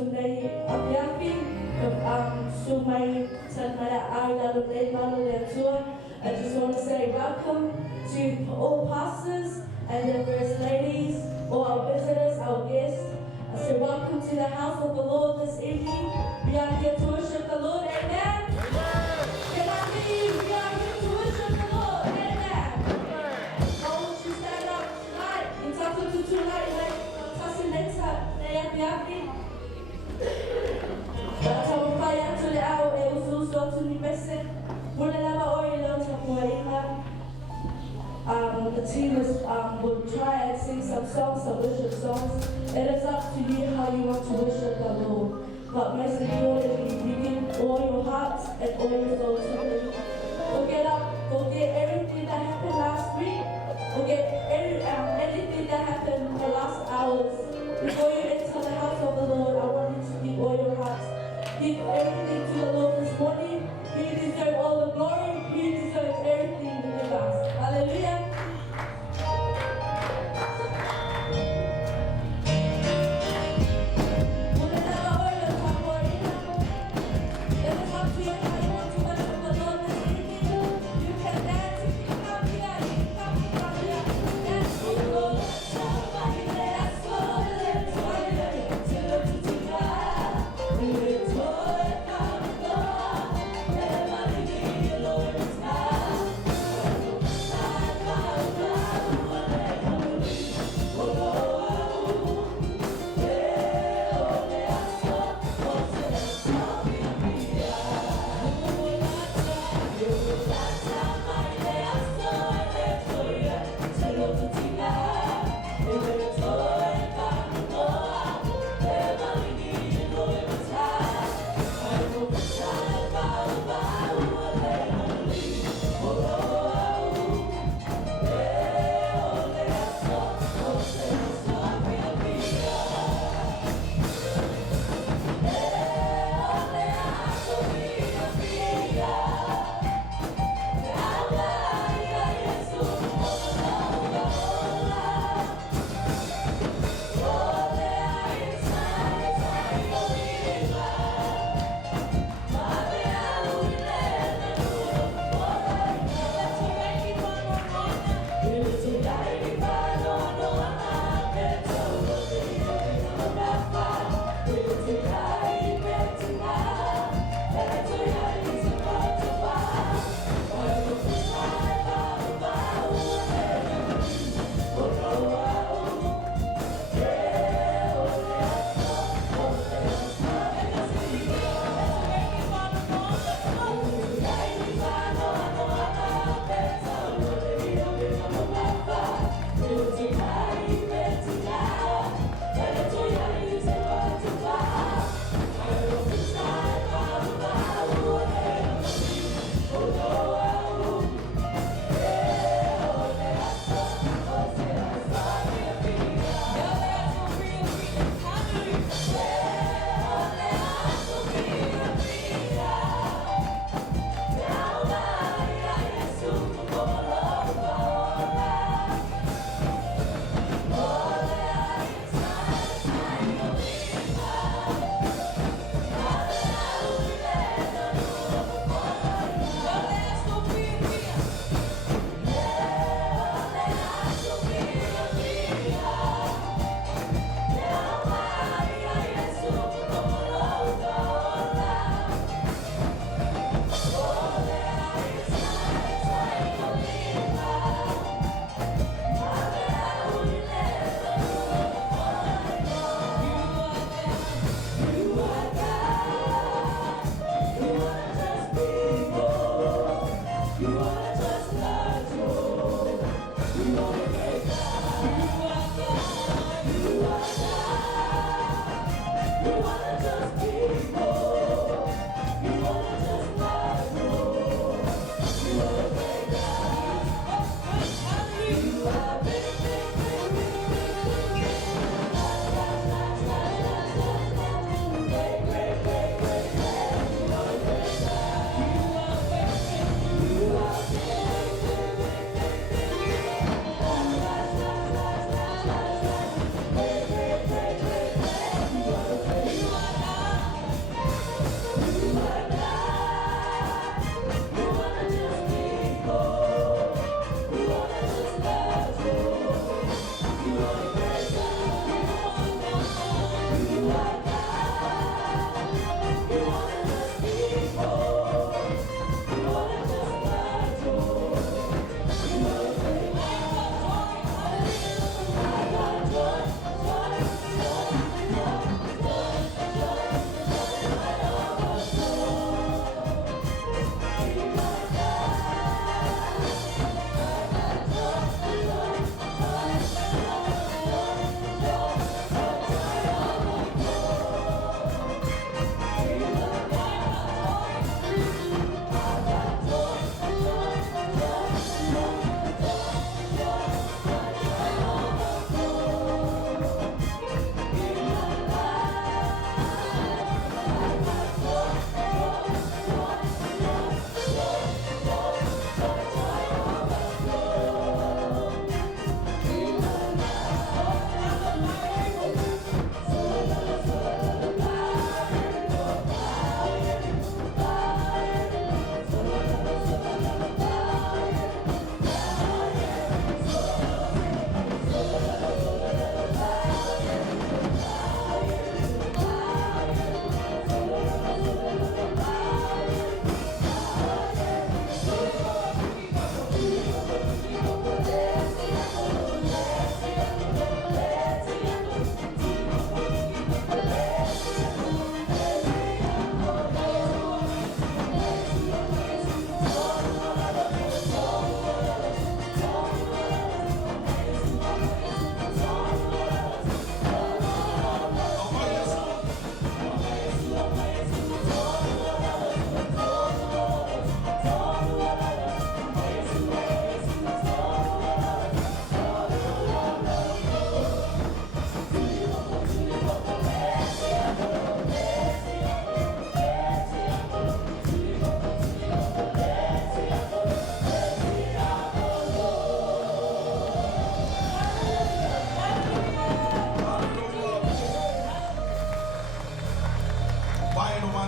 tunay Abiafi, Sumay Tanmaya Ayla Letua. I just want to say welcome to all pastors and the first ladies, all our visitors, our guests. I say welcome to the house of the Lord this evening. We are here to worship the Lord, amen? Can I hear you? We are here to worship the Lord, amen? I want you to stand up tonight. It's up to tonight, like Tassin Leta, Abiafi. Tahu kaya tu le au e usus do tu ni bese. Mula lama oi lo tapu inga. The team will try and sing some songs, some worship songs. It is up to you how you want to worship the Lord. But most importantly, you give all your hearts and all your soul to Him. Go get up, go get everything that happened last week. Go get anything that happened in the last hours. Before you enter the house of the Lord, I want you to give all your hearts. Give everything to the Lord this morning. He deserves all the glory. He deserves everything within us. Hallelujah. Lord.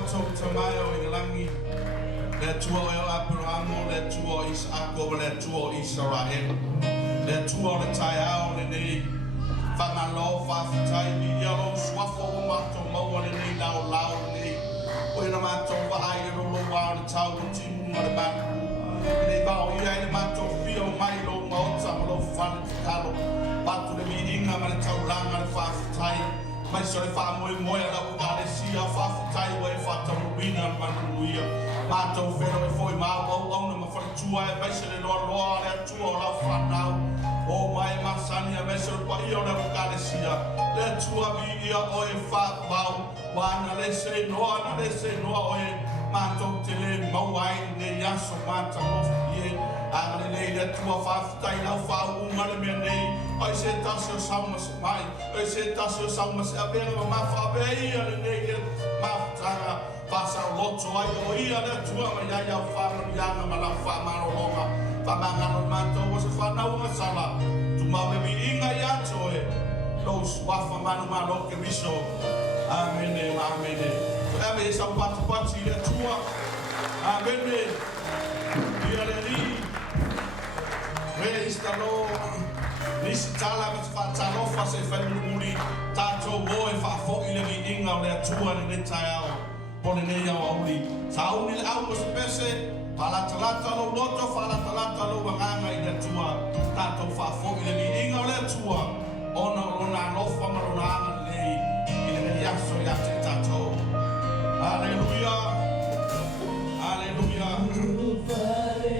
mātou tamai o Ingalangi, le tua o Abrahamo, le tua o Isako, le tua o Israel, le tua o le tai ao le nei, whamalo, whawhitai, ni iaro, swafo o mātou maua le nei, lau lau le nei, o ina mātou whaai e rolo wao le tau o timu ma le mātou, nei wao ia e le mātou whio mai lo maota ma lo whana te talo, patu le mi inga ma le tau langa le whawhitai, mai so le wha moe moe ala o kare sia whawhitai o e whatamuina manuia. Mātou whero e foi maa wau au na mawhanatua e mai se le loa loa le atua o lau whanau. O mai masani a mai se le pai o le o kare sia. Le atua mi ia o e whakau. Wana le se noa na le se noa o e mātou te le mauai ne yaso mātou ofie. Ana nei le tua whawhitai lau whau le mea nei. Oi se tasi o sauma se mai. Oi se tasi o sauma se apena ma mawha ia le nei le mawhtanga. Whasa o loto ai o ia le tua ma ia iau whanau ianga ma lau whamaro longa. Whamangano mātou o se whanau ma sala. Tu mau le mi inga i ato e. Los wafa manu ma loke riso. Amene, amene. Ame e sau pati pati le tua. Amene. Ia le ri. Praise the Lord. Nisi tala me whatalofa se whaimuri tātou o e whafoi le mi inga o le atua ni le tai ao. Pone nei au auli. Tauni le au mo se pese, palatalata lo loto, palatalata lo wanganga i le atua. Tātou whafoi le mi inga o le atua. Ona o lona alofa ma lona anga lei. I le mei aso i ate tātou. Alleluia. Alleluia. Yeah.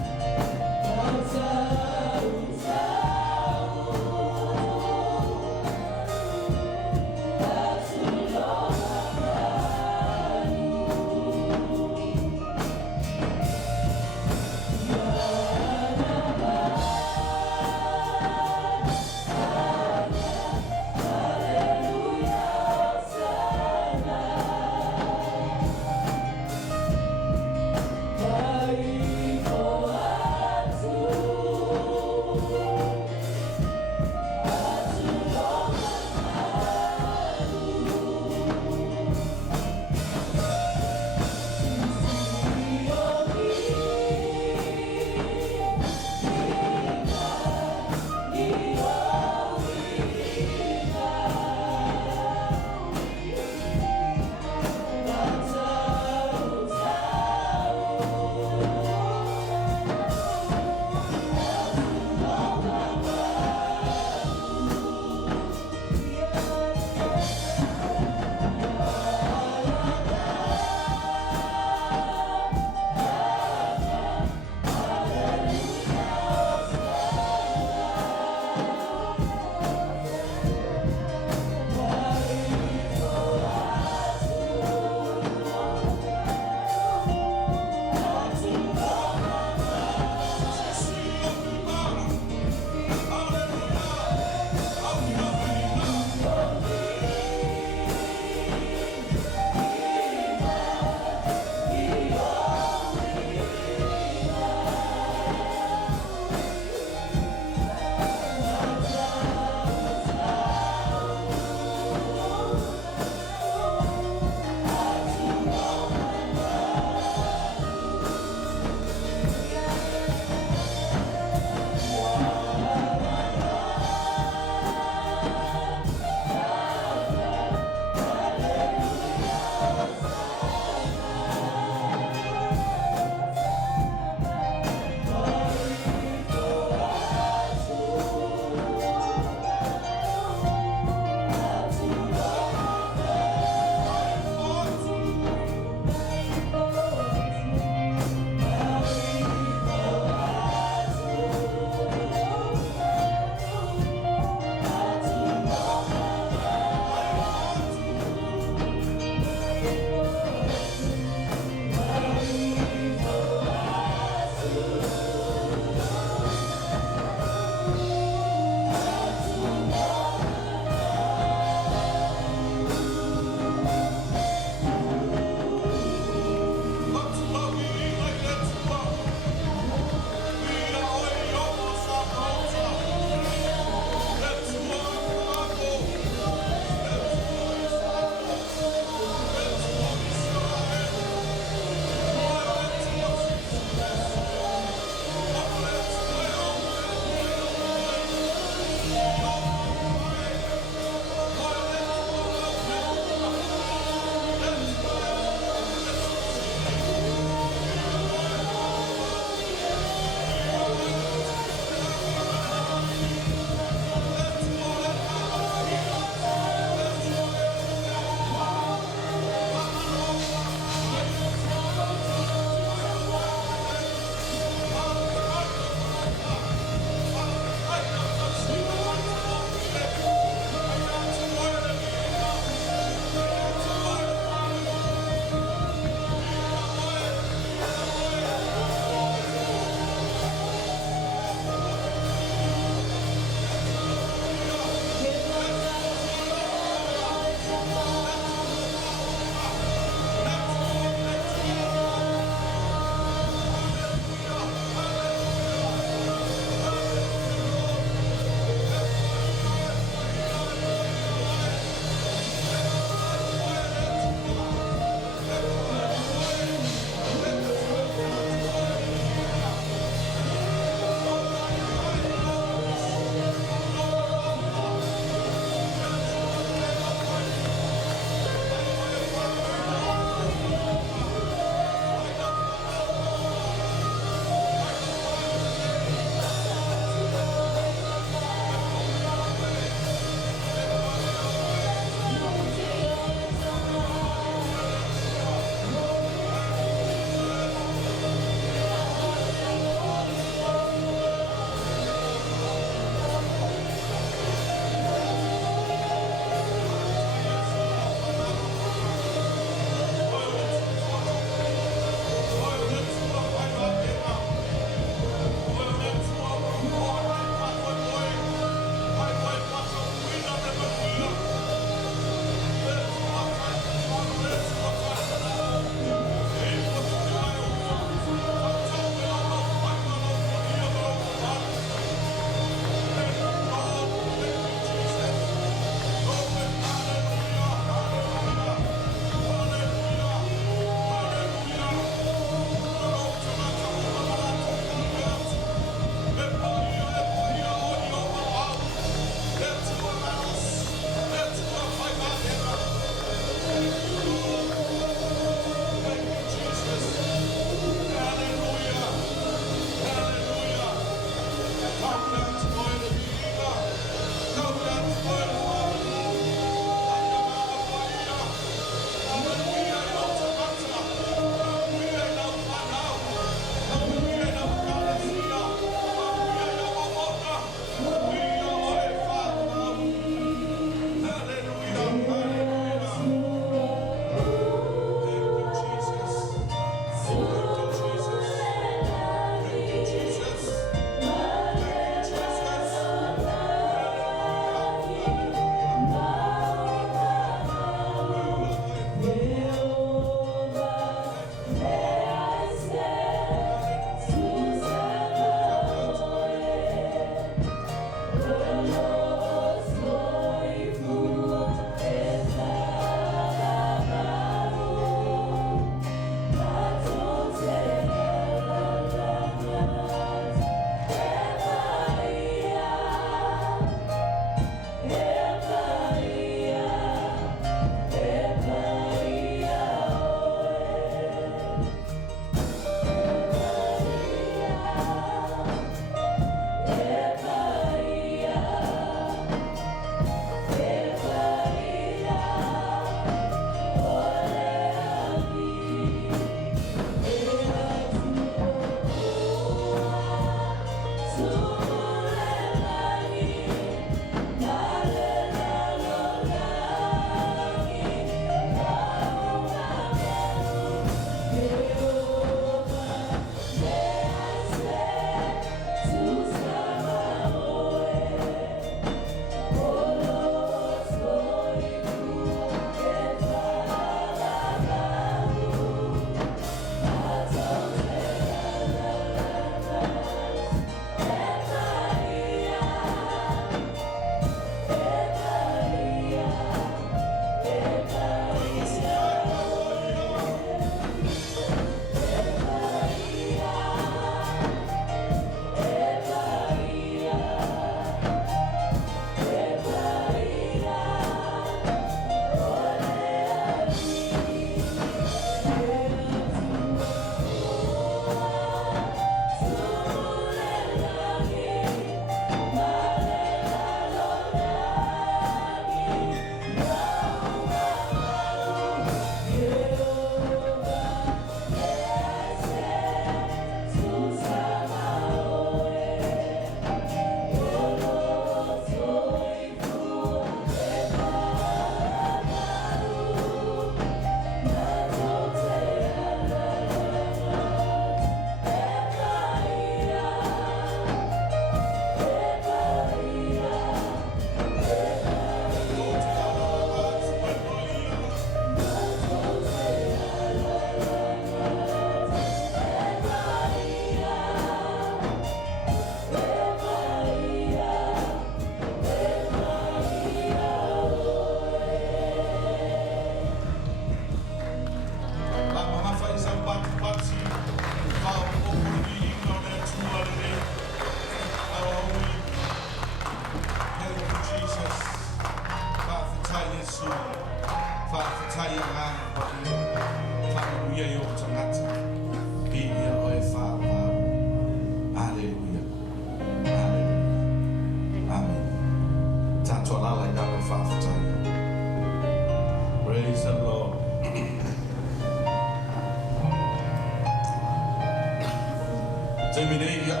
Terminei ya.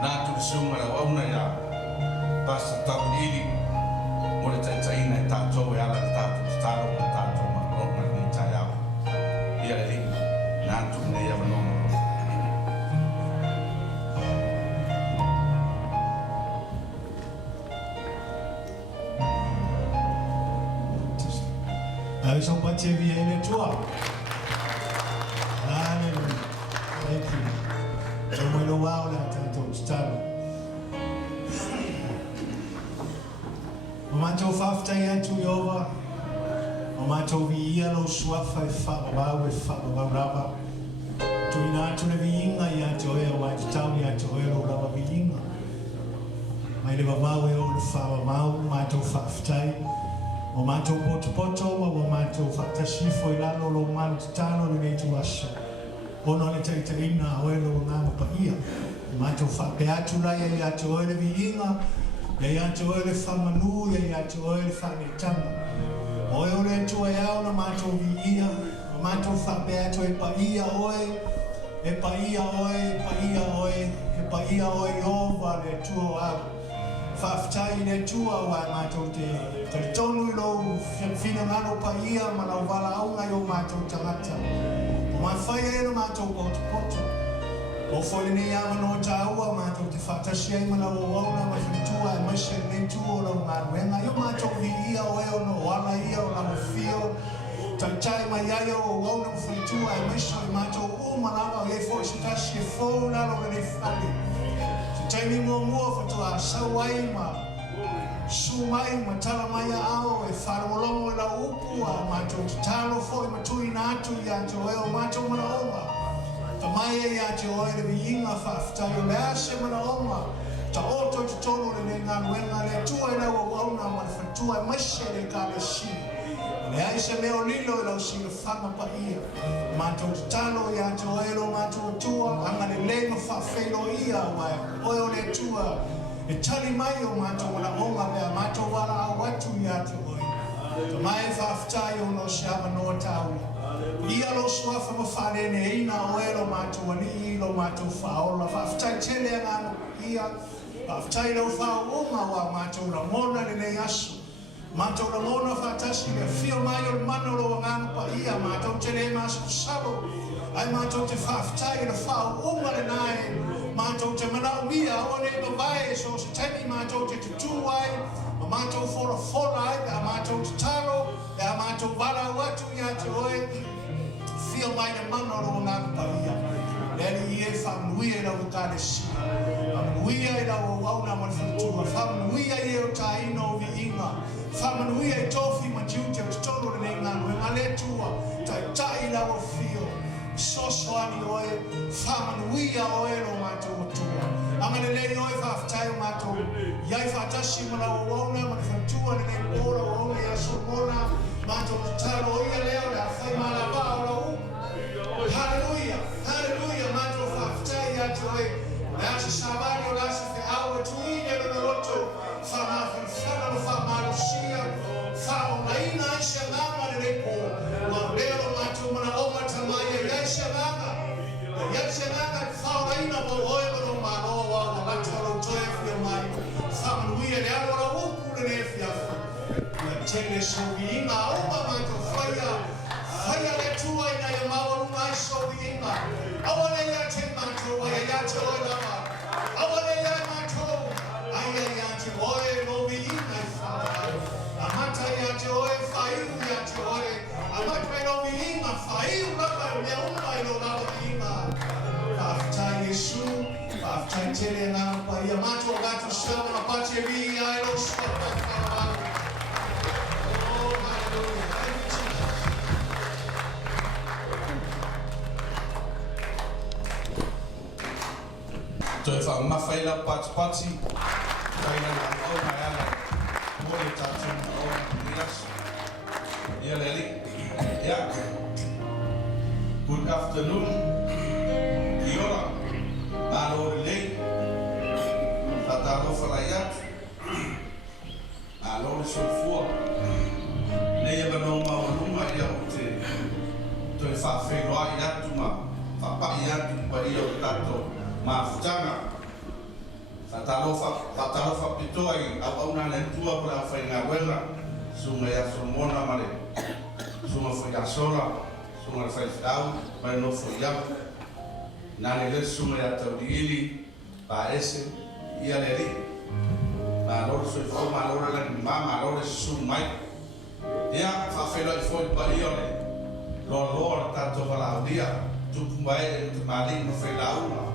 Na tu sunga la ona ya. Pas tau ili. Mo le tai na tatou ya la tatou stalo tatou ma ona ni taya. Ia le na tu ne ya no. Ai so pa te vi ele tua. Hallelujah. Thank you. So mo lo wa la tatou stalo. Mato fafta ya tu yova. Mato vi ia lo suafa e fa ba raba. Tu ina tu le vinga ya tu e wa tau ya tu e lo raba vinga. Mai le ba we o le fa ba mato fafta. O mato poto o mato fafta sifo ila lo man talo le tu asha. Ono le te ina o lo na pa ia. Mato fa pe atu la ya tu e le vinga. Ya te oe le whamanu, ya te oe le whanetanga. Oe o le tua iau na mātou vi ia, mātou whapea to e pa ia oe, e pa ia oe, e pa ia oe, e pa ia oe iova le tua o au. Whaftai le tua wa mātou te tonu i lo whina ngano pa ia ma lau wala aunga i o mātou tangata. O mai whai e na mātou poto. O foi ni ama no taua ma to te fatasi ai mana o ona ma fitua e mase nei tu o lo maruenga yo ma to vi ia o e no wala ia o la fio tai mai ia o ona fitua e mase ma to o mana e foi stasi e fo na lo ni fali tai ni mo fo to a sawai ma su mai ma tala mai ao e farolongo la upu ma to talo foi ma tu inatu ya to e o ma to mana oma. Tamai ya te oe le viinga whaftai o le ase mana oma. Ta oto te tono le ngā nuenga le tua e lau o wauna ma le whatua e maise le ka le si. Le aise meo lilo e lau si le whanga pa ia. Mātou te talo ya te oe lo mātou tua. Anga le lenga whawhelo ia wai. Oe o le tua. E tali mai o mātou mana oma mea mātou wala au atu ya te oe. Tamai whaftai o no si ama no taua. Ia lo suafa ma whare ne ina o e lo mātua ni lo mātua whaola. Whaftai tele ngāno ia. Whaftai lau whaonga wa mātua la mona le nei asu. Mātua la mona whatasi le whio mai o mano lo ngāno pa ia. Mātua tele māsu salo. Ai mātua te whaftai le whaonga le nai. Mātua te manau mia o ne mawai so se temi mātua te tutu ai. Mātua fora fora ai. Mātua te talo. E mātua wala watu ia te oe. Fio mai na mano ro ngā paia. Leli e whanuia e lau tāne si. Whanuia e lau wauna man whatua. Whanuia e o taino o vi inga. Whanuia e tofi ma tiute o tono le ngā nui. Ngale tua, tai lau o fio. Soso ani oe, whanuia oe ro mātou o tua. Angane lei oe whaftai o mātou. Iai whatasi ma lau wauna man whatua le nei ora o ome aso mona. Mātou taro ia leo le a whai marapa o lau. Hallelujah, hallelujah, mato whaftai ya toi. Nasa sabari o lasa fe awa tui e no roto. Whamafi whana no whamaro sia. Whao naina aisha ngama le repo. Wa leo mato mana oma tamaya yaisha ngama. Yaisha ngama whao naina mo oe mano mano wa wa mataro toi fia mai. Whamanuia le awa la uku le ne fia wha. Ia tele so vi inga oma mato whaia. Whaia le tua ina ia mawa mai so inga. Awale ya te mato wa ya te oe lava. Awale ya mato. Ai ya te oe no vi inga whaia. Amata ya te oe whaiu ya te oe. Amata no vi inga whaiu lava me una no lava inga. Whaftai Yesu. Whaftai tele ngā pa ia mato gato sama na pate vi ai lo swapa whaia. Oh hallelujah. Toi fa mafai la pati kai na o mai ala mo le tatu o yes ya leli ya good afternoon kiora alo le tata lo falaya alo so fo ne ya no ma o ma ya o te toi fa fe ro ai ya tu ma whapaiatu pa ia o tato mafutanga. Fatalofa pitoa i au na lentua para whainga wela, sunga ia somona mare, sunga whaia sola, sunga whaitau, mai no whaiau. Nane le sunga ia taudiili, pa ese, ia le ri. Ma lore soi fo, ma lore la ni ma lore sunga mai. Ia, whawhelo i fo i pa ia le. Lolo tato wala dia, tupu mai e te mali no whailau na.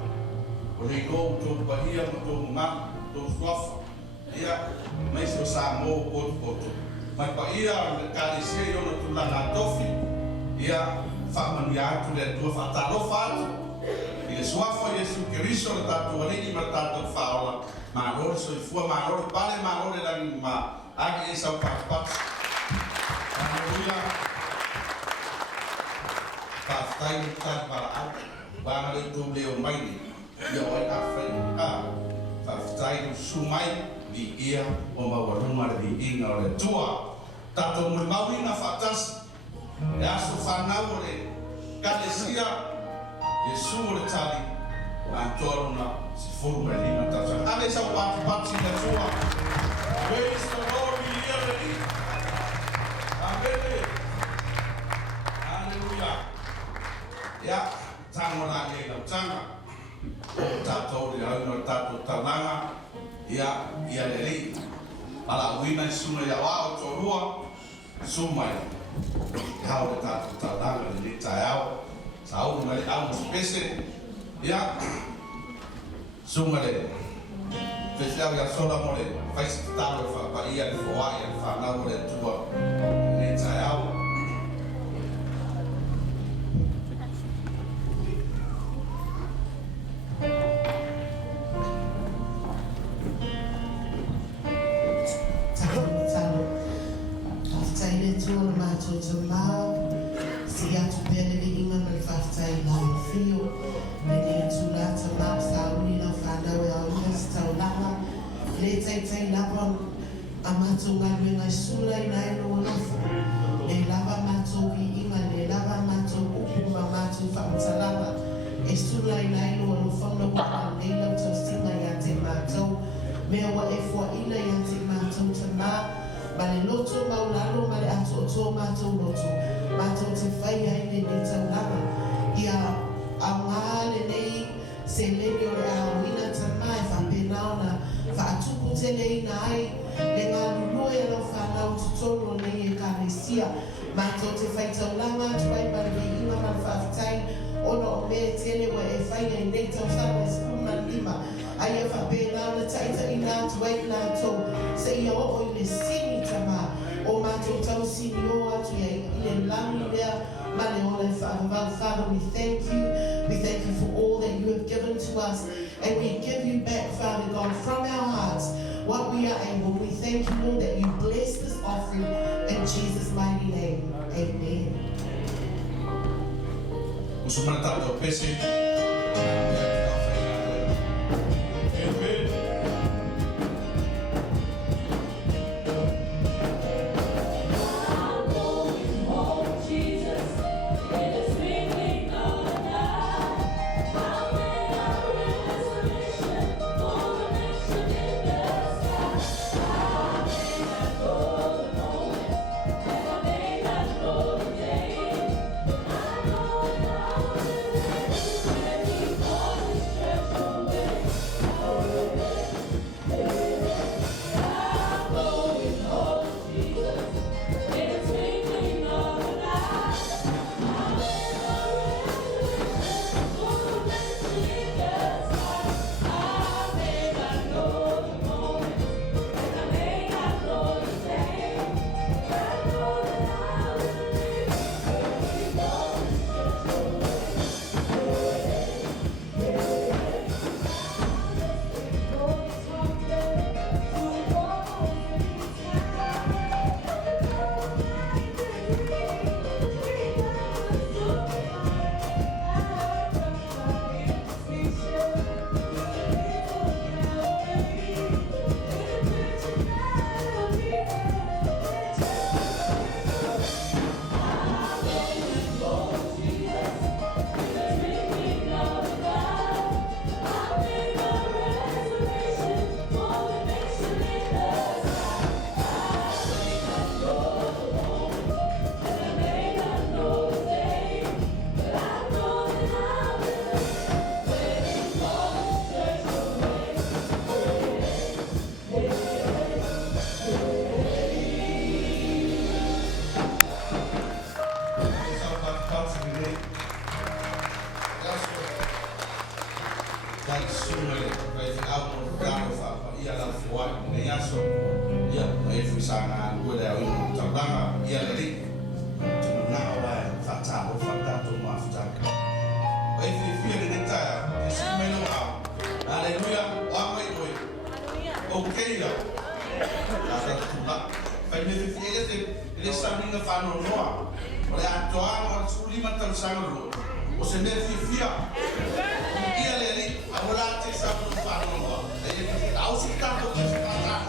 O le ko to bahia to ma to swafa ia mai so sa mo ko mai pa ia le ka se yo no tu la na tofi ia fa man ya tu le tu fa ta lo fa ile swafa Yesu Kristo le ta tu le ma ta to fa ola ma lo so fu ma lo pale ma lo le ma agi esa pa aleluya pa stai ta para au ba le tu le o mai ia oi a whainga whawhtai no sumai ni ia o mawaruma ni inga o le tua. Tato mui maui na whatasi e aso whanau o le kalesia Yesu o le tali a toruna si furu me lima tasa. Ale sa pati le tua. Praise the Lord, we hear the lead. Amen. Hallelujah. Ia, tango la e lau tanga. Tato le au no tato talanga ia le li ala wina suma ya wa to rua suma ya o tato talanga le taiao sau no le au spese ia suma le festival ya sola mole faz talo fa pa ia le foa ia fa na mole tua le taiao Father, we thank you. We thank you for all that you have given to us. And we give you back, Father God, from our hearts what we are able. We thank you, Lord, that you bless this offering in Jesus' mighty name. Amen. Vai sumele, vai ficar por carro, ia lá fora, nem aço. Ia, aí fui sana, gue dah ini cabang, ia lari. Nah, vai, fatal, tu maaf tak. Vai fui di neta, isi melu kau. Haleluya, wamai gue. Okay ya. Ada tulah. Vai me fui ele sabe ainda faz no noa. Olha a tua, suli matar sangat. Você me fui ia lari, agora te sabe no faz no noa. Aí au sikap tu kesempatan.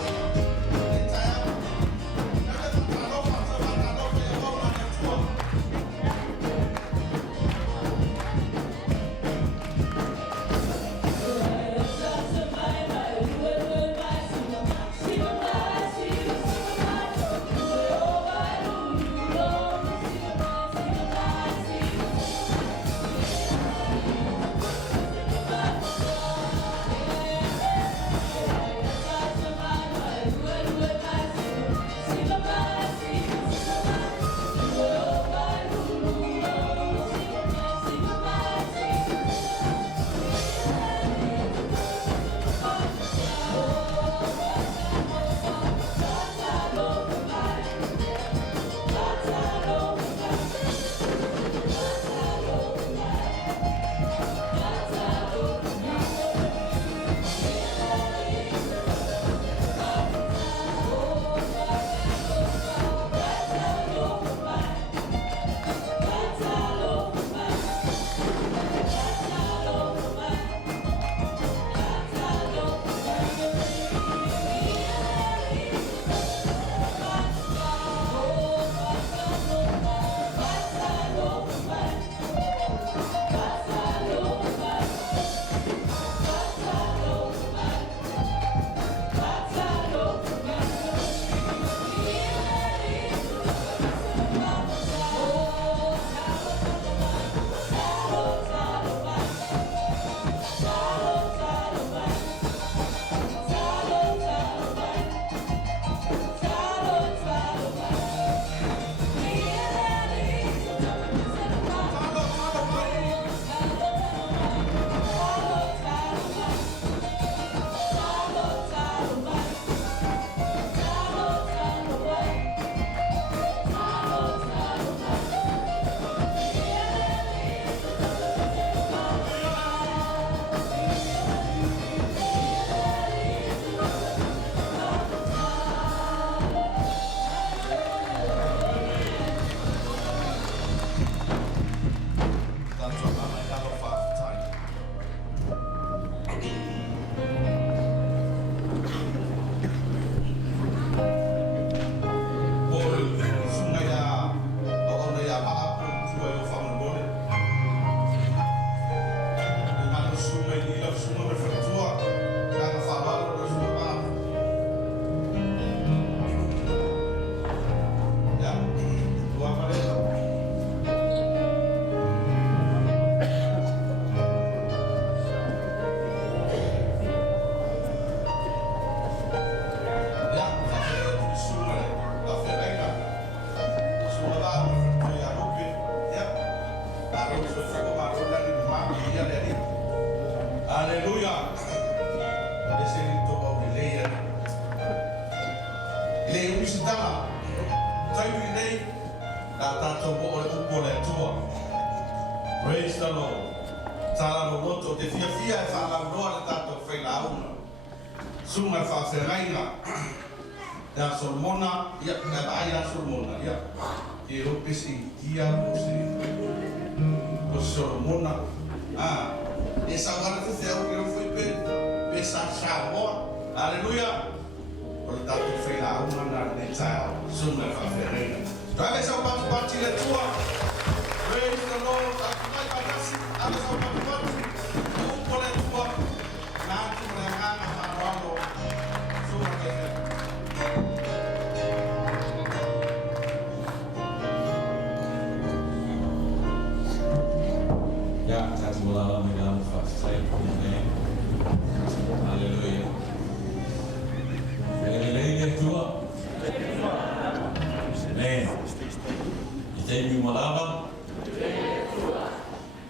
Praise the Lord. Tala no moto te fia fia e fa la roa tato fai la una. Suma fa ferraina. Ya Solomona, ya ya Solomona, ya. E ropesi dia posi. O Solomona. Ah, essa hora tu fez o que eu fui pensar chavo. Aleluia. O tato fai la una na neta. Suma fa ferraina. Vai ser o parte da tua. Praise the Lord. Ada sama Tuhan, boleh Tuhan, nanti mereka akan lalu semua kita. Ya, satu malam dengan saya punya. Haleluya. Haleluya Tuhan. Amen. Kita ini malam.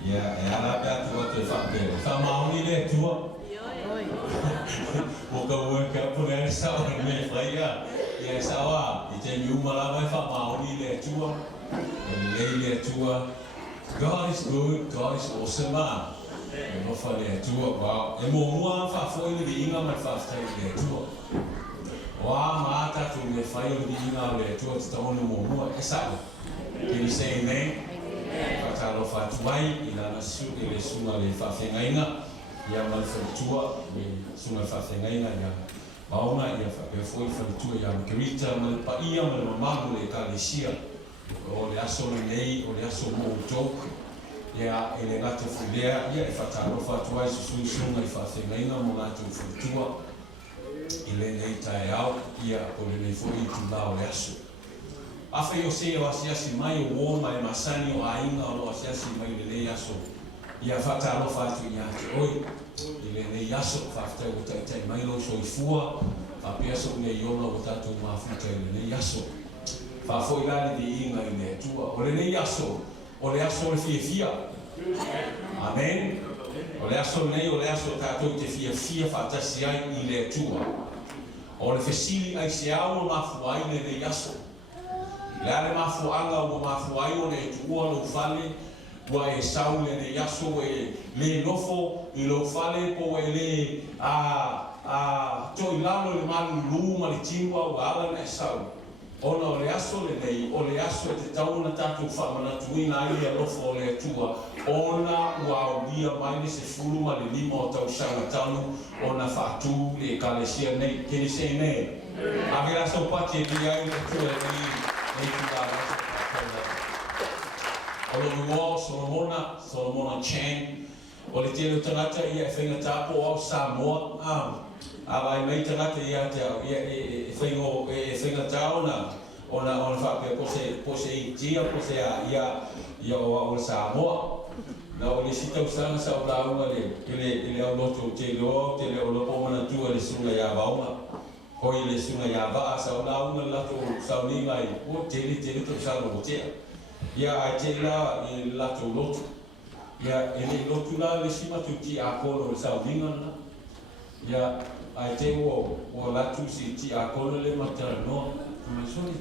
Ya, ala pia tua te whapere. Whamaoni le tua. Mo ka ua ka pune sawa me whaia. Ia sawa, I te miumala mai whamaoni le tua. Le tua. God is good, God is awesome. E nofa le tua, wow. E mo mua whafoi le inga mai whaftai le tua. Wa maata tu le whai o le inga le tua te taonu mo mua. E sawa. Can you say amen? Whakaro whatuai, I lana su e le sunga le whawhengainga. Ia mai whautua, me sunga whawhengainga ia mauna, ia whakewhoi whautua ia mkerita, mai paia, mai mamamu le kalesia. O le aso le nei, o le aso mo utoku. Ia e le ngata whilea, ia e whakaro whatuai susui sunga I whawhengainga mo ngātu whautua. I le nei tae au, ia o le nei fwoi I tu lao le aso. Awhi o se o asiasi mai o woma e masani o ainga o asiasi mai le nei aso. Ia whataro whatu I ate oi. I le nei aso whaftai o taitai mai lo so I fua. Whapiaso ne iona o tatu mafuta I le nei aso. Whafoi lani di inga I le tua. O le nei aso, o le aso le fia fia. Amen. O le aso nei o le aso tatu te fia fia whatasi ai I le tua. O le fesili ai se au o mafuai le nei aso. Le ale mafuanga o mafuai o le tuua lo fale wa e sau le ne yaso e le nofo I lo fale po e le toi lalo le malu luma le timwa o ala na e sau. Ona o le aso le nei, o le aso e te tauna tatu whamana tuina ai le nofo o le tua. Ona ua o lia mai le se fulu ma le lima o tau sanga tanu, ona whatu le kalesia nei, kene se nei. Avera so pati e lia I le tua e nei. O le mua Solomona Chang, o le tele o tangata ia e whainga tāpo au Samoa. Awai mei tangata ia te au, ia e whainga tāo ona whapea pose I tia, pose ia o Samoa. Na o le sita usanga sa o launga le au loto te loa, te le o lopo mana tua le sunga ia vaunga. Hoi le sunga ia vaa sa o launga lato sauninga I o tele to sa o tea. Ia ai te la I lato lotu. Ia e le lotu la le sima tu ti a kono le sauninga na. Ia ai te o latu si ti a kono le matara noa. Ma sori,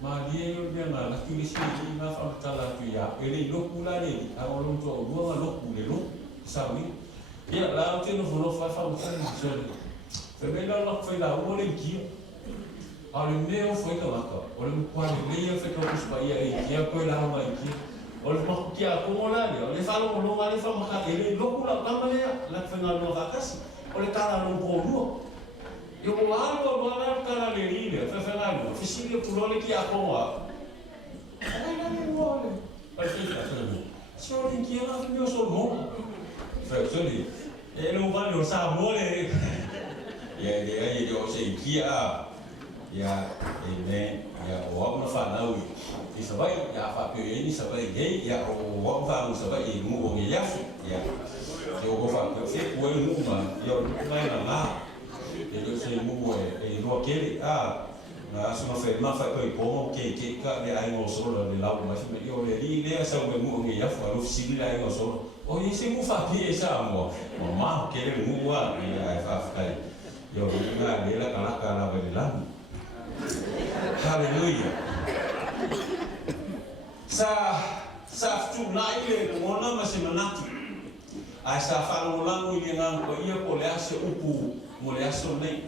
ma lie o le na latu le si I na whamatala tu ia. E le loku la le, a o lonto o luanga loku le loku, sauninga. Ia la o te no fono whamatala sori. Whemena la whaila o le kia. A le meo whaika maka. O le mkwale leia whaika uspa ia I kia koe la hama I kia. O le maku kia a kongola lea. O le whalo o longa le whamaka e le loku la kama lea. La whainga loa whakasi. O le kara lo pōrua. I o alo a wana kara le rile. Whewhenga lua. Whisiri o pulole kia a kongoa. Ai nane mua le. Ai whika whenga. Sio le kia la whenga so mona. Whewsori. E lo wani o sa mole. Ia le ai e o se kia. Ia amen. Ia o au na whanau I sabai, ia whapio e ni sabai gei, ia o au whanau sabai I ngu o nge yafu. Ia te o whapio e kue ngu ma, ia o ngai na ngā. E lo se ngu e noa kere, na asuma whenma whapio I pomo ke ka le ai ngō solo le lau ma fime. Ia o le li lea sau me ngu o nge yafu, alo fisili le ai ngō solo. O i se ngu whapio e sa mua, ma maho kere ngu wa, ia e whapkai. Ia o ngā lela kalaka la wele lani. Hallelujah. Sa tu nai le ngona ma se manatu. Ai sa whalo langu I ngā ko ia ko le ase upu mo le aso nei.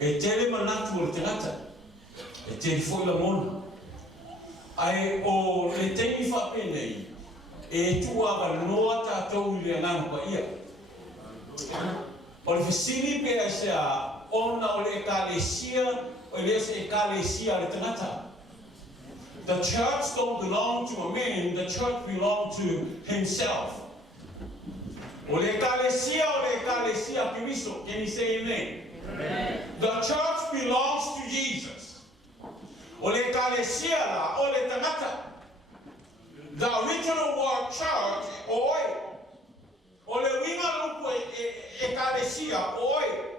E tele manatu o le tangata. E tele foi la mona. Ai o le temi whape nei. E tua wa noa tātou I le ngā ko ia. O le fisini pe ai se a ona o le ekalesia, o le se ekalesia le tangata. The church don't belong to a man, the church belongs to himself. O le ekalesia piriso, can you say amen? Amen? The church belongs to Jesus. O le ekalesia la, o le tangata. The original word church, oi. O le winga lupu ekalesia, oi.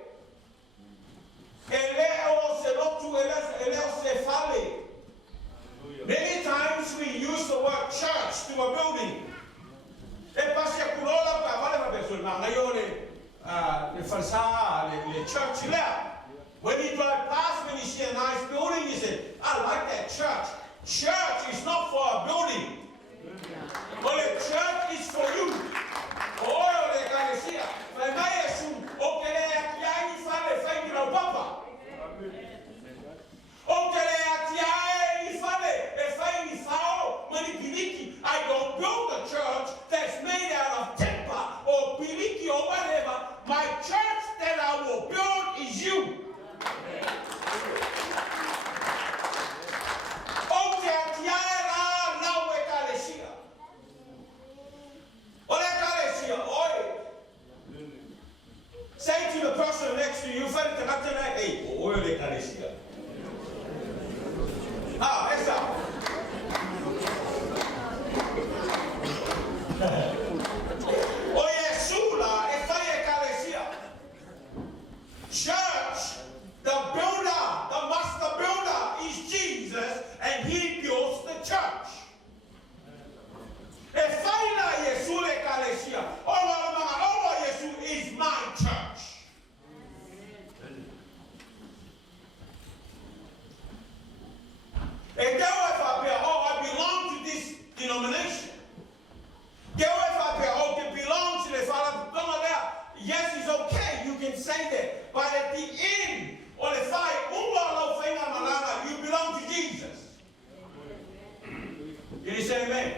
Many times we use the word church to a building. the facade, the church left. When you drive past, when you see a nice building, you say, I like that church. Church is not for a building. But the church is for you. Oh, the Galicia. When I assume, okay, I find you papa. I don't build a church that's made out of timber or piliki or whatever. My church that I will build is you. Say to the person next to you, hey, that's all. Church, the builder, the master builder is Jesus, and he builds the church. Is my church. And I belong to this denomination. Belong to the Father. Yes, it's okay, you can say that. But at the end, or the fight, you belong to Jesus. Can you say amen?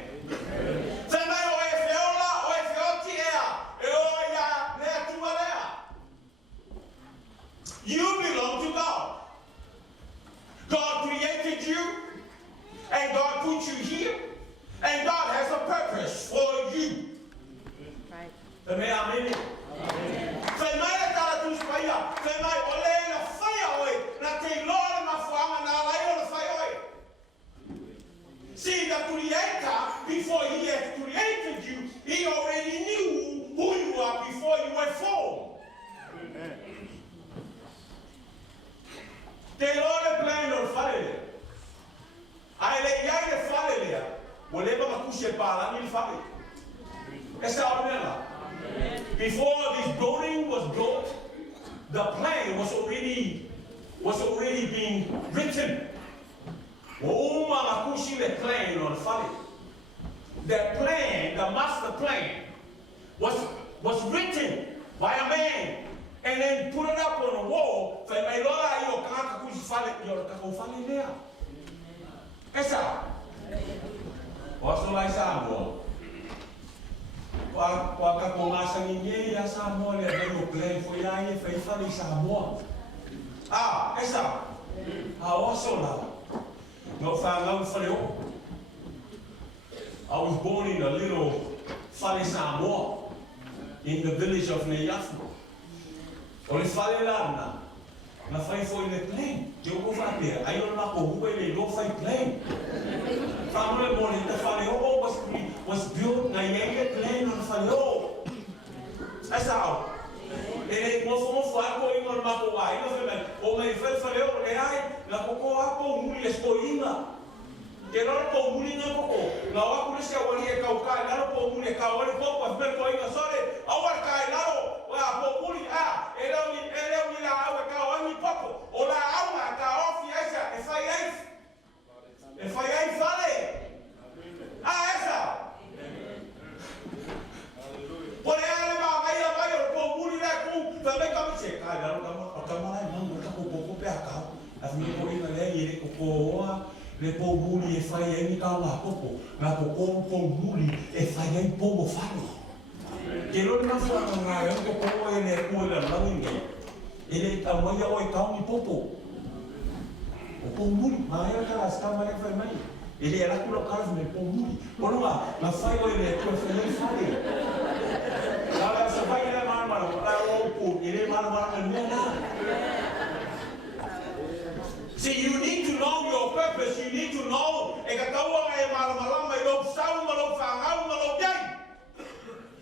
You belong to God. God created you, and God put you here, and God has a purpose for you. Right. Amen. See, the Creator, before He had created you, He already knew who you are before you were formed. The Lord planned on family. I lay the family. Whatever Makushe Pala in family. Before this building was built, the plan was already being written. The plan on family. The plan, the master plan, was written by a man. And then put it up on the wall. Also like Samuel. I was born in a little Fale Samoa in the village of Neyafu. Or if I learn, na fai foi le plane. Eu vou fazer. Aí eu não vou ele não fai plane. Family morning the fale was built na yenge plane on fale. That's how. Ele mo foi ko ingon mako wai no fe o me fale o le ai na ko ako muli espoinga. Que não po muli na ko. Na wa ku se wali e ka ka na po muli ka wali po pa ver ko inga sore. Awar kai lao wa po muli ele la awe ka wani popo. O la awa ka ofi esa e fai fale. Esa. Por ele vai o po muli la ku também ka se ka na ka mai mango ka po pe aka. A mi ko ina le ele ko le po muli e fai ni ka la popo. Na po muli e fai po fale. Que não na sua cangaia, eu como ele é coisa lá ninguém. Ele tá muito oi tão e popo. O pomuli, mas eu cara está mais vai mais. Ele era colocar no pomuli. Por lá, na sai ele é coisa ele faz. Lá se vai ele mal lá o popo, ele mal não nada. See, you need to know your purpose. You need to know. E que taua é mal mas eu sal mal fangau mal bem.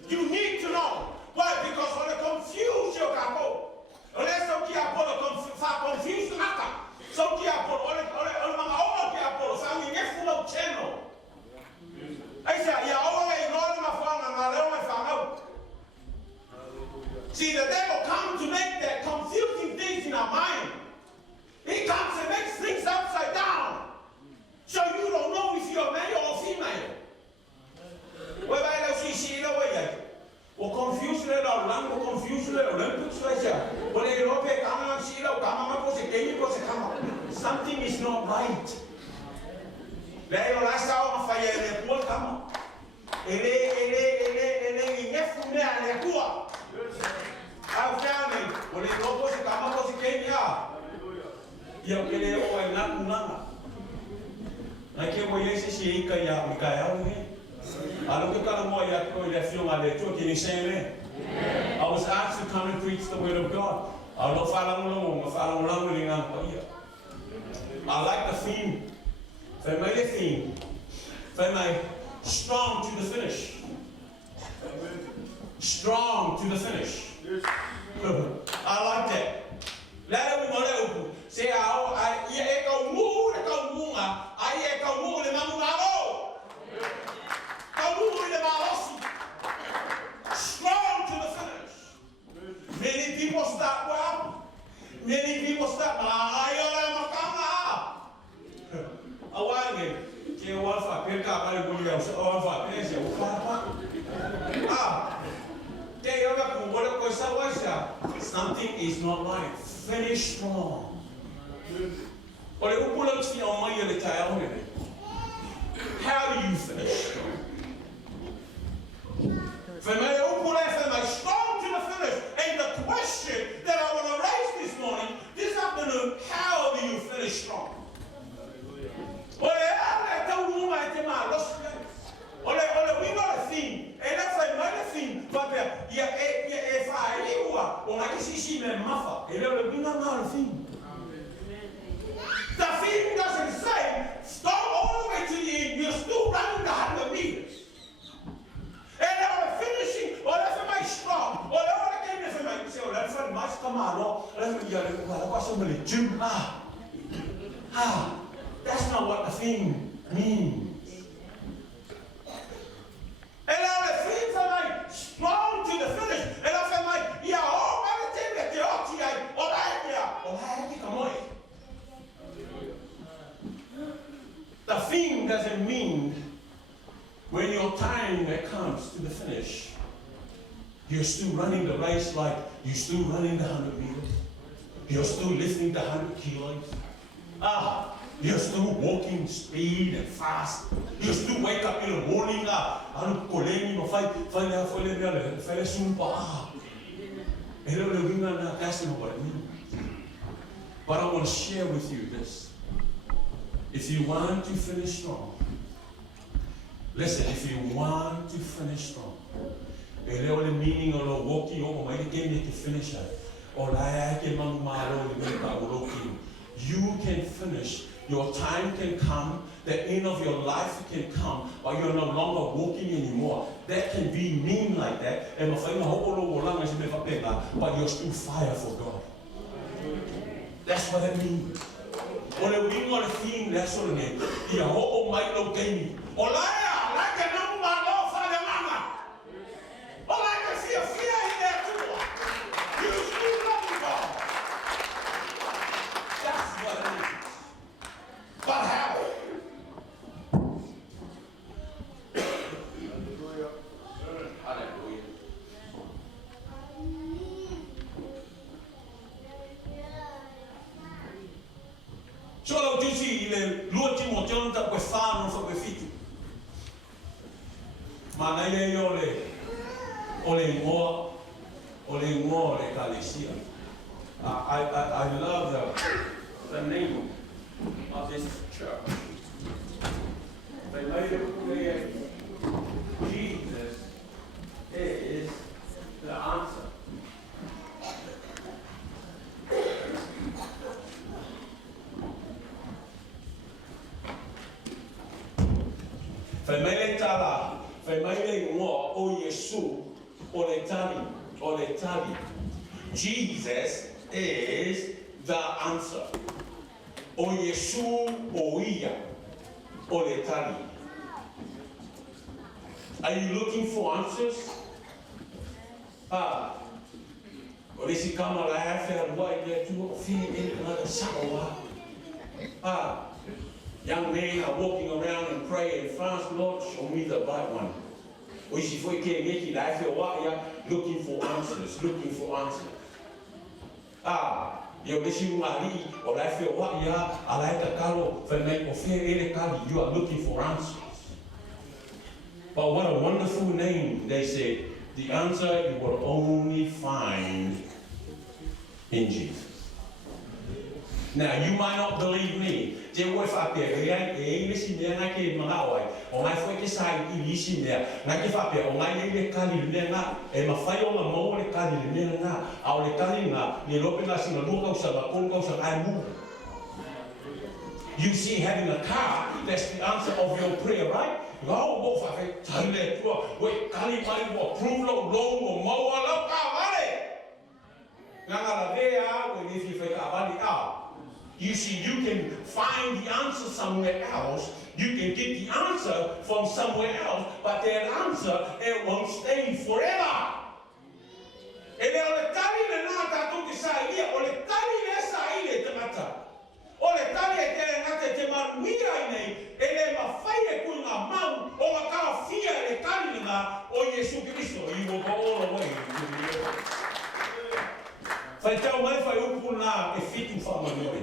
You need to know. Why? Because when they confuse your capo, unless some key confuse the matter. Some key full of channel. I say, see, the devil is not right. Leo la sao ma fai ele kuo kama. Ele ngefu ne ale kuo. Au family, ole lobo se kama ko se kenya. Ia ele o ai na nana. Na ke mo ile se ika ya mikaya ni. Alo ke kana mo ya ko ile fiong ale to ki ni sene. I was asked to come and preach the word of God. I like the theme. They made a theme. They made strong to the finish. Strong to the finish. I like that. Let me know. Say, strong to the finish. Many people start well. Many people start something is not right. Finish strong. How do you finish strong? Strong to the finish. And the question that I want to raise this morning, this afternoon, how do you finish strong? We got a theme, and that's another theme. But if I the theme doesn't say start all the way to the end. You're still running the 100 meters. And they're finishing, or that's my strong, or that's my say, that's my come out, that's not what the theme means. And now the things are like strong to the finish. And I said, like, yeah, all my thing that you're up to, all right, come on. The theme doesn't mean when your time that comes to the finish, you're still running the race like you're still running the 100 meters. You're still lifting the 100 kilos. You're still walking speed and fast. You still wake up in the morning. That's not what it means. But I want to share with you this. If you want to finish strong, listen, if you want to finish strong, the meaning of the walking over my game to finish it. You can finish. Your time can come, the end of your life can come, but you're no longer walking anymore. That can be mean like that, but you're still fire for God. That's what it means. When we want to think that's what it means. The whole might not gain me. Like a number of Father Mama. I can see a fear in there too. You still love God. That's what it is. But how? Hallelujah. So you see, the Lord Timothy that we found for the feet. Manaya ole more Galicia. I love the name of this church. They made it clear Jesus is the answer. Femele tala, femele mo o Yesu, o le tali. Jesus is the answer. O Yesu oia, o le tali. Are you looking for answers? O le si kama la hafe wai le tu o fi in another sawa. Young men are walking around and praying, France, Lord, show me the right one. Looking for answers, looking for answers. Yo lesi ngari o lai fe wa ya ala ka kalo fe mai o fe ele kali. You are looking for answers. But what a wonderful name. They say the answer you will only find in Jesus. Now you might not believe me. Je wo fa pe e lesi me na ke mga oi. O mai foi ke sai I lisi me na ke fa pe o mai le kali le na e ma fai o ma mo le kali le na a le kali na ni lo pe na sino lu ka usa ba kon ka usa ai mu. You see, having a car, that's the answer of your prayer, right? Go go fa fe tale tu we kali mai wo prove lo mo mo lo ka vale. Na la vea we if you fe ka vale out. You see, you can find the answer somewhere else. You can get the answer from somewhere else, but that answer, it won't stay forever. E le ole tali le nata tu ki sa ia, ole tali le sa ile te mata. Ole tali e te ngate te maruia nei, e le mawhai e kui ngā mau, o ngā kawa fia e tali ngā o Yesu Christo. You will go all the way to the Lord. Fai tau mai fai upu nā e fitu whamanore.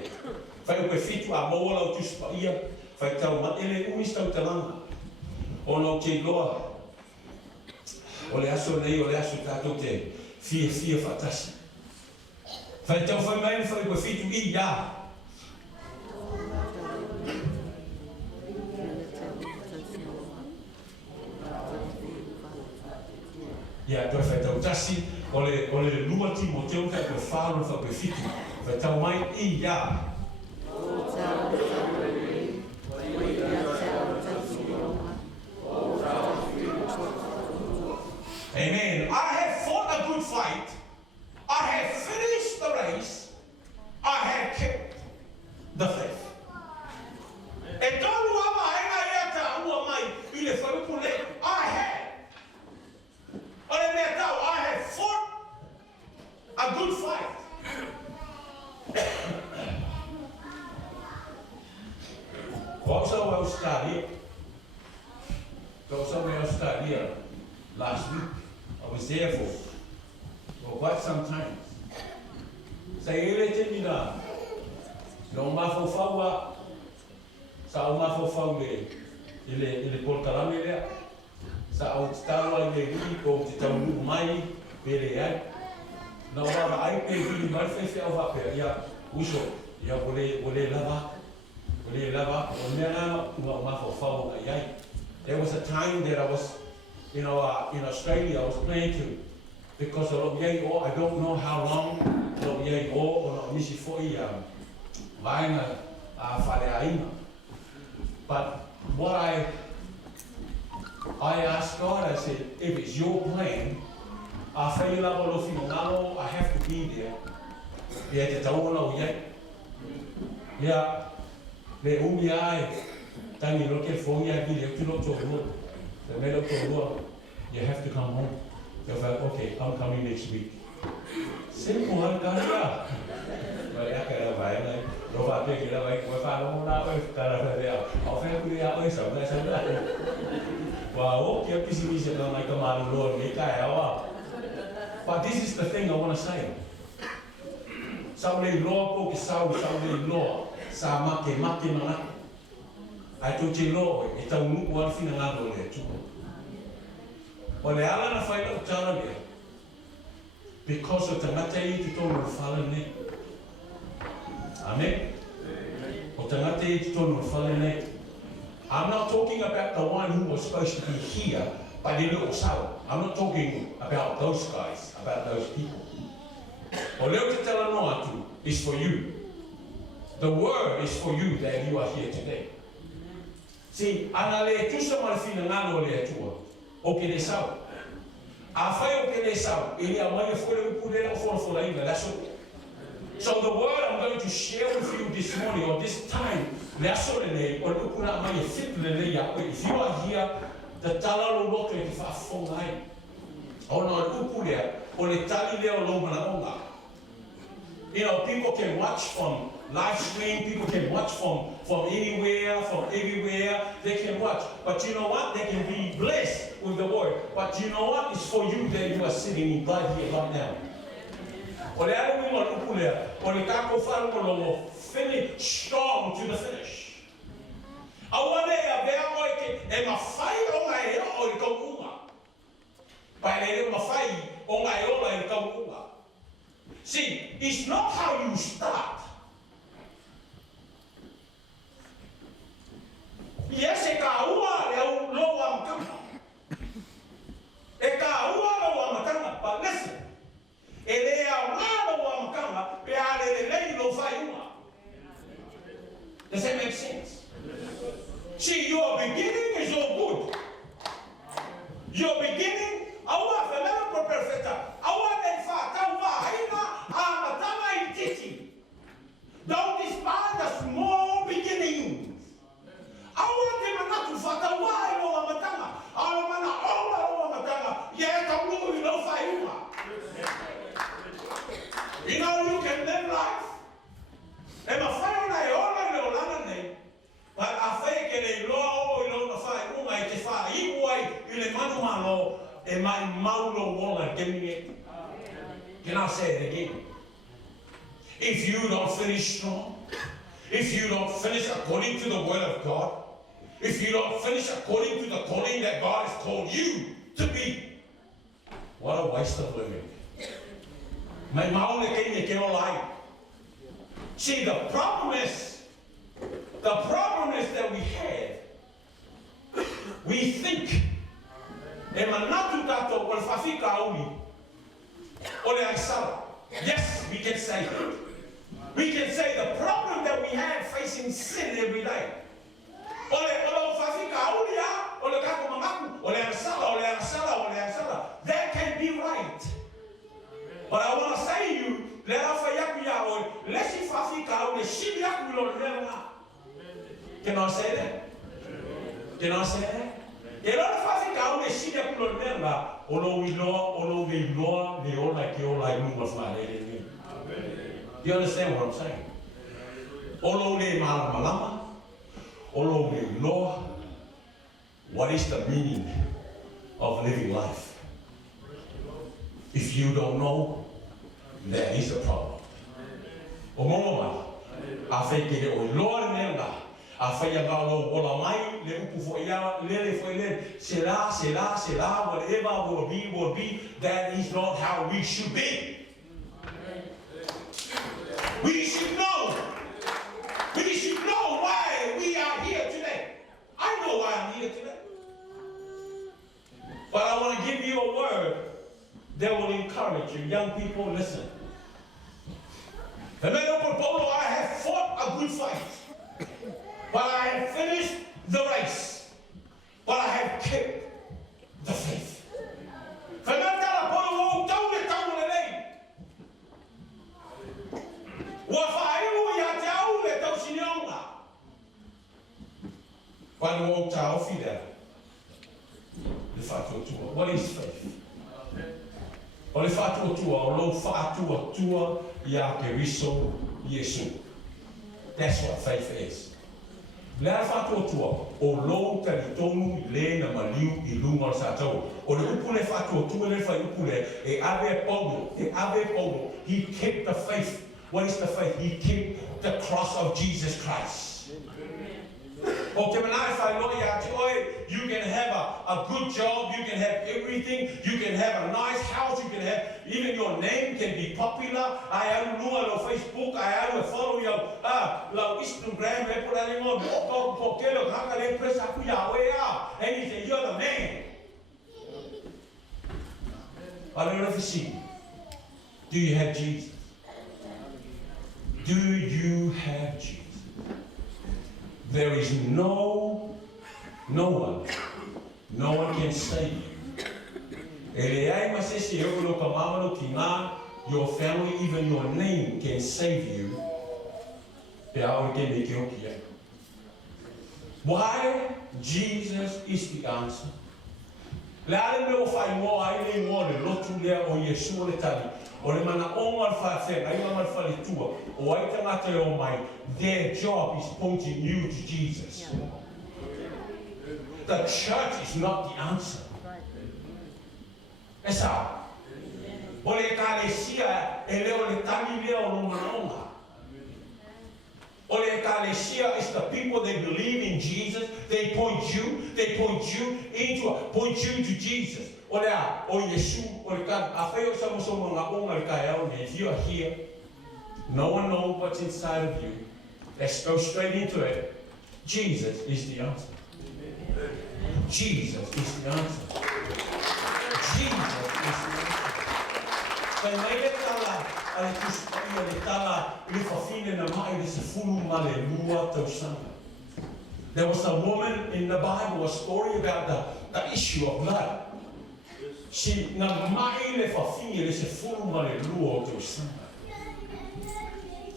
Fai upe fitu a maola o tuspa ia. Fai tau ma ele umis tau talanga. O no te loa. O le aso nei o le aso tātou te fia fatasi. Fai tau fai mai fai upe fitu I ia. Ia toi fai tau tasi. O le lua Timoteo kai koe whāru wha koe fitu. Whai tau mai I ia. Amen. I have fought a good fight. I have finished the race. I have kept the faith. E tolu ama ena ea ta ua mai I le wharupu le. I have. I have fought a good fight. Also, I was studying. Last week. I was there for quite some time. Sa ele te mina. No mafo faua. Sa o mafo fau ele portalame lea. Sa au tala le ri ko te tau mai pere ai. Na ora ai pe vi mai fe au va pe ia uso ia ole lava. Ole lava o mena no mafo fau ai. There was a time that I was in Australia, I was planning to, because I don't know how long or misi foi vaina whareaina. But what I asked God, I said, if it's your plan, I have to be there. Yeah, te taona o iai. Yeah, le umi ai, tangi roke fongi ai ki le tuno tōrua. The middle tōrua, you have to come home. They're like, okay, I'm coming next week. Simple, I'm done. But I can't buy it. No, I pick it up. If I don't know, I'll figure it out something. Wow, okay, this is like a man Lord. But this is the thing I want to say. Somebody law, somebody law, sa make mana. I told you, Lord, it's a new one thing another there too. But the Alan of Fight of Tarabia, because of the Matei to Tono fallen name. Amen. Or the Matei to Tono fallen name. I'm not talking about the one who was supposed to be here by the little south. I'm not talking about those guys, about those people. Or Leo te tala noa atu is for you. The word is for you that you are here today. See, ana le tusa malfina ngano le atua. O ke le sau. A whai o ke le sau. E lia mai e fwere upure o fola inga. That's all. So the word I'm going to share with you this morning or this time, that's all le o upura mai e fit le ya. If you are here, the talalo loke ki fa fongai. O no upure o le tali leo lo mana onga. You know, people can watch from live stream, people can watch from anywhere, from everywhere, they can watch. But you know what? They can be blessed with the word. But you know what? It's for you that you are sitting right here, right now. O le ale winga lupu lea. O le kako wharu o longo. Finish strong to the finish. Awane a vea moe ke e mawhai o ngai eo o i kau unga. Pai le mawhai o ngai o i kau unga. See, it's not how you start. Yes, e ka ua leo loa makanga. E ka ua loa makanga, but listen. E lea ua loa makanga, pe ale le lei lo whai unga. Does that make sense? See, your beginning is all good. Your beginning, aua whenera perfecta, aua nei whātau wāhina, a matama I titi. Don't despise the small beginnings. Aua te manatu whātau wā I loa matanga, ala mana ola loa matanga, yeah, ka mungu I lo whaiuma. You know, you can live life. E ma whai ona e ola I leo lana nei, but a whai ke le loa o I lo na whai unga I te whai iwai I le manu malo e mai maulo wala kemi. Can I say it again? If you don't finish strong, if you don't finish according to the word of God, if you don't finish according to the calling that God has called you to be, what a waste of living. Mai maune kemi ke o lai. See, the problem is that we think, e manatu tato o le whawhika auni, o le aisara. Yes, we can say it. We can say the problem that we have facing sin every day. O le whawhika auni a, o le kako mangaku, o le aisara. That can be right. But I want to say to you, let us say ya o lesi whawhika o le sibi aku lo lena. Can I say that? Can I say that? E lo whawhika o le sibi aku lo lena, o lo iloa le ola ke ola I munga whare. Do you understand what I'm saying? O lo le malama, o lo le iloa. What is the meaning of living life? If you don't know, there is a problem. O monga a whai ke o loa nenga, a whai a galo ola mai, le upu fo ia, le fo ile, se la, whatever will be, that is not how we should be. We should know. We should know why we are here today. I know why I'm here today. But I want to give you a word that will encourage you. Young people, listen. I have fought a good fight, but I have finished the race, but I have kept the faith. What is faith? O le whātua o lo whātua tua ia ke riso Yesu. That's what faith is. Lea whātua tua o lo taritonu I le na maliu I lunga o sātau. O le upu le whātua tua le whai upu le e ave pogo. He kept the faith. What is the faith? He kept the cross of Jesus Christ. O te manai whai loia ati oi, you can have a good job, you can have everything, you can have a nice house, you can have, even your name can be popular. Ai aru lua lo Facebook, ai aru e follow yo, lo Instagram, e pura ringo, ko kelo kaka le press aku Yahweh, and he say, you're the man. I don't know if you see. Do you have Jesus? Do you have Jesus? There is no one can save you. Your family, even your name can save you. Why? Jesus is the answer. Their job is pointing you to Jesus. The church is not the answer. That's how. O le ekalesia e leo le tani leo no manaonga. O le ekalesia is the people that believe in Jesus. They point you to Jesus. O le a, o Yesu, o le kan, a whaio sama ngā onga le kai au, if you are here, no one knows what's inside of you. Let's go straight into it. Jesus is the answer. Jesus is the answer. Jesus is the answer. Kai mai le tala, ale kuspaia le tala, le whawhine na mai le se fulu ma le lua tausanga. There was a woman in the Bible, a story about the issue of blood. She na mai le whawhine le se fulu ma le lua tausanga.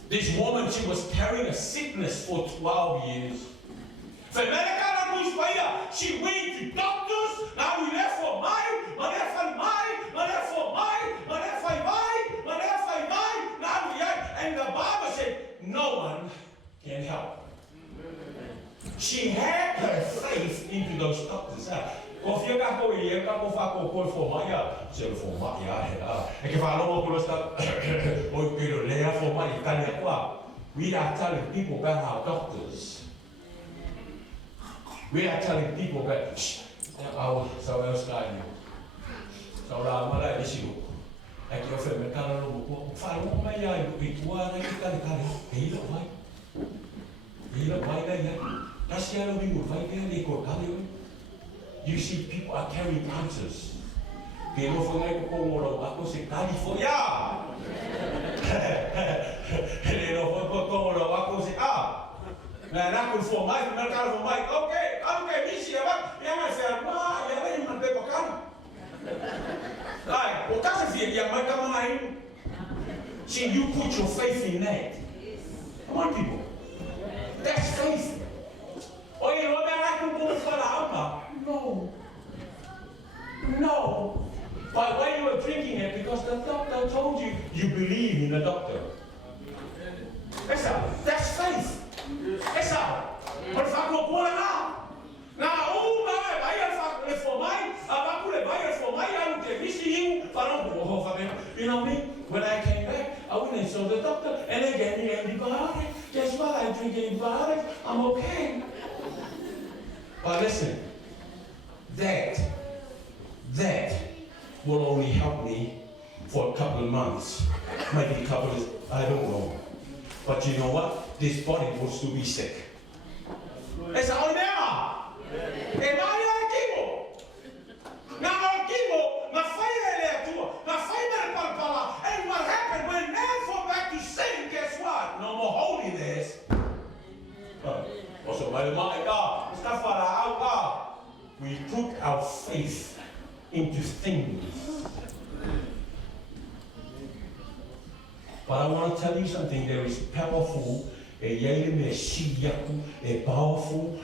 This woman, she was carrying a sickness for 12 years. She went to doctors, now we left for and the Bible said, no one can help. She had her faith into those doctors. If you got to hear, got to for my for my we are telling people about our doctors. We are telling people that so else guy so mala issue. Like your friend follow my eye, we you see people are carrying answers. They know for like man, I could for Mike, okay, this year, I said, see, you put your faith in that. Come on, people. That's faith. Oh, you know, man, I can go for the alma. No. But when you were drinking it, because the doctor told you, you believe in the doctor. That's faith. That's how. But if I go pull it out, now, oh, my, for mine, I don't you know what I mean? When I came back, I went and saw the doctor, and they gave me antibiotics. Guess what? I drink antibiotics. I'm okay. But listen, that will only help me for a couple of months, maybe a couple of, I don't know. But you know what? This body will still be sick. It's all there. And what happened when man fall back to sin? Guess what? No more holiness. We put our faith into things. But I want to tell you something. There is powerful. Powerful.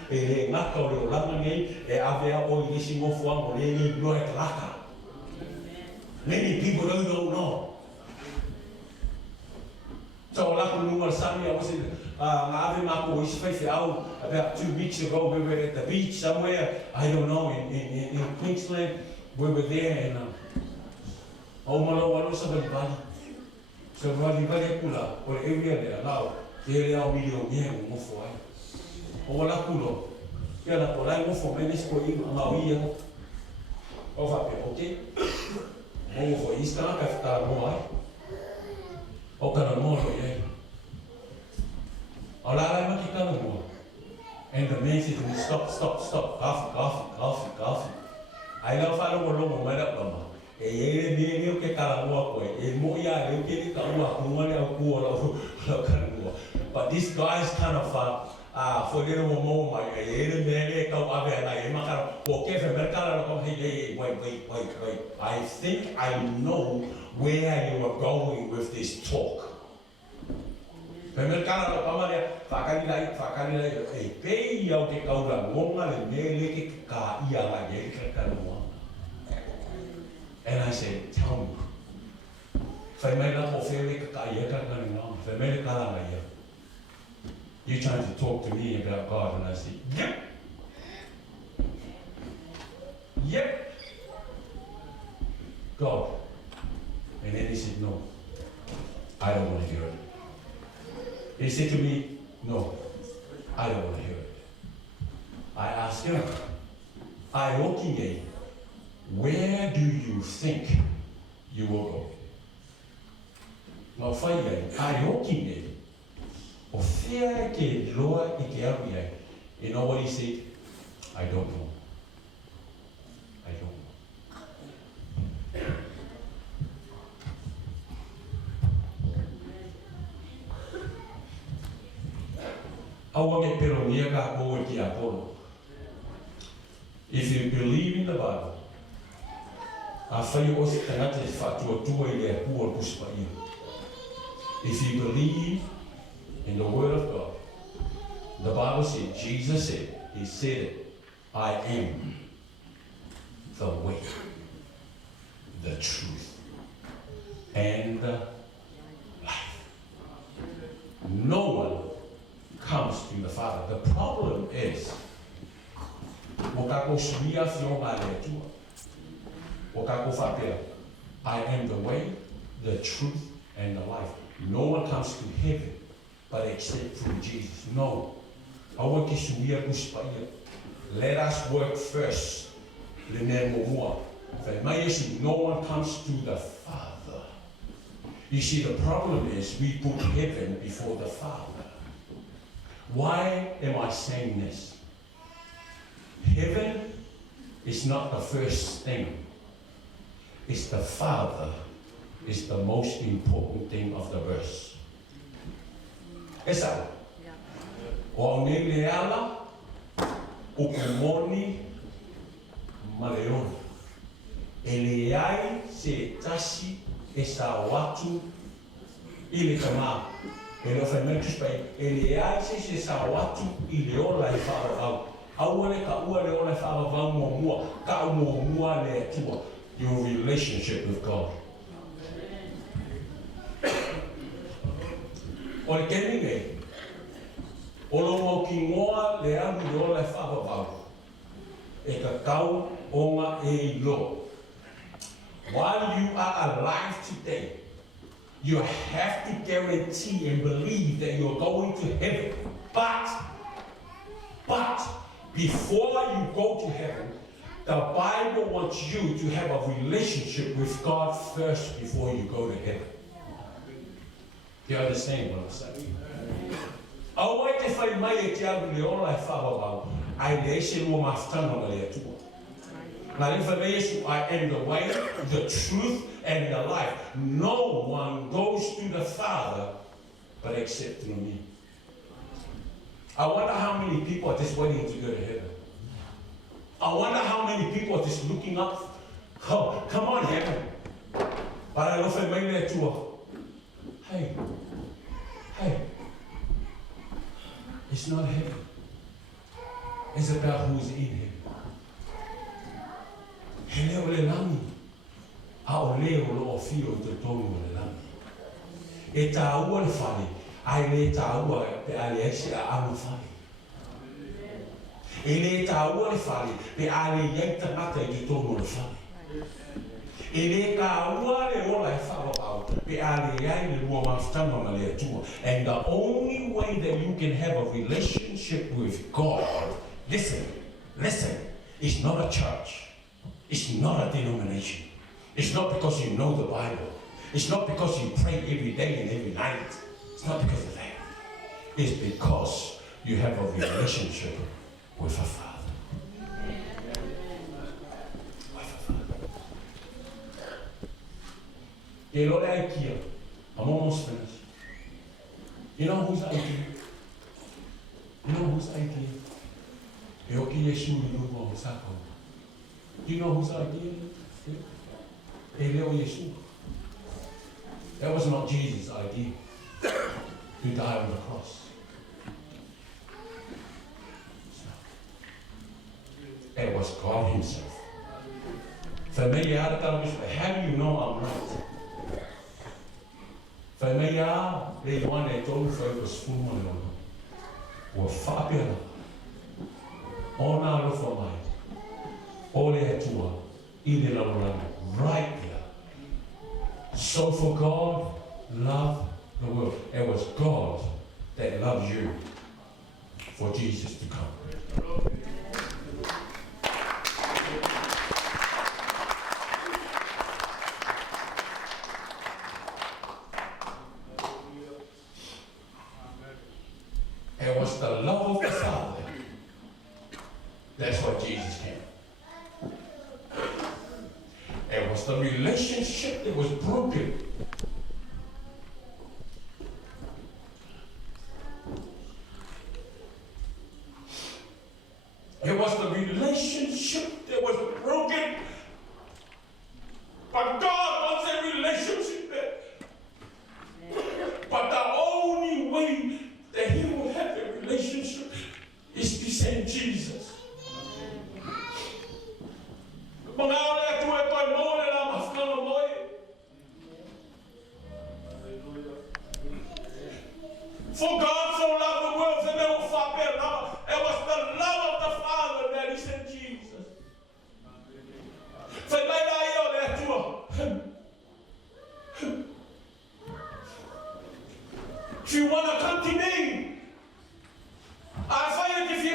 Many people don't know. So I was in about 2 weeks ago. We were at the beach somewhere, I don't know, in Queensland. We were there and so or area there now. They are video game more for okay? For Easter, after more. And the man said to me, stop, coffee. I love follow my but this guy is kind of for little more wait. I think I know where you are going with this talk. And I said, tell me. You're trying to talk to me about God, and I said, yep. God. And then he said, no, I don't want to hear it. He said to me, no, I don't want to hear it. I asked him, where do you think you will go? Now, you know what he said? I don't know. I don't know. If you believe in the Bible, if you believe in the Word of God, the Bible said, Jesus said, He said it, I am the way, the truth, and the life. No one comes to the Father. The problem is, I am the way, the truth, and the life. No one comes to heaven but except through Jesus. No. Let us work first. No one comes to the Father. You see, the problem is we put heaven before the Father. Why am I saying this? Heaven is not the first thing. It's the Father is the most important thing of the verse. Esa. O neleala o kumoni maleoni. Eleai se tasi esa watu ile kama. Ele ofementus pai. Eleai se sa watu ile ola ifaro. Awale ka ua le ola ifaro vamu mua ka mua le tua. Your relationship with God. O le keninge, o longo ki ngoa le amu le ola whakawau, e ka kau onga e lo. While you are alive today, you have to guarantee and believe that you're going to heaven. But, before you go to heaven, the Bible wants you to have a relationship with God first before you go to heaven. Do you understand what I'm saying? Awai te whai mai e te aru le ola e whawawau, ai le ese mua mawhtanga le atua. Nā le whai Yesu, I am the way, the truth, and the life. No one goes to the Father but except through me. I wonder how many people are just waiting to go to heaven. I wonder how many people are just looking up. Oh, come on, heaven. But I love it, maybe to hey, it's not heaven. It's about who's in heaven. He leo le lami. A o leo lo fio te tonu le lami. E ta ua le whare. Ai le ta ua pe ale ese a anu whare. E le ta ua le whare. Pe ale iei tangata i te tonu le whare. E le ka ua le ola e whakapau. Pe ale iei le rua mawhtanga ma le atua. And the only way that you can have a relationship with God, listen, it's not a church. It's not a denomination. It's not because you know the Bible. It's not because you pray every day and every night. It's not because of that. It's because you have a relationship with a Father. With a Father. I'm almost finished. You know whose idea? You know whose idea? Do you know whose idea? That was not Jesus' idea to die on the cross. It was God Himself. How do you know I'm right? The one that told me was full money or fabulous. On our for mine. All they had to right there. So for God loved the world. It was God that loves you for Jesus to come. It was the love of the Father. That's why Jesus came. It was the relationship that was broken. It was the relationship that was broken. But God wants a relationship back. But the only way that He will have a relationship is to send Jesus. For God so loved the world, it was the love of the Father that He sent Jesus. If you want to come to me, I find if you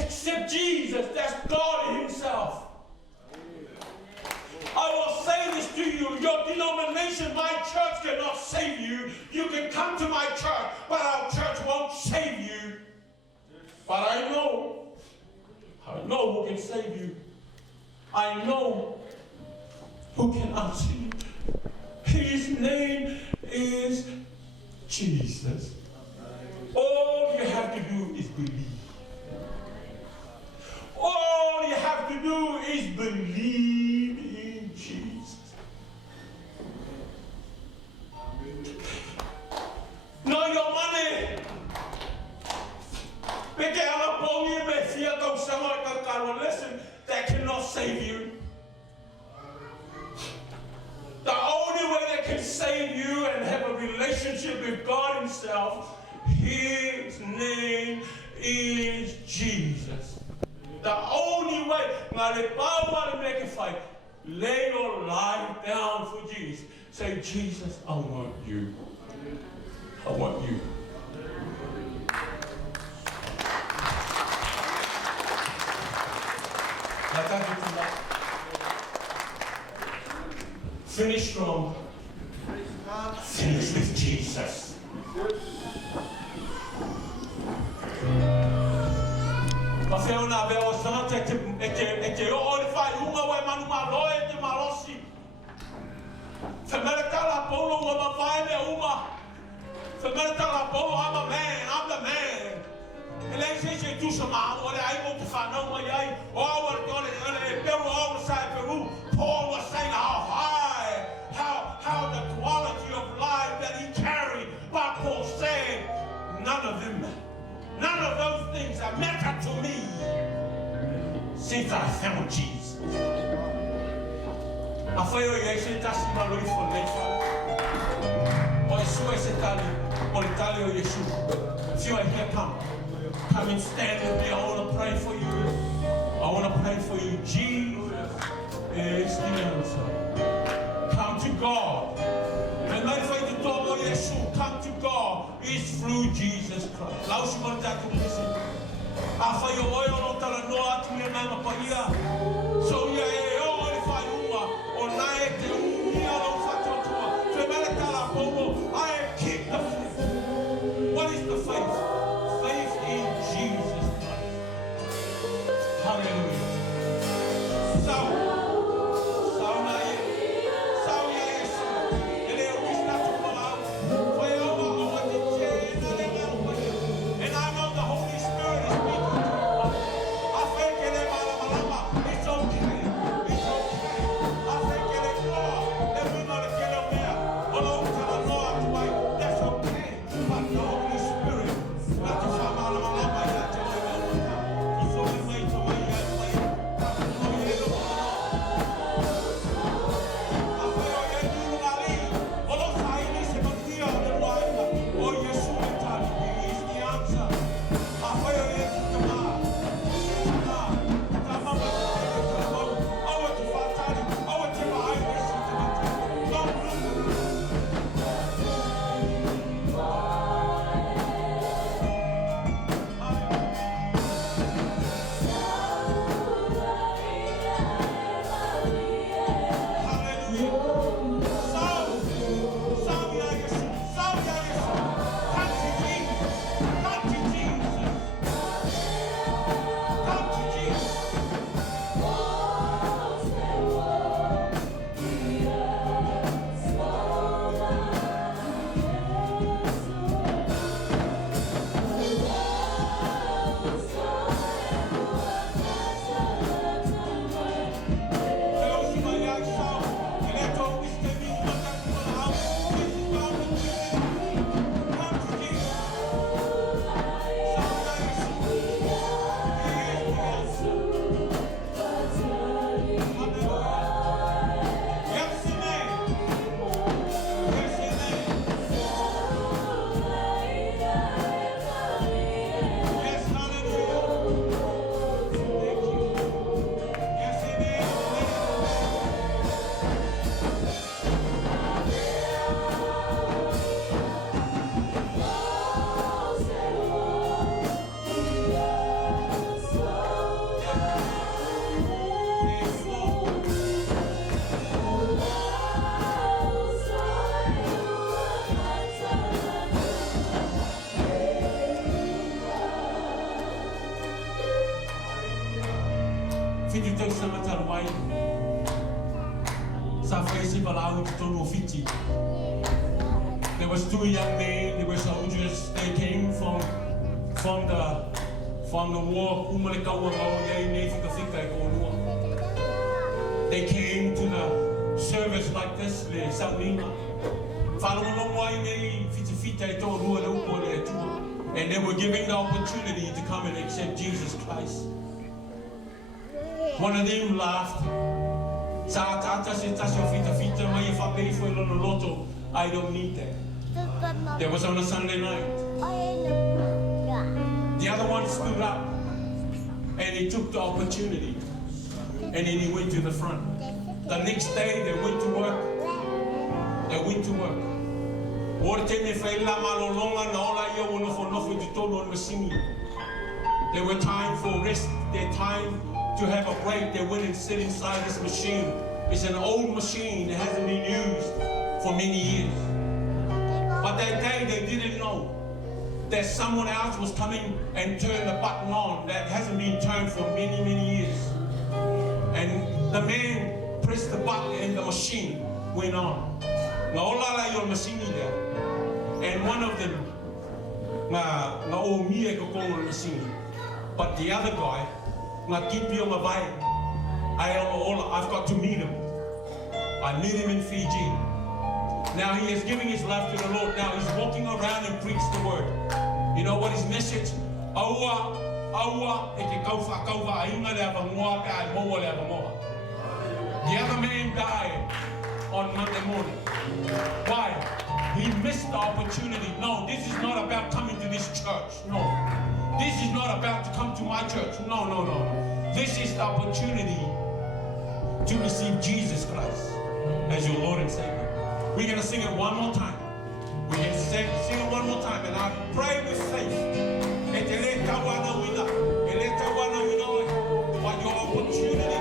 accept Jesus, that's God Himself. I will say this to you, your denomination, my church cannot save you. You can come to my church, but our church won't save you. But I know who can save you. I know who can answer you. His name is Jesus. All you have to do is believe. All you have to do is believe in Jesus. Not your money. Listen, that cannot save you. The only way that can save you and have a relationship with God Himself, His name is Jesus. The only way. Now, if I want to make a fight, lay your life down for Jesus. Say, Jesus, I want you. I want you. Finish strong. Finish with Jesus. Mafeona veo sanate ete o fai uma we manu maloe te malosi. Femerta la polo wa mafai me uma. Femerta la polo, I'm a man, I'm the man. And they say do some or I want to find out what I what God is Peru all side Peru. Paul was saying how the quality of life that he carried. But Paul said, none of those things are matter to me since I found Jesus. I feel you say that's my life for life. Or so I said, or Italy or Yeshua. If you are here, come and stand with me. I want to pray for you. I want to pray for you. Jesus is the answer. Come to God. And my faith to God, Yeshua, come to God is through Jesus Christ. Laus manda tu listen. Afa yo oyo no tala no atu le na paia. So ya e o le fai uma o na e te unia lo fatotua. Femele tala pomo. I keep the faith. What is the faith? Faith in Jesus Christ. Hallelujah. So it's Sa whaisi walau te tonu o Fiji. There was 2 young men, they were soldiers, they came from the war, they came to the service like this, and they were giving the opportunity to come and accept Jesus Christ. One of them laughed. I don't need that. That was on a Sunday night. The other one stood up and he took the opportunity and then he went to the front. The next day they went to work. They went to work. There were time for rest, their time to have a break. They went and sit inside this machine. It's an old machine that hasn't been used for many years. But that day they didn't know that someone else was coming and turn the button on that hasn't been turned for many, many years. And the man pressed the button and the machine went on. And one of them, but the other guy, I've got to meet him. I met him in Fiji. Now he is giving his life to the Lord. Now he's walking around and preaching the word. You know what his message? The other man died on Monday morning. Why? He missed the opportunity. No, this is not about coming to this church. No. This is not about to come to my church. No, no, no. This is the opportunity to receive Jesus Christ as your Lord and Savior. We're going to sing it one more time. We're going to sing it one more time. And I pray with faith. But your opportunity,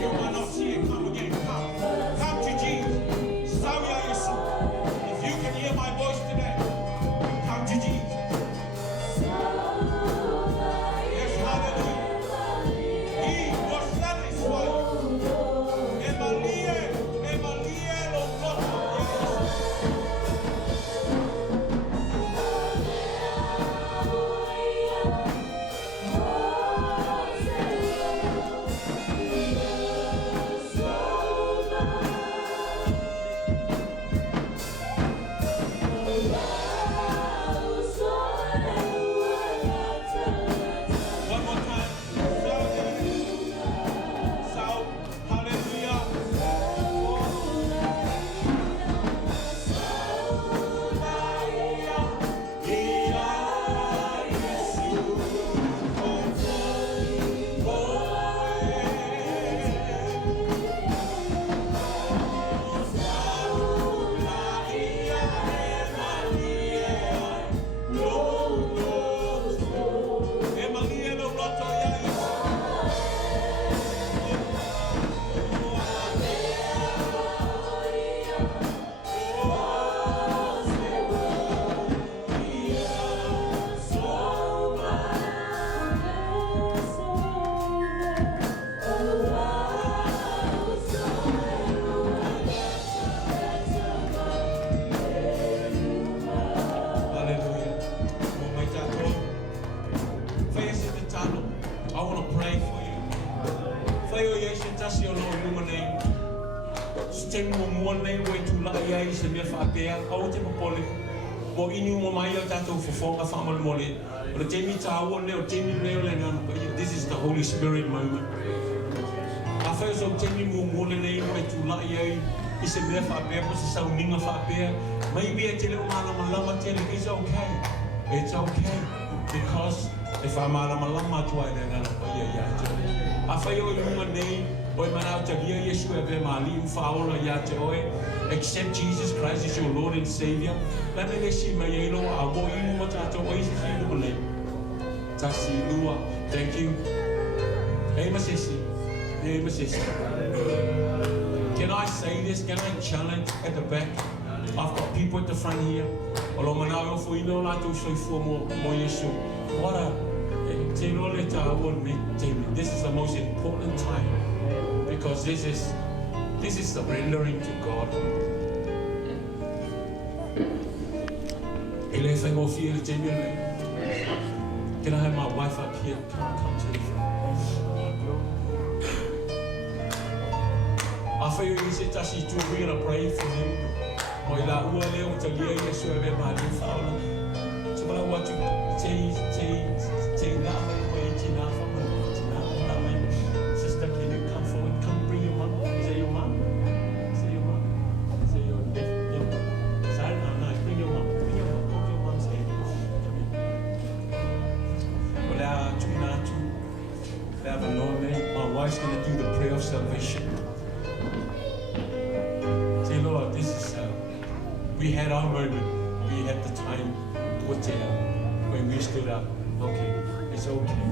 you might not see it come again. Come to Jesus. If you can hear my voice today, come to Jesus. Yes, hallelujah. He was satisfied. This is the Holy Spirit moment. Maybe it's okay. It's okay. Because if I'm accept Jesus Christ as your Lord and Savior. Thank you. Can I say this? Can I challenge at the back? I've got people at the front here. This is the most important time because this is This is surrendering to God. Can I have my wife up here? Come to the front. I feel you say tashi tu, we're gonna pray for him. Moi la ua leo talia ia sua be mali faula. So I want you take na mai tina fa mai tina mai. Sister, can you come forward? Come bring your mom. Is that your mom? Is that your mom? Is that your mom? Sorry, no, bring your mom. Bring your mom. Hold your mom's hand. My wife's going to do the prayer of salvation. Say, Lord, this is, we had our moment. We had the time when we stood up. Okay, it's okay.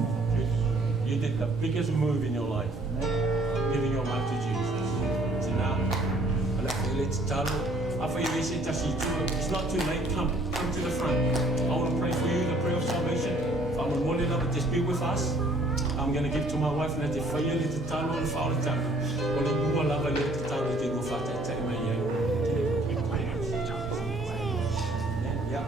You did the biggest move in your life, giving your life to Jesus. So now, it's not too late. Come to the front. I want to pray for you, the prayer of salvation. If I'm one another, just be with us. I'm going to give to my wife and I fire little town on fire time. When you will have a little town, they go for that time. Yeah.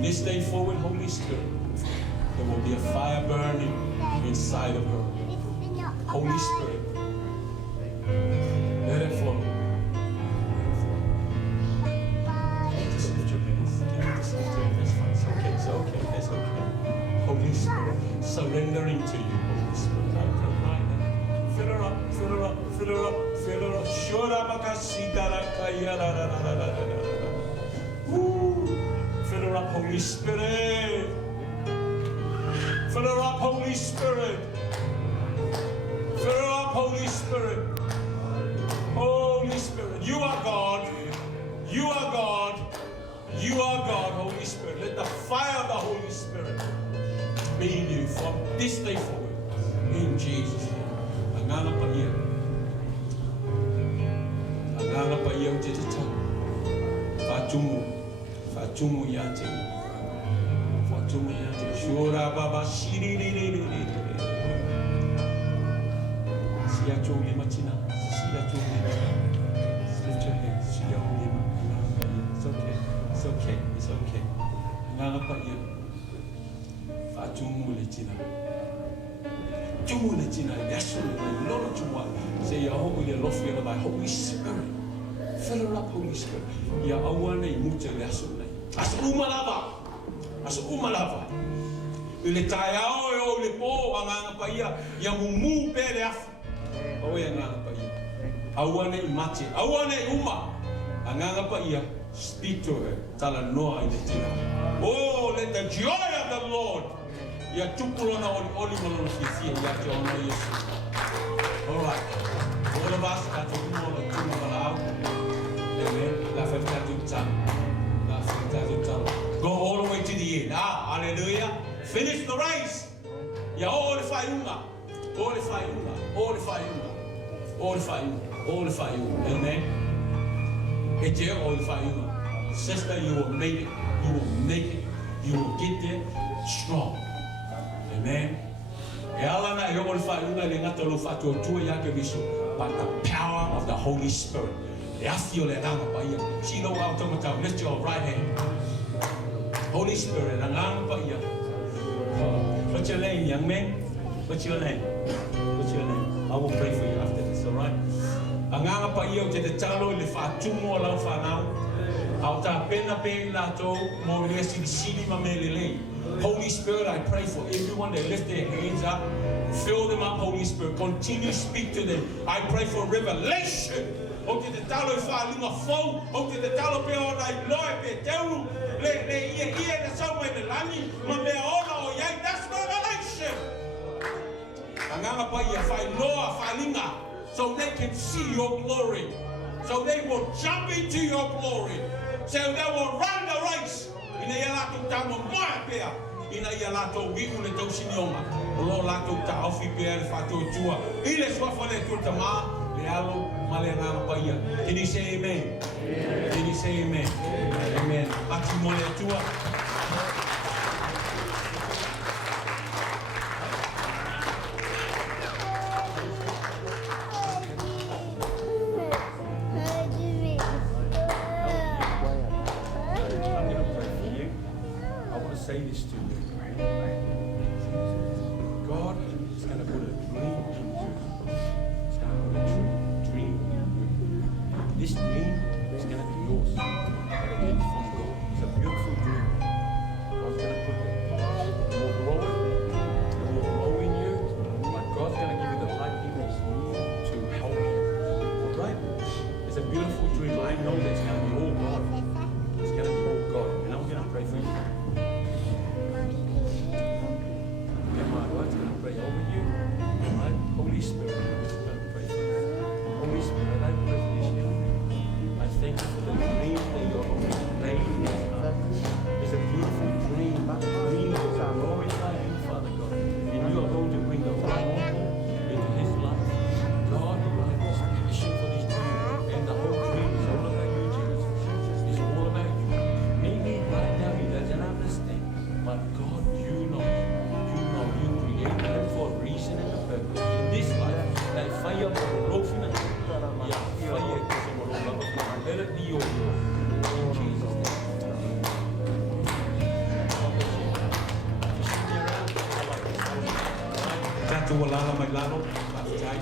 This day forward, Holy Spirit, there will be a fire burning inside of her. Holy Spirit, let it flow. Just lift your hands. Just lift your hands. It's okay. It's okay. It's okay. Holy Spirit, surrendering to you, Holy Spirit. I pray right now. Fill her up. Fill her up. Fill her up. Fill her up. Fill her up, Holy Spirit. Fill her up, Holy Spirit. Fill her up, Holy Spirit. Holy Spirit, you are God. You are God. You are God, Holy Spirit. Let the fire of the Holy Spirit be in you from this day forward. In Jesus' name. Angana pa iya. Angana pa iya. Fatumu yate. Fatumu yate. Shura baba shiri. Siya chuli machina. Siya chuli. Lift your hands. Siya ulima. It's okay. It's okay. It's okay. Ngapa ya. Fatumu lechina. Tumu lechina. Yashu lolo chumwa. Say ya hope we love you by Holy Spirit. Fill her up, Holy Spirit. Ya awana imucha lesu lai. As umalava. Ile tayao yo le po anganga pa ia ya mumu pele afu. O ya nganga pa ia. Awana imate. Awana uma. Anganga pa ia. Speak to her. Tala noa ile tina. Oh, let the joy of the Lord. Ya tupulona oli malona fisia ya jono Yesu. All right. All of us are to do all the things allowed. Amen. Go all the way to the end. Hallelujah. Finish the race. Ya all fayunga. Amen. Ete all fayunga. Sister, you will make it. You will make it. You will get there strong. Amen. But the power of the Holy Spirit. Lift your right hand. Holy Spirit. What's your name, young man? What's your name? What's your name? I will pray for you after this, all right? Holy Spirit, I pray for everyone that lift their hands up. Fill them up, Holy Spirit. Continue to speak to them. I pray for revelation. That's revelation. So they can see your glory. So they will jump into your glory. So they will run the race. Ina ia lato wiu le tau sinioma lo lato ta ofi pe le fato tua ile swa fole tu tama le alo male na paia. Can you say amen? Can you say amen? Amen. Ati mole tua. Say this to you. God is going to put a dream in you. He's going to put a dream in you. This dream is going to be yours. But it is from God. It's a beautiful dream. God's going to put it. It will grow in you. But God's going to give you the right people to help you. Right? It's a beautiful dream. I know that it's going to be all God. It's going to be all God. And I'm going to pray for you. Pray over you. Right? Holy Spirit, I pray for you. Holy Spirit, I pray for this young man. I thank you for the dream that you're laying in his heart. It's a beautiful dream. That dream is glorify you, Father God. And you are going to bring the right people into his life. God, you have this passion for this dream. And the whole dream is all about you, Jesus. It's all about you. Maybe right now he doesn't understand. But God, you know. For a reason and a purpose. In this life, that fire of love, let it be yours. In Jesus' name. Tatu walala maglano, patay.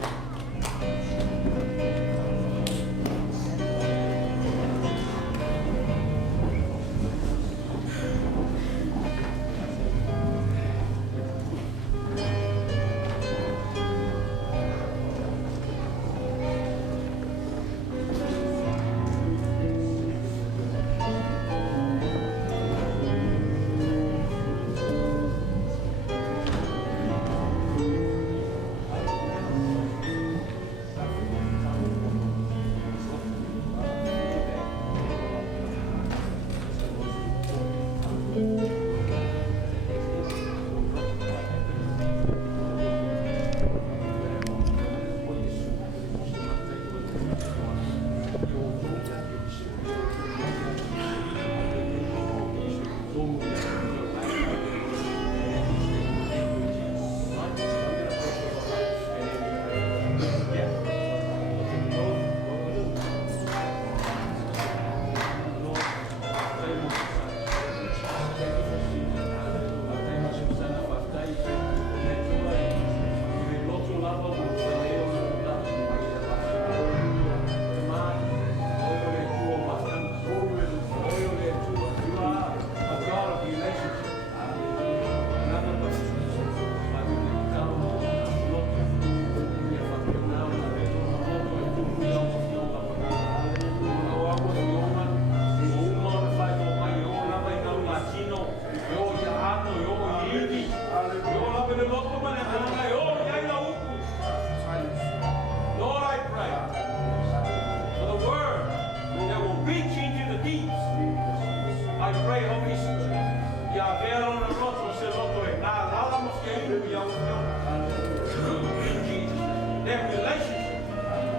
that relationship,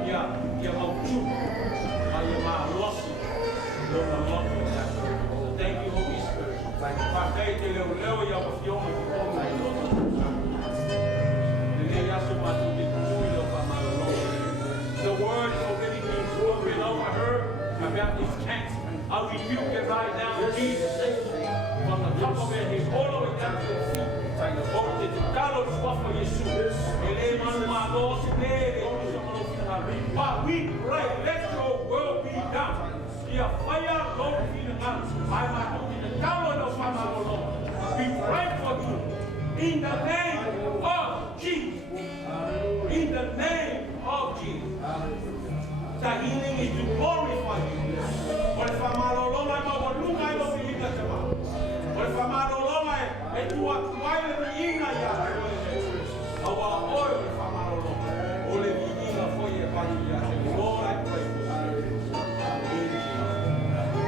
yeah, how true, how you my lost, so thank you, Holy Spirit. Pakai te leo ya wafiona kuona ilo. The word is already being spoken over her about this cancer. I rebuke it right now in Jesus' name. From the top of her head all the way down to her feet. But we pray, let your will be done. We pray for you in the name of Jesus. In the name of Jesus. The healing is to glorify you. What if I'm out of Loma? I'm out of Loma. I'm out of Loma. What if I'm out of Loma? And you are quiet in the evening. Our oil, if I'm out of Loma. Only the evening for you. Lord, I pray for you.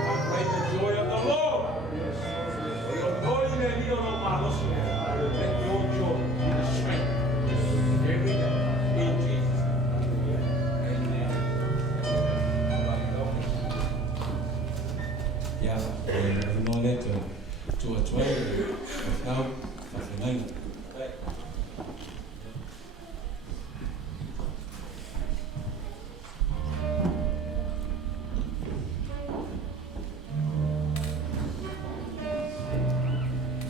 I pray the joy of the Lord. Your glory in the little of my loss. Let your joy be the strength. Every day. In Jesus. Yeah, we know that to a 12 now,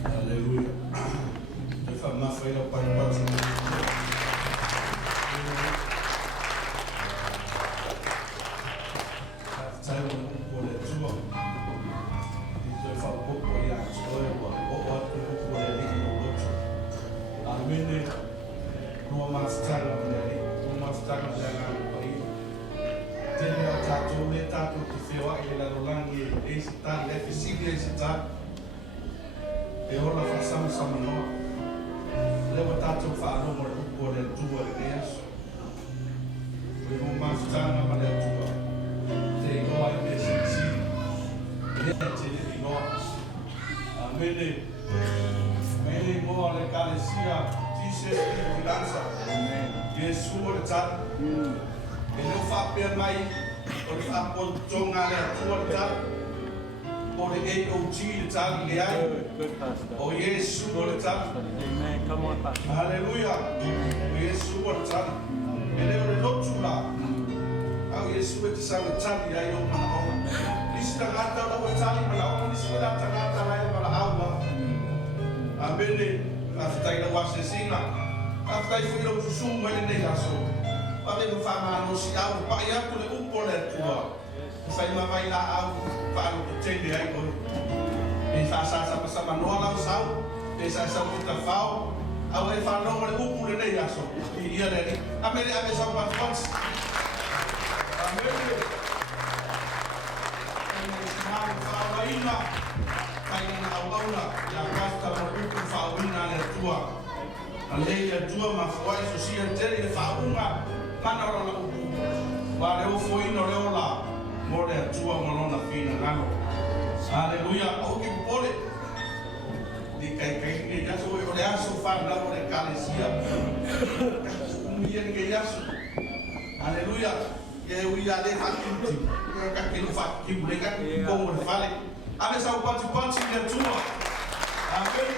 Hallelujah. If I'm not afraid of my person. Oh yes, amen. Come on, Pastor. Hallelujah. Yes, oh yes, with the sound of Charlie, I own my own. This is the matter of Charlie, but I only see that I have been there. After I was a singer, after I feel to soon when they are so. But then the farmer knows how to buy up to the Upolet tour. Say my mind out, follow the change the icon. Sa sama-sama nolang sau, desa sa kita fau, awal fano mole upu le ya so. Iya dari. Ameli ame sa pas. Ameli. Semua fau ina. Kain na awala, ya pasta mo upu fau ina le tua. Ale ya tua ma foi social tele fau uma. Mana ora upu. Ba le fo ina le ola. Mo le tua mo na fina ngalo. Hallelujah. Oh, give pole. Di kai ni jaso oleh aso fan la oleh kalesia. Mien ke jaso. Hallelujah. Ye wi ale fakinti. Ka kilo fakim le ka ko mo fale. Ame sa upati de tua. Amen.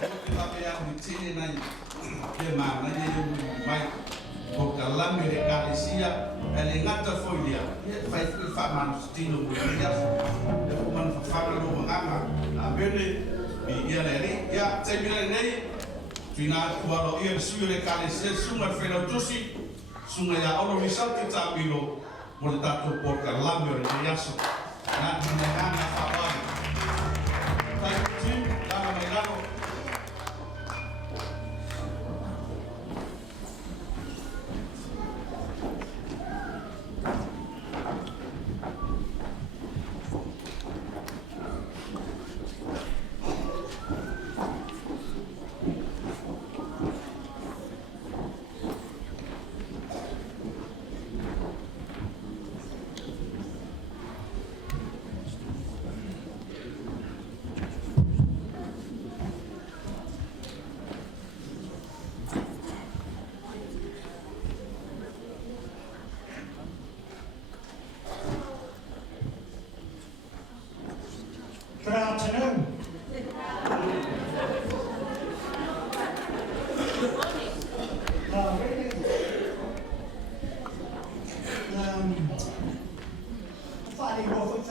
Ko la be ya mitini na ye ma na ye mai. Ko kalame de kalesia. Ele ngata folia, fai faman stilo bulias, de man fafara lo manganga, abele bi yele ya tebile nei, tina kualo ir suele kalese sunga felo tusi, sunga ya olo misal kita bilo, mo tato por kalame de yaso, na nganga fawan. Tai tim dana melano.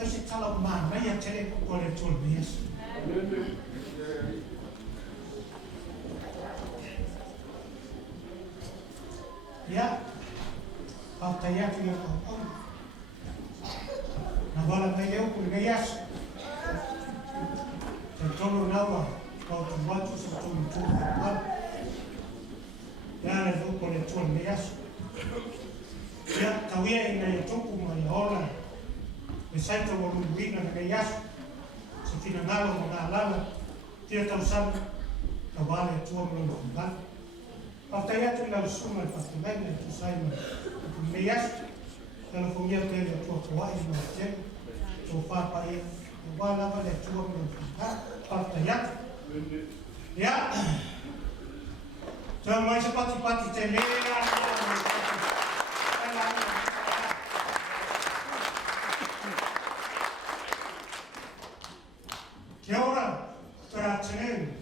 fesi tala ma na ya tere ko le tul yes ya apa ya tu ya na bala mai eu ko le yes tolo nawa ko tu watu sa tu ya le ko le tul yes ya tawia ina ya tuku mai ola Misalnya kalau luwina na kayas sa tinangalo mga alala tiya tausan kabale tuwa mo ng kumban. Pagtaya ito lang suman pagtumay na ito sa iyo. Kung mayas, kalau kumiyat na ito tuwa kuwain mo jen, tuwa pa iya, wala ba na tuwa mo ng kumban. Pagtaya. Ya. So, may sa pati-pati telera. Kia ora, good afternoon.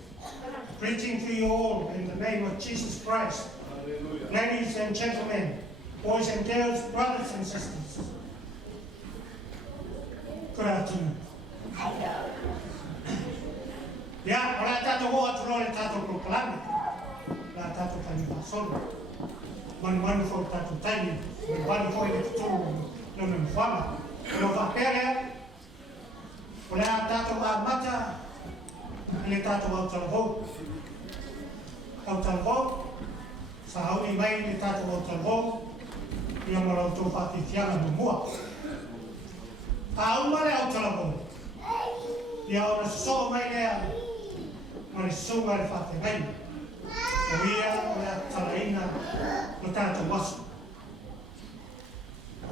Greeting to you all in the name of Jesus Christ. Hallelujah. Ladies and gentlemen, boys and girls, brothers and sisters. Good afternoon. Ya, ora tato ho atrole tato proklame. La tato kaniba solo. Man fo tato tani, man fo ile tuturu no me fama. No va pere. Oleh tato mata, ini tato autalho, sahau ni mai ini tato autalho, yang malau tu pati tiada semua. Tahu mana autalho? Ya orang so mai dia, mana sungai pati mai. Dia oleh talaina, tato was.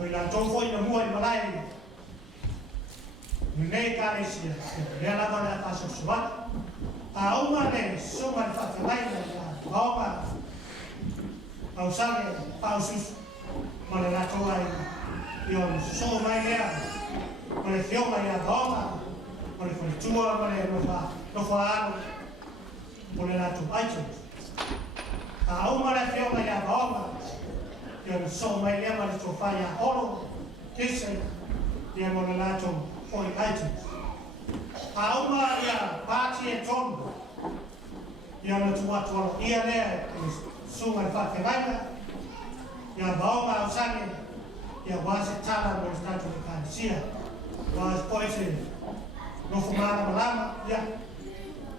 Oleh jompo ini semua ini malai. Nei karesia, ela vai a passar suat. A uma ne suma fata mai na Roma. Ao sale pausus mala la toa io so mai ya. Mala fioma ya Roma. Mala tua mala no fa mala la tu items. A uma la fioma ya Roma. Io so mai ya mala tu fa ya oro. Kisse dia mala la tu point items. Auma ya party e tono. Ya no tuatua ia lea sunga fate vaina. Ya bauma usane ya wase tala mo stato de cancia. Was poison no fumara malama ya.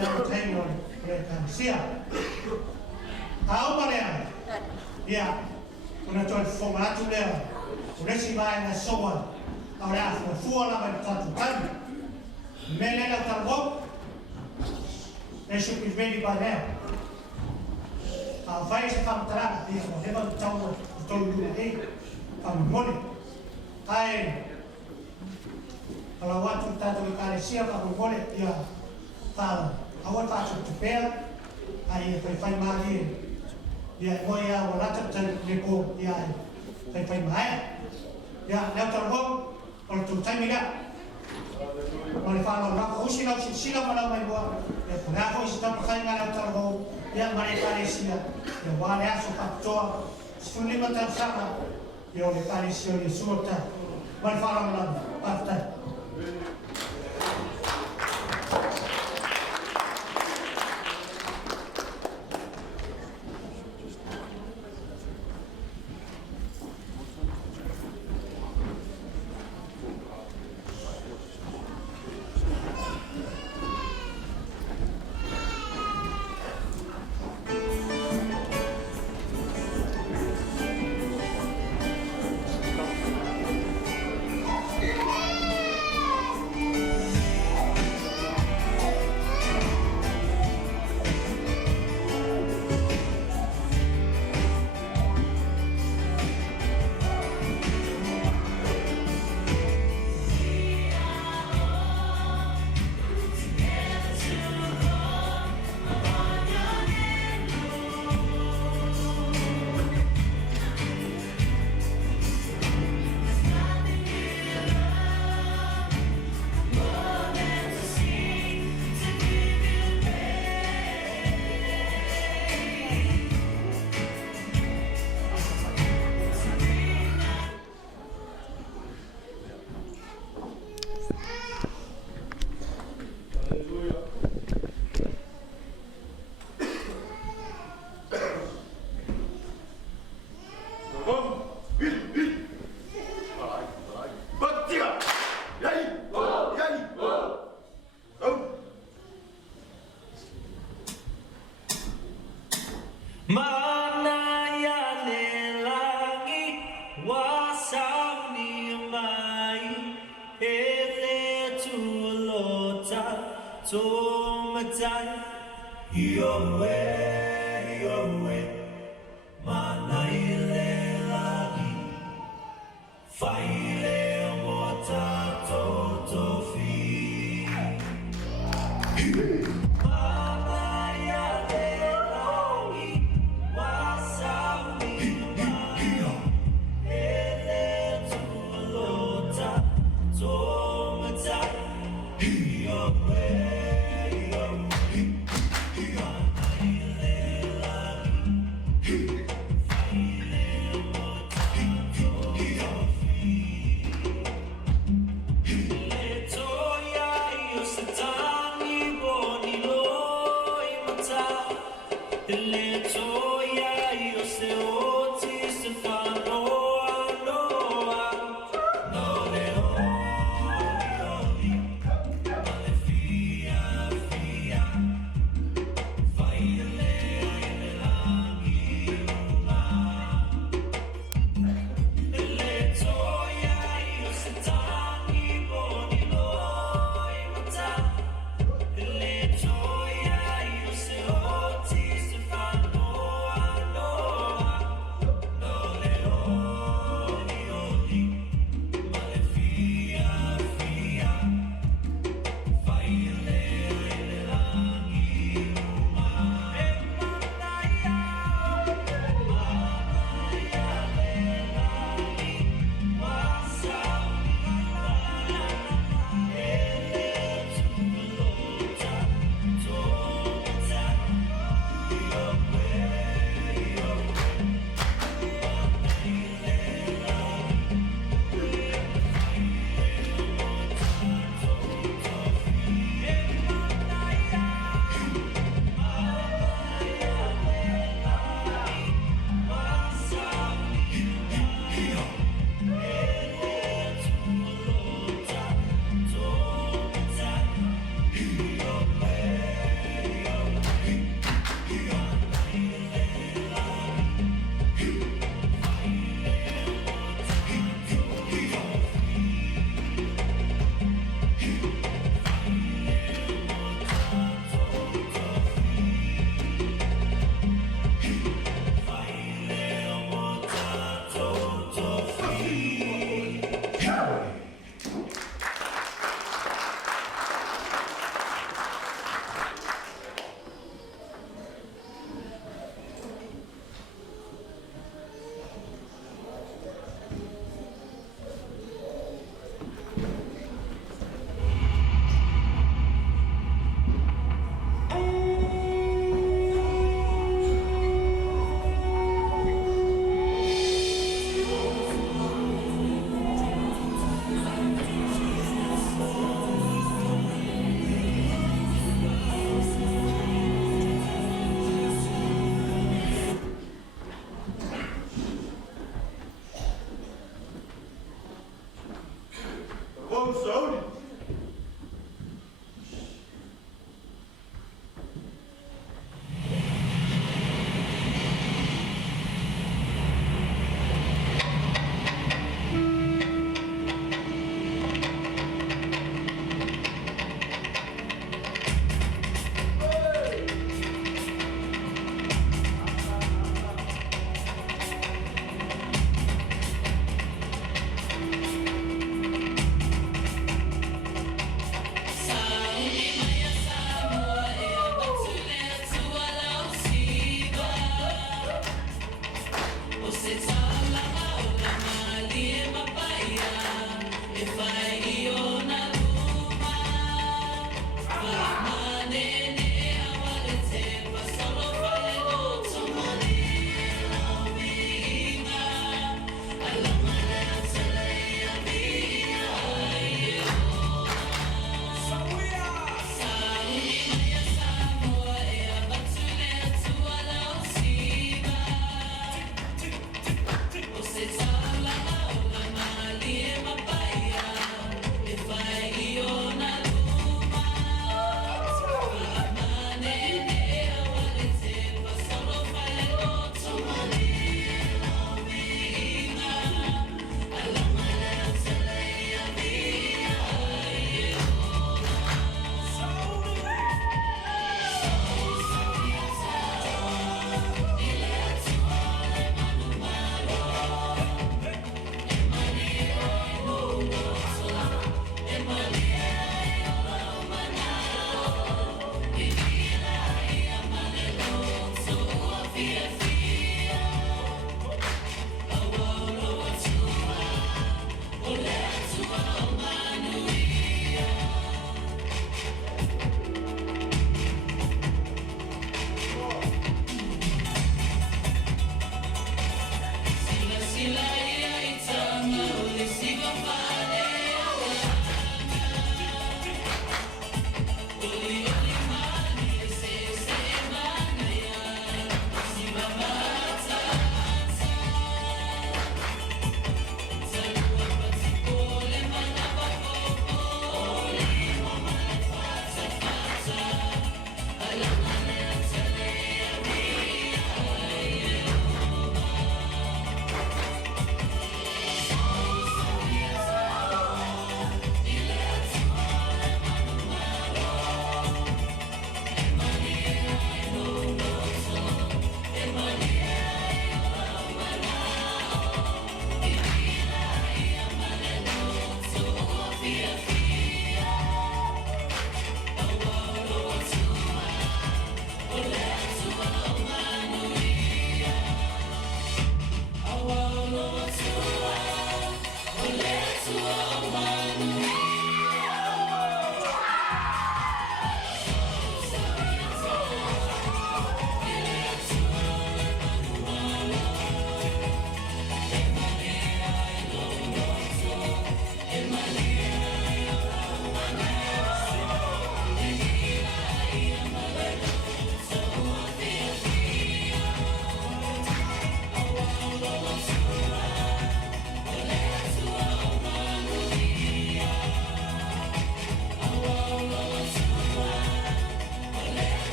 El tengo de cancia. Auma lea. Ya una to formato lea. Unesi vai na soa. Ahora, fue la verdad. Melena Tarbo, they should be ready by now. Our vice Pantara, they have never told you again. From morning. Kalau waktu tato ikaresia kamu boleh dia tahu. Awak tato tupel, fai mali dia moya walatat dan lepo dia fai mai. Ya, lewat Tarbo. Kalau tu time tidak, kalau falar nak sila malam mai buat, ya pernah kau istirahat pakai ngalah terbawa, yang mereka Malaysia, ya wala suka toa, sekali macam sana, ya oleh Malaysia ni semua tak, kalau falar malam, partai.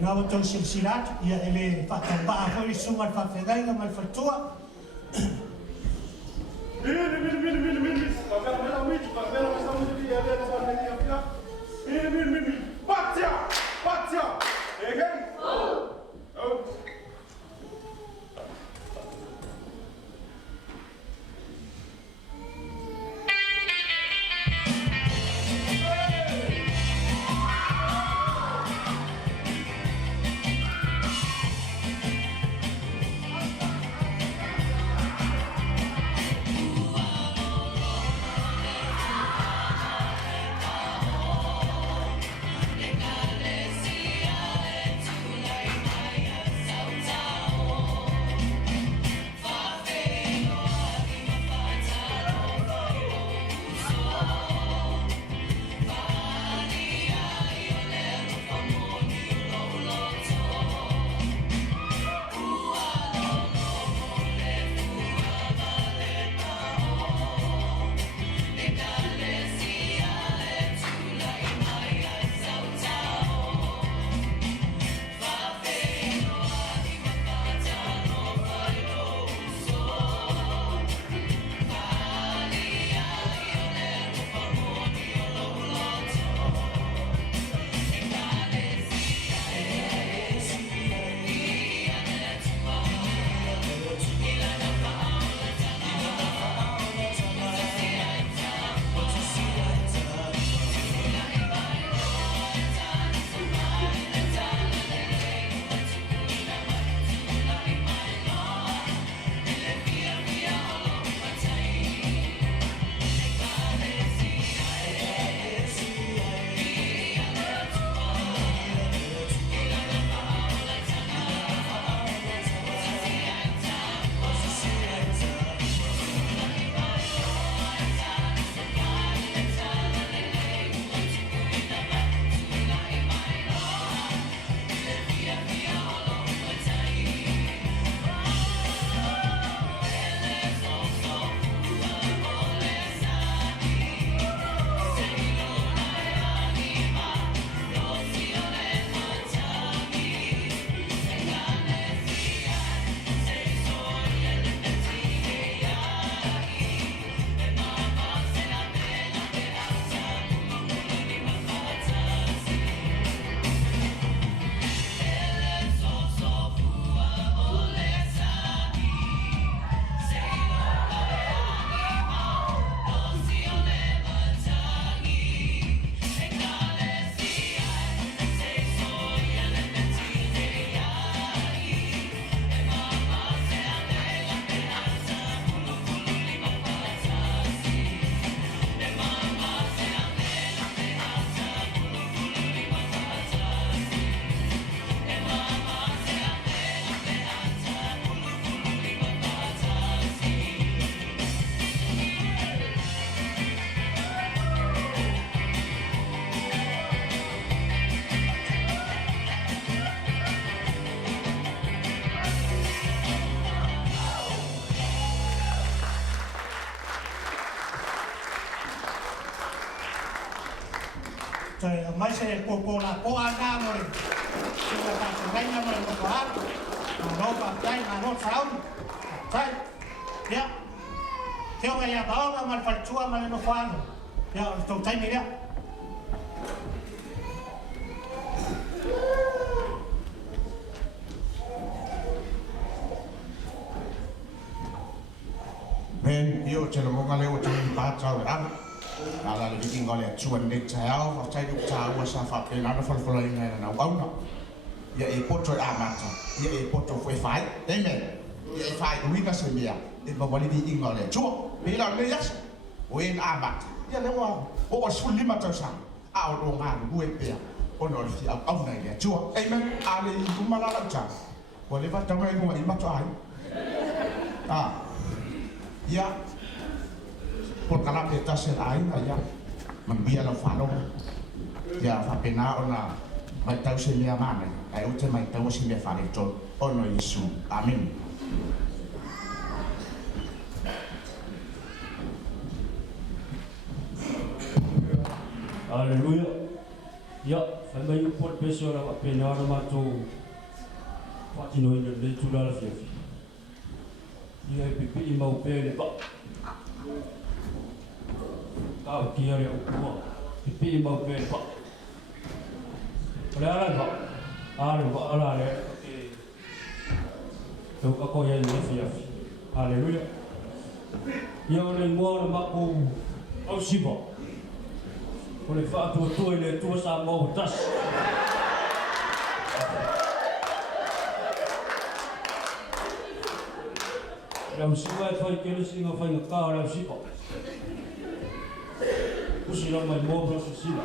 Ngau tau silsilat ia ele whakambaa hoi sunga whawhengainga mai whatua. Trời mấy xe cô là cô ăn ra rồi. Chúng ta phải đánh ra rồi một quán. Nó vào đây mà nó sáu. Sai. Ya. Theo ngày nhà báo mà phải chua mà nó khoan. Ya, tôi thấy mấy đấy. Men yêu cho nó ngon leo cho đi ba cháu ăn. Là cái gì gọi là chuồn để chéo và chay đục cháo và sa phạt cái nó phân phối này là nó bóng nó. Vậy bút trôi à mặt vậy bút trôi phơi phái. Amen. Vậy phái quý nó sửa bìa. Để mà gọi đi gọi là chúa. Vì là nó yes. Quên à mặt. Vậy nếu mà bộ xuân đi mà cho sang. Áo đồ hàng quên bìa. Ôn nói thì ông này là chúa. Amen. À đi cũng mà làm chẳng. Còn nếu mà trong đây cũng là mắt cho ai. À. Ya, pun kalau kita selai aja, membiar lo follow, ya, fapena ona, mai tahu selia mana, ai uce mai tahu selia fare jon, ono Yesus, amin. Haleluya. Ya, phải mấy phút bây giờ là fapena ona mato, fatino ino le tulala fiafi. Ia pipi mau pele ba. Kau kia le ukua. Pipi mau pele ba. Ala ba. Ala le. Tu kako ya ni fia. Haleluya. Ia le mo le maku au sibo. Ole fa tu le tu sa mo tas. Làm gì vậy phải kêu là xin phải ngược cao làm gì vậy? Cứ xin làm mày mua rồi xin là.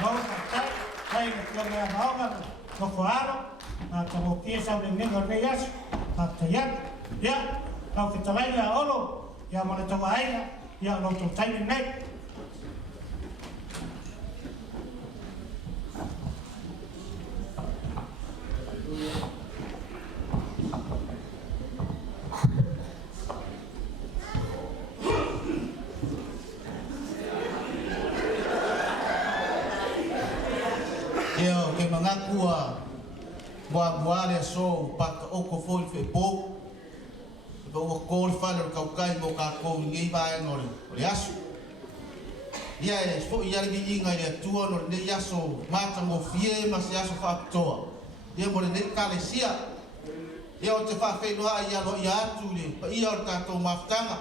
Mau ka kai na kia mea maonga no whaaro na tango kia sau ne nenga rei asu na te iat ia tau ki talai a olo ia mana tau aina ia no tau taini nei Yo, ke mangakua Boa le so pak oko foi fe po. Ba o ko fa le ka kai mo ka ko ngi ba ngori. Le asu. Ia e fo ia le inga le tua no le yaso mata mo fie mas yaso fa toa. Ia mo le ka le sia. Ia o te fa fe no ia lo ia tu le. Pa ia o ta to maftanga.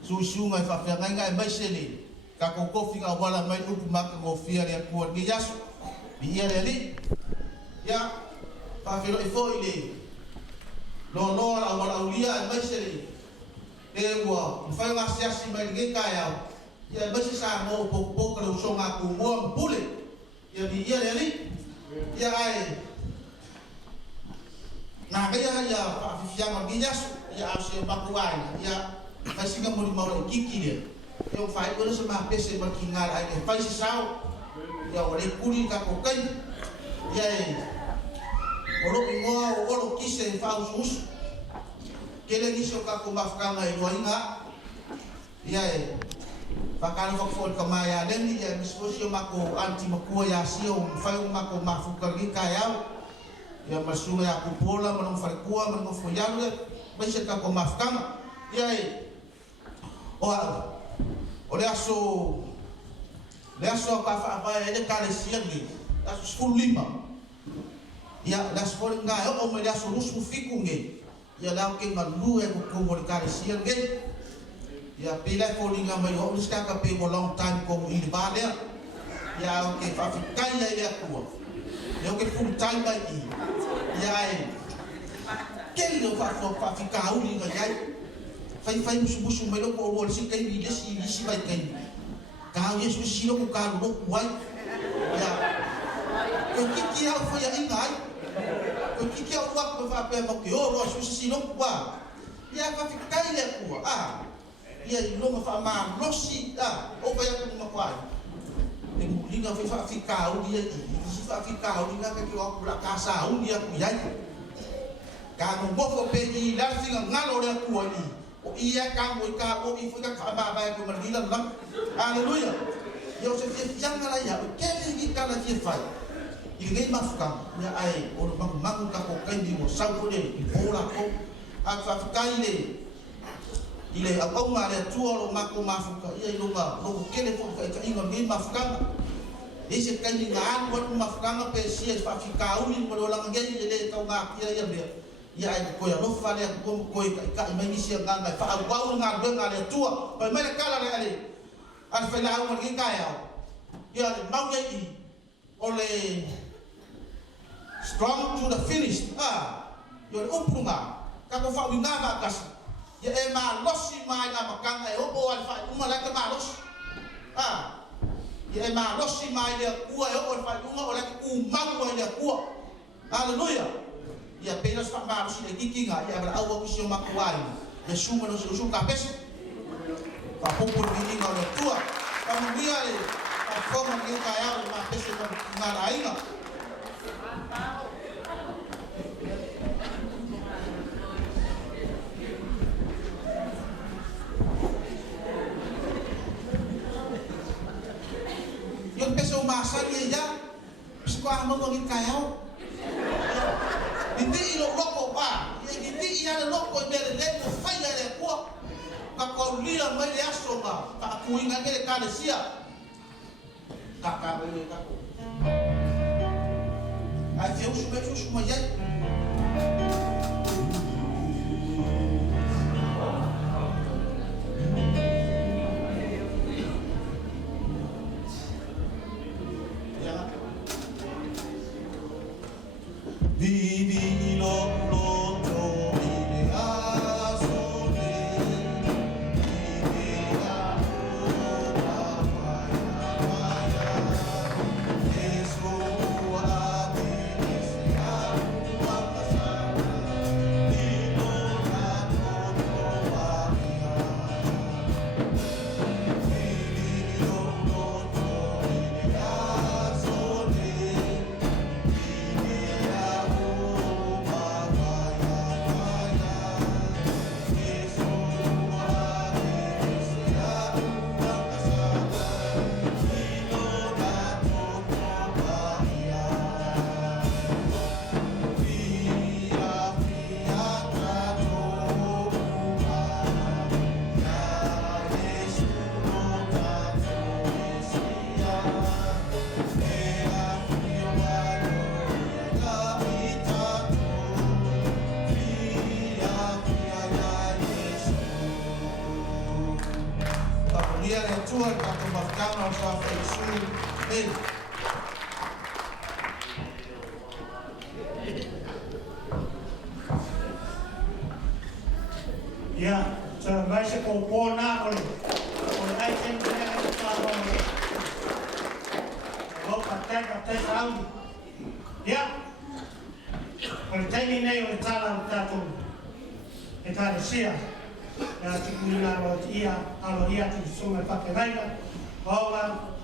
Su ngai fa fe ngai mai sele. Ka ko ko fi ka wala mai upu maka mo fie le ko ngi yaso. Ia le li. Ya, pakilo ifo ile. Lo la wala ulia mai sele. Ewa, fai nga siasi mai nge kaya. Ya basi sa mo po kalau songa ku mo pule. Ya bi ya le li. Ya ai. Na kaya ya fa fianga bias ya asia pakuai. Ya kasi nga mo di mau kiki dia. Yo fai ko sama pese makingal ai fai sao. Ya wale kuri ka ko kai. Ya olo ingoa olo kise fa usus. Kele ngiso ka ko mafkanga i loinga. Ya pakalo fa fo kamaya leni ya misosio mako anti makua ya sio fai mako mafuka rika ya. Ya masuga ya kupola manong farikua manong foyalu baisa ka ko mafkanga. Ya o le aso ka fa apa ele kale siangi aso skul lima ya las foringa o me aso rusu fikunge ya la ke malu e ko mo kale siangi ya pila foringa mai o ska ka pe mo long time ko i bale ya o ke fa fikai ya ko ya o ke full time ba i ya ke lo fa fikau ni ga ya fai musu mai lo ko mo si kai ni si bai kai kau Yesus silo ko kalu no kuai ya ko kiki au foi a ingai ko kiki au wa ko fa pe mo ke o Yesus silo kuai ya fa fikai le kuai ya lo fa ma lo si o fa ya ko ma kuai e linga fa fikau dia si fa fikau linga ke o la casa un dia ku ya ka mo bo pe ni la singa ngalo le kuai o ia ka mo ka o i fu ka ba ko ma dila lam haleluya yo se fi janga la ya ke ni ka la ti fa i ngai mafka ya ai o no mangu ka ko kai ni mo sa ko le i ola ko a fa kai le ile a ko ma le tu o mako mafuka ia i lo ma lo ke le fo ka i ngai mafka ese kai ni ngan ko mafka pe si fa ka u ni mo la ngai le ka nga ia ia le ya ai ko ya no fa le ko ka mai ni sia nga fa wa u nga be nga le tua pa mai le kala le ale al fa la u ngi ka ya mau ya i ole strong to the finish yo upunga ka ko fa winga ka kas ya e ma losi mai na makanga e obo al fa uma la ka ma los ya e ma losi mai le kuwa e obo fa uma ola ku mau le kuwa haleluya ya apenas fa ma si le kikinga ya bra au ko si ma kuai ya suma no su ka pes fa popo ni nga le tua ka mo dia le fa forma ni ka ya ma pes ko na rainga yo peso masa ni ya sekolah mo ngi kaya Hindi ilo loko pa, hindi iya loko mere le ko fai le ko ka ko lia mai le aso ka ka kuinga ke ka le sia ka be ka ko ai feu su mai ya Vivi lo Amen. Ya, sa mai se ko pona ole. Ole ai sen ke ai ta ho. Lo ka te saudi. Ya. Ole tani nei ole tala ta tu. E ta sia. Ya ti kuna lo ia, alo ia ti sunga pa ke vaina. Ola,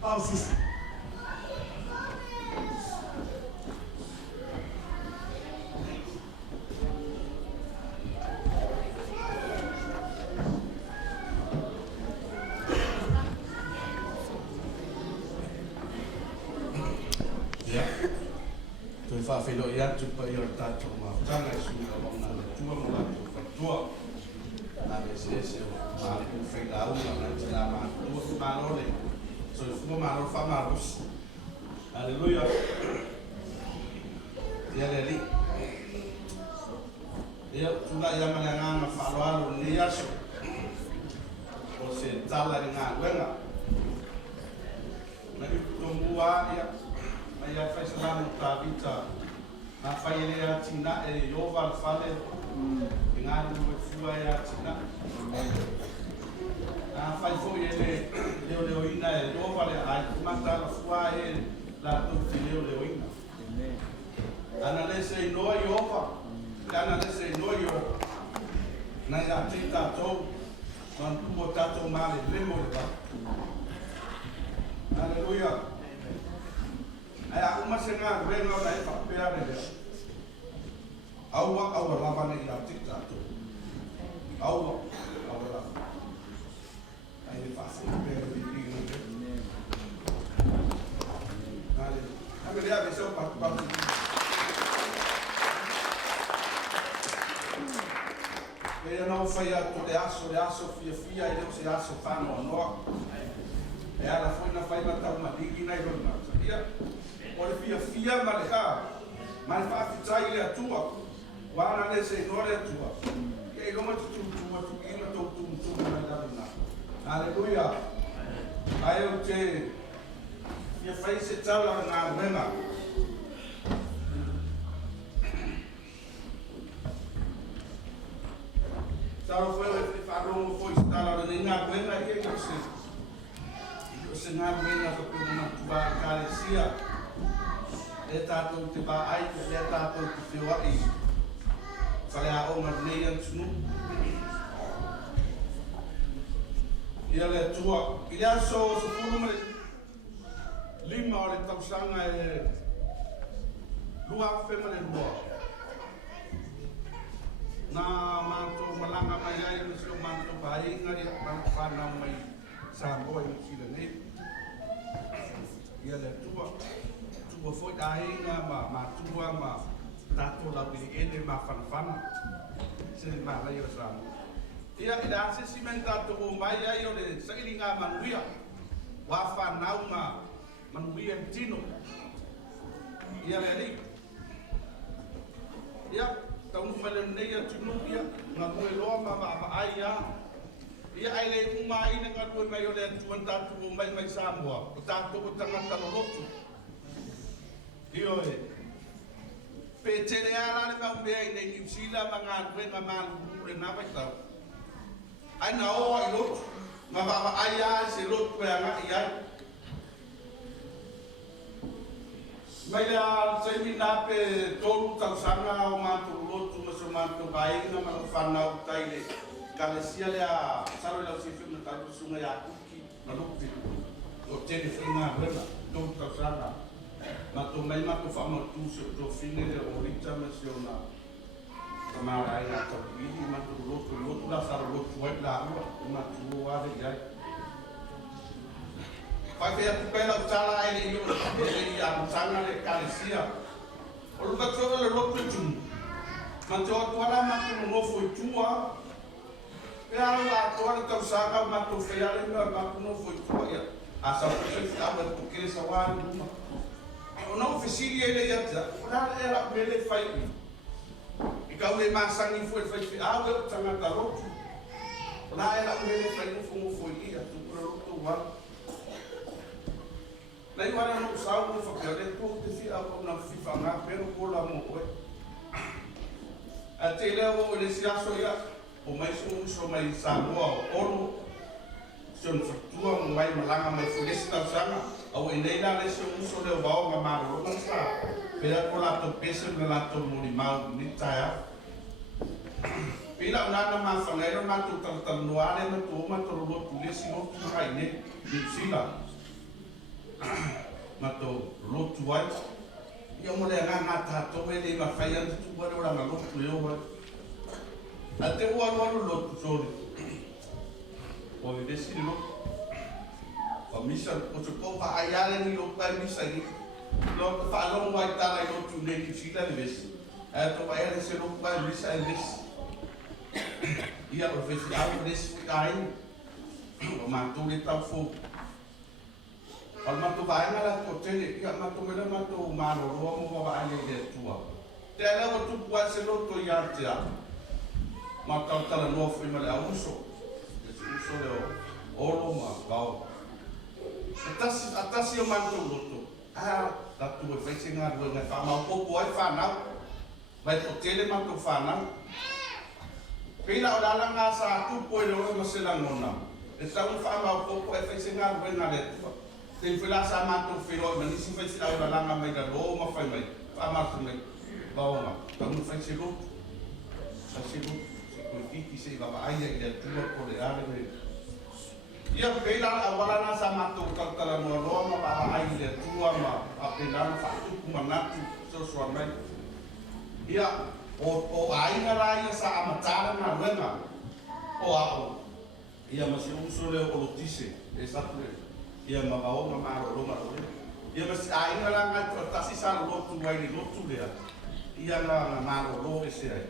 pausis. Fa filo ia tu pa ia tato ma tanga su ka bona tua mo la tu fa tua na de se ma ku fe la u na tana ma tu ma no le so fu ma no fa ma rus aleluia ia le li ia tu la ia ma nga ma fa lo alu ni aso o se tala nga wenga na tu mua ia ia fai salama tavita na fai ele a tina e yova fale ngani mo fua ia tina na fai fo ele leo ina e yova le ai mata la fua e la tu leo ina ana le se no yova ana le se no yo na ia tita to man tu botato male le mo le aleluia. Ai aku masih ngah rengo dai pak pia de. Awak lava ni ila tikta tu. Awak la. Ai ni fasi pia de ni ni. Ale. Aku dia besok pak. Ele não foi a tu de aço fia e não se aço fano no. Ela foi na fai matar uma digna e não sabia. Ora fia maleka, mas fa fitai le atua, wana le se no le atua. E lo matu tu ina tu na dana. Aleluia. Ai o te fia fai se tala na wena. Saro foi o faro foi tala na wena e que se na wena ko na tuba kalesia. Le tātou te bā ai, le tātou te te wai. Whale a o nei antunu. Ia le tua. I le aso se fulu mare. Lima o le tausanga e lua whema le lua. Nā mātou malanga mai ai, misio mātou bāi, ngari mātou whanau mai Samoa i Chile nei. Ia le tua. Tua foi dainga ma tua ma tato la bili ene ma fan se ma la yo sa ia ida se simenta to o mai ai o le sailinga manuia wa fa nau ma manuia tino ia le li ia tau fale nei a tino ia na ko lo ma ai ia ai le uma ina ka ko mai o le tuan tato o mai Samoa o tato o tangata no lotu. Io pe tele ala le mau be nei New Zealand manga wenga man re na vai tau ai na o ai lo ma va ai ai se lo pe anga ia mai la se mi na pe tolu tau sanga o ma tu lo tu so ma tu bai na ma fa na o tai le kalesia le a salo la se film na tau sunga ya kuki na lo ti o tele fina rena tolu tau sanga Matu mai matu fama tu se to fine le orita mesiona. Kamara ai na to bili matu lo la sar lo foi la rua matu wa de ai. Pai fe tu pela tala ai le yo le ya sanga le kalesia. O lu ka toro le lo tu. Matu to ala matu no foi tua. Pe ala to ala to sanga matu fe ala matu no foi tua ya. Asa se sta tu que sa wa não oficina ele ia dizer, olha era ele faz e quando ele mais sangue foi eu tinha da louco lá era ele faz no fumo foi ia tu produto lá Nei wara no sau no fakere ko te fi a ko na fi fa na pero ko la mo ko. A te le o le sia so ya o mai so mai sa mo o lo son fatua mo mai malanga mai fulesta sanga au nei na le so le o nga ma ro na sa. Pela ko la to pese na la to mo ni mau ni taia. Pila una ma fa ngai na tu tal no ale na tu ma to lo tu le si no tu kai ne ni sila. Mato lotu wai ia mo le nga tato e le mafai atu tu wale ora na lotu e oa a te ua lotu sori o le desi le lotu o misa o te kopa ai ale ni lotu ai misa ni lotu whaalong wai tala i lotu ne ki sila le desi a to wai ale se lotu ai misa e desi ia o fesi au desi kai o mantu le tau fo al matu vaenga la ko tele ia matu mele matu mano ro mo va ale de tua te ala o tu kwa se lo to ya te a mata tala no fo mele auso uso le o lo ma bao atasi o mantu loto la tu e fai nga ro nga fa ma ko ko ai fa na vai ko tele matu fa na pila o la nga sa tu ko le o ma se la ngona e sa un fa ma ko ko e fai nga ro nga le tua te fila sa mato filo na nisi fai sila ora langa mai da lo ma fai mai fa ma mai ba ma ta mu fai silo sa silo ko ki se va ai ya tu ko le ale me ia pela awala na sa mato kala no lo ma ba ai le tu ma apena fa tu ku manatu so so mai ia o ai na la ia sa amatara na luenga o ao ia masi uso le o tise exactly ia mabao na maro roma ro ia mas ai na la nga tasi sa lo tu wai ni lo tu le ia na maro ro ese ai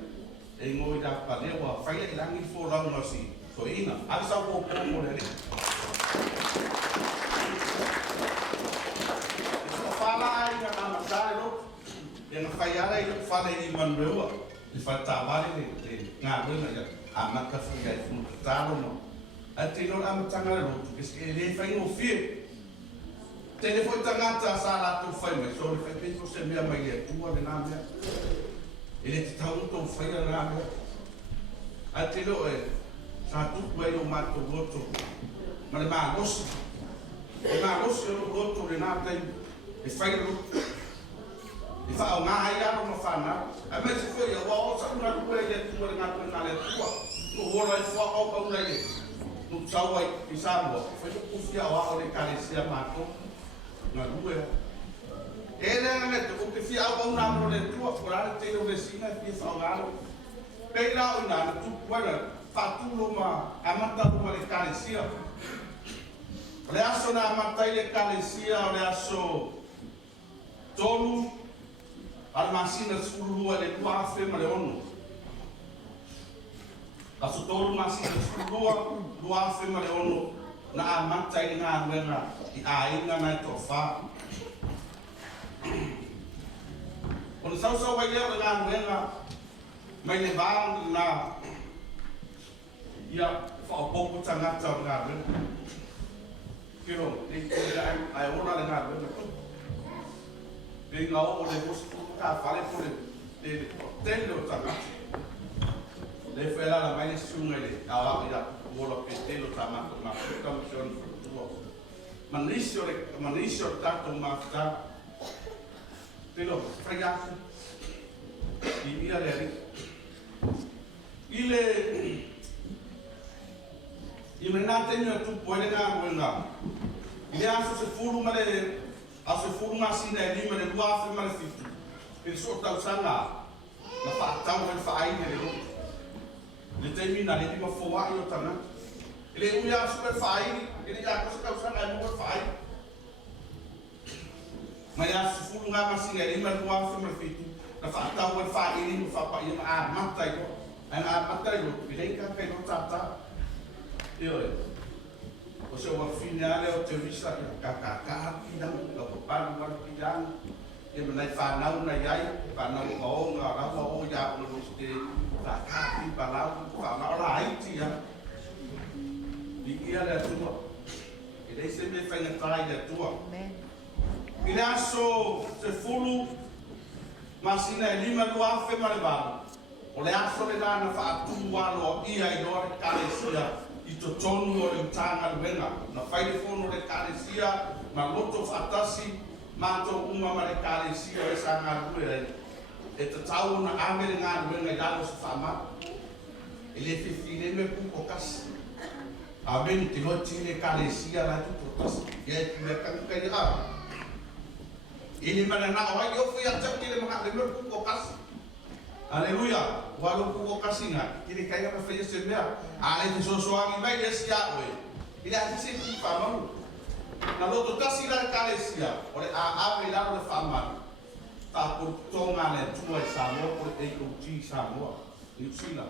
e ngoi da pa le wa fai le langi fo ra no si so ina ai sa ko ko mo le fala ai na ma sa lo ia na fai ara i fala i man rewa i fa ta vale le nga ro na ya ama ka fu ga fu ta lo no ati no am tanga lo que le fai o fie telefone tangata sa la tu fai me so le fai penso se mia mai e tu a na mia ele ti tau to fai na mia ati lo e sa tu quei o matto goto ma le magos lo goto le na tai e fai lo e fa o nga ai aro no fa na a me se foi o sa na tu e tu na le tu no vola e fa o pa una le no tau ai pisamo foi o kufia o le carecia mato na due ele nga te o kufia o na no le tu por ale te o vecina fi fa ngalo pe la o na tu quella fa tu lo ma amata lo le carecia le aso na amata le carecia le aso tolu al masina sulu le tua fe ma le ono aso tolu masina sulu lua fe ma le ono na amata i nga wenga i ainga na to fa on sa wa ia nga wenga mai le bang na ia fa popo tanga ta nga wenga kiro ni ai ona le nga wenga pe nga o le bus ta fa le pole le tendo tanga le fela la mai sunga le awa ia vola petelo tamato ma commission tuo manisio tanto ma sta telo fregato di via le il menante no tu puoi na wenga il aso se fulu male aso fulu ma sina e lima le dua fe male fitu il so tau sanga la fa tau el fa ai le le termina le prima foa io tana le uia super fai ele já cosa causa na no fai mas a fulu nga masinga ele mas dua fe male fitu la fa tau el fa ele no fa pa ia a mata io ana mata io ele ka pe no tata io o se o finale o te visa ka pidang ka pa pa pidang e menai fa nau na yai fa nau o nga ra o ya o ste ta ka pi palau fa na la ai ya di ia le tua e dei se me fa na trai le tua Ile aso se fulu masina lima lua fe malevalo. O le aso le lana fa atu walo ia I lore kalesia I to tonu o le tanga luenga. Na whaile fono le kalesia ma loto fatasi mato uma ma le kalesia e sa ngā rue rei. E te tau na amere ngā luenga I lalo sa whama. E le whiwhine me puko kasi. Amen, te loa tine kalesia la tuto kasi. Ia e kime kankai a. Ini mana na awai yo fu ya tap kile maka le mer ko kas. Haleluya. Walau ko kasi nga, ini kaya ka fa yesu mea. Ale te so angi mai yes ya we. Ile ati se ti fa mamu. Na lo to kasi la kalesia, ore a ave la le fa ma. Ta ko tonga le tua samo ko te ko ji samo. Ni sila.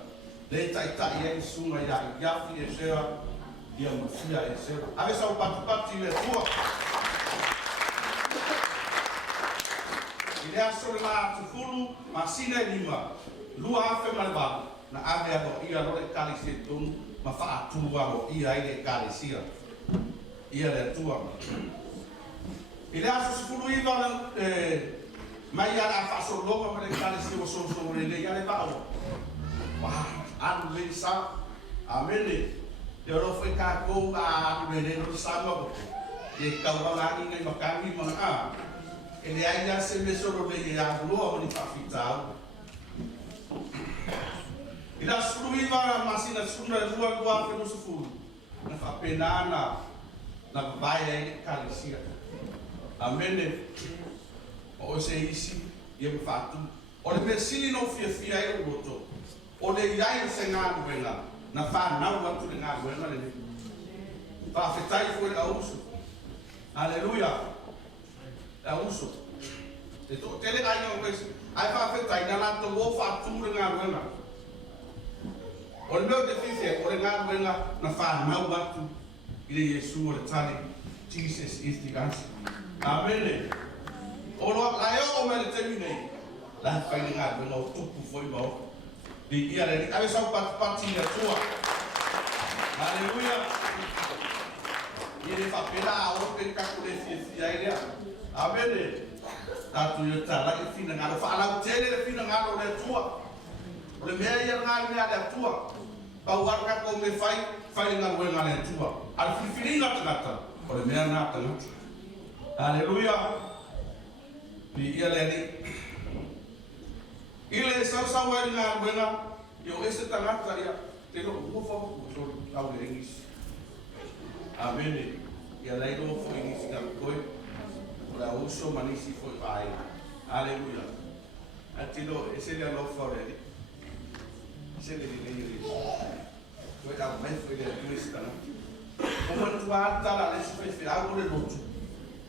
Le tai tai ye sunga ya fi e sera. Ia mo fia e sera. Ave sa patu le tua. Ile aso le maa tufulu, masina lima, lua afe maleba, na ave ako ia lore kalisi tunu, ma faa tua ako ia ile kalisia. Ia le tua. Ile aso sifulu iwa mai ala faso loka ma le kalisi o so le ia le bao. Wah, anu le sa, amene. Te oro foi ka ko a anu le no sama ko. Ye kauranga ngai makangi mana. Ele ainda se me soro le ia loa ni fafitau. Ila suluiva masina suna lua pelo sufuru. Na fapenana na baia ele kalisia. Amene. O se isi ye me fatu. O le mesili no fia e roto. O le ia se ngā wenga na fa na wa tu ngā wenga le. Fa fetai foi a uso. Aleluia. Uso. Itu tele kaya wes. Ai fa fe tai na to wo fa tu nga ruenga. O meu de fife o nga ruenga na fa na watu ile Yesu o tali. Jesus is the answer. Amen. O lo la yo o me termine. La fa nga ruenga o tu foi ba. Di ia le ai sa parti ya tua. Aleluia. Ele fa pela o pe ka ku le fife ai le. Amen. Tatu yo tala ke fina ngalo fa ala tele le fina ngalo le tua. Le mea ia ngalo le tua. Pa warka ko me fai ngalo le tua. Al fifiringa tata. O le mea na tata. Haleluya. Bi ia le ni. Ile sa wa ngalo yo ese tangata ia te lo ko fa ko so au le ngis. Amen. Ia le do fo ngis ka ko la uso manisi foi vai. Aleluia. Atilo ese le lo fore. Ese le ni. Foi da mais foi da cristã. Como tu alta la le foi fe algo de luto.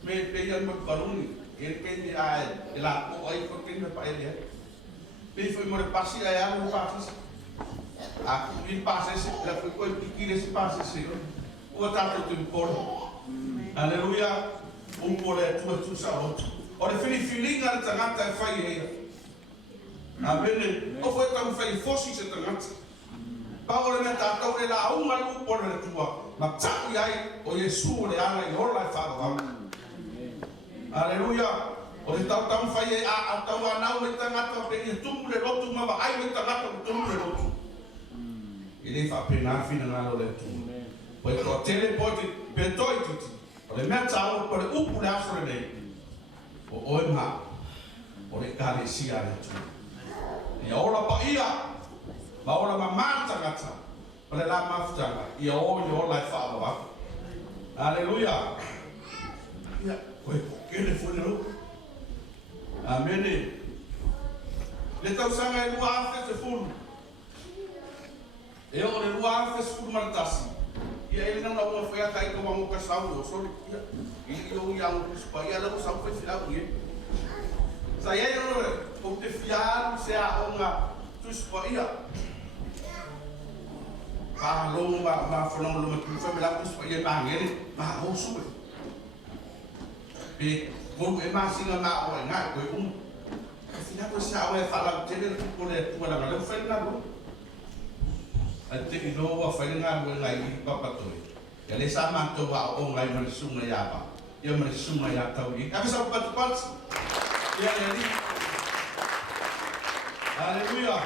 Me peia me baluni. Ele que me ela o aí foi que me pai ele. Ele foi more passi aí a no passi. A ele passa esse, ela foi coi piquire esse passe esse. O tato tu por. Aleluia. Pole tu sarot. Ora filinga le tangata e fai e. Amen. O foi tão fai fosi se tangata. Paolo me ta tau le la unga lu pole le tua. Ma taku ai o Yesu le ana i hola e fa. Aleluia. O le tau fai a tau ana o tangata pe i tumu le lotu ma ai o tangata o tumu le lotu. Ele fa pena fina na le tu. Poi ko tele poti pe toiti. O le mea tau po le upu le aso le nei. O oe ma. O le kalesia le tu. Ia ola pa ia. Ma ola ma mātangata. O le la mafutanga. Ia o i ola e whaava. Aleluia. Ia. Koe kele fune ru. Amene. Le tau sanga e lua afe se funu. E o le lua afe se funu maritasi. Ia ele não não foi até aí como uma questão eu sou ele eu ia um para ia lá só foi fiar com ele sai eu como te fiar se a uma tu escolha falou uma falou uma tu foi lá com escolha mais ele mas o sube e como é mais assim na hora na foi afinal você vai falar dele por tu lá não foi nada ate i loa whainga mo ngai i papatoi. Ia le sa mato wa o ngai man sunga ia pa. ia mai sunga ia tau i. Ave sa pat. Ia ni. Haleluya.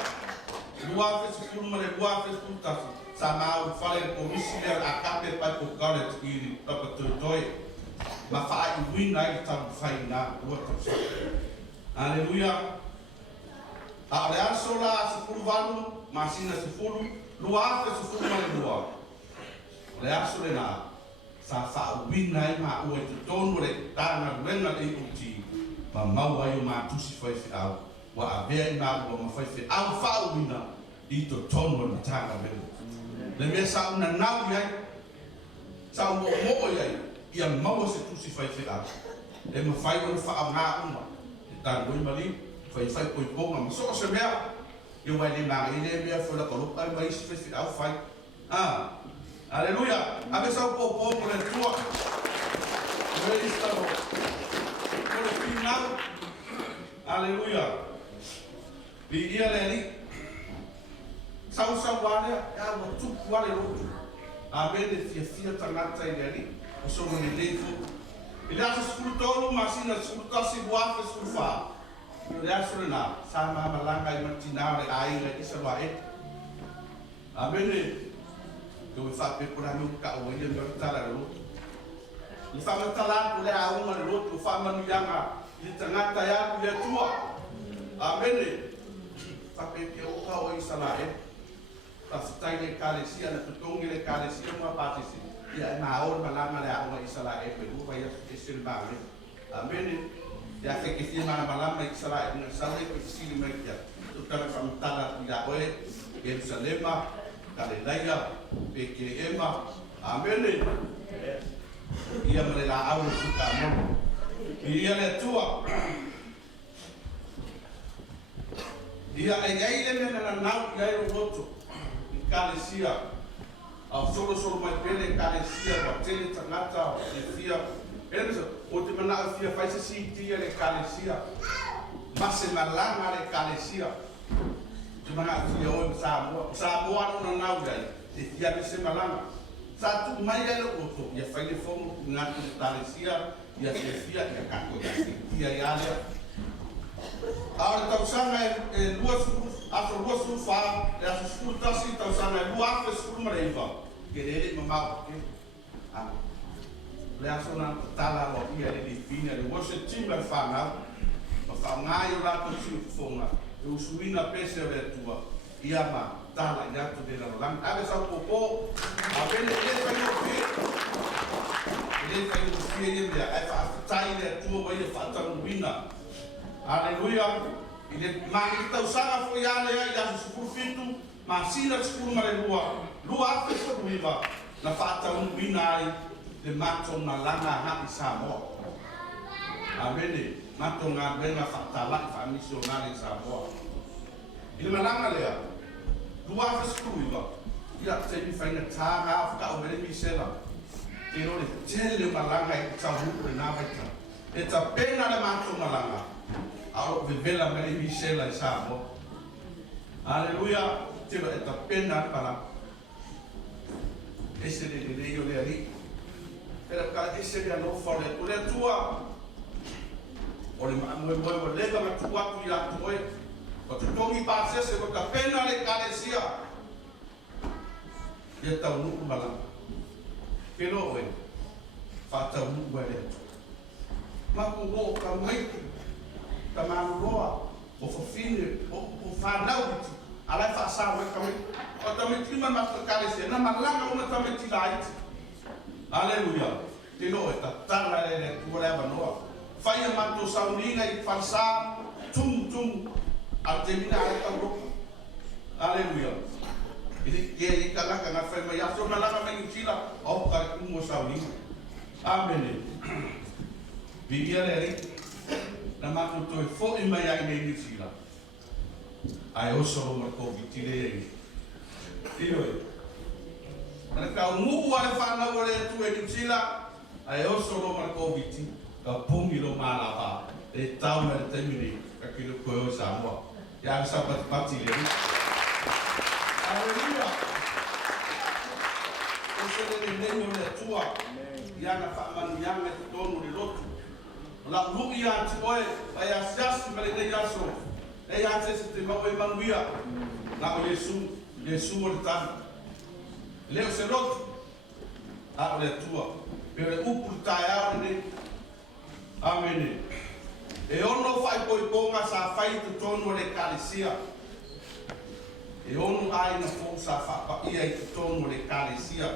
Dua fesipul mare dua fesipul tas. Sama fale komisi le akape pa ko kale tiri pa toi. Ma fa i win ai tam fai na dua tas. Haleluya. Ale asola sepuluh valu masina sepuluh dua fesipul mare dua. Le asole na sa fa win ai ma o te tonu le tana wenga le uti. Ma mau ai ma tusi fai fi au. Wa avea na wa mafai fi au fa wina i to tonu le tana wenga. Le mea sa una nau iai, sa mo iai, ia maua se tusi fai au. Le ma fai o le wha ngā uma, e tāna oi mali, fai koi konga, ma soka se mea, i wai le mga i le mea fai la kalopa, i mai si fai au fai. Aleluia, ave sa upo mo le tua, le istaro, mo le finau, aleluia, i ia le li, sau wale ya wa tu wale ro a be de fia tangata ile o so mo le fu ile aso skutolo masina skutasi wa fe sufa ile aso na sama malanga i martina le ai le isa wa e a be de do fa pe pura no ka o ile no tala ro le fa ma tala le a uma ro tu fa ma yanga ile tangata ya ile tua a be de fa pe ke o ka o isa la e Tafutai le kalesia na tutongi le kalesia mo patisi ya na or malanga le a isala e pe lu vai e silba le amen ya fe ke ti mana malanga isala e na sale ke sili me ya tutara famtala ya oe Jerusalema Galilea pe ke ema amen ia me la au suka mo ia le tua ia e ile me na nau ya roto kalesia au solo mai pele kalesia wa tele tangata se fia elso o te mana fia fai se sitia le kalesia mase malanga le kalesia te mana fia o sa mo no na dai te fia se malanga sa tu mai le o ya fai le fomo na kalesia ya se fia ya kako ya fia ya le ahora tausanga e luas fa e as escultasi tausanga luas escul mareiva querer mamau que le asona tala o ia le fina le worship team la fa ngai la to si fonga e usuina pese ve tua ia ma tala ia to de la lang ave sa popo avele e fa yo pe ele fa yo pe ele ai fa tai le tua vai fa ta wina. Aleluia. Ile mai tau sanga foi ale ya su fitu ma sina su mare lua fe so viva na fata un binai de mato na lana ha Samoa. Amene mato nga benga fata la fa missionale Samoa. Ile malanga le lua fe so viva ia te mi fa na tanga ka o mele mi sela te no le tele malanga i tsa hu na vaita e ta pena le mato malanga au vivela mele Michela Samoa. Aleluia. Tiba eta pena para ese de yo le ali. Pero ka ese ya no for le tule tua. Ole mo lega ma tua ku ya toi. O tu tongi passe se ko ta pena le kalesia. Ya ta nu bala. Kelo we. Fa ta nu wele. Ma ku go ka mai tamang roa o fofine o fanau ala fa sa wa kami o tamiti man mas kalesia na malanga una tamiti light. Aleluia. Tino eta tala le tua ba no fai manto saunina i falsa tum artemina ta ro. Aleluia. Ini ye kala kana fai ma ya so na la ma ngila o ka mo saunina. Amen. Biblia le na mako to fo i mai ai nei fila ai o so ma ko vitile io na ka mu wa fa na wale tu e fila ai o so ma ko viti ka pungi lo mala pa e tau na termini ka kilo ko Samoa ya sa pati le aleluia o se le nei le tua Iana whaamanuianga te tonu le lotu. La luki ia te oe, ai asiasi mele nei aso. Ei ate se te mau e manuia. Na o Yesu o le tanu. Leo se lotu. A o le tua. Pero le upu tae au le nei. Amene. E ono fai poiponga sa fai te tonu le kalesia. E ono ai na fo sa whapa ia i te tonu le kalesia.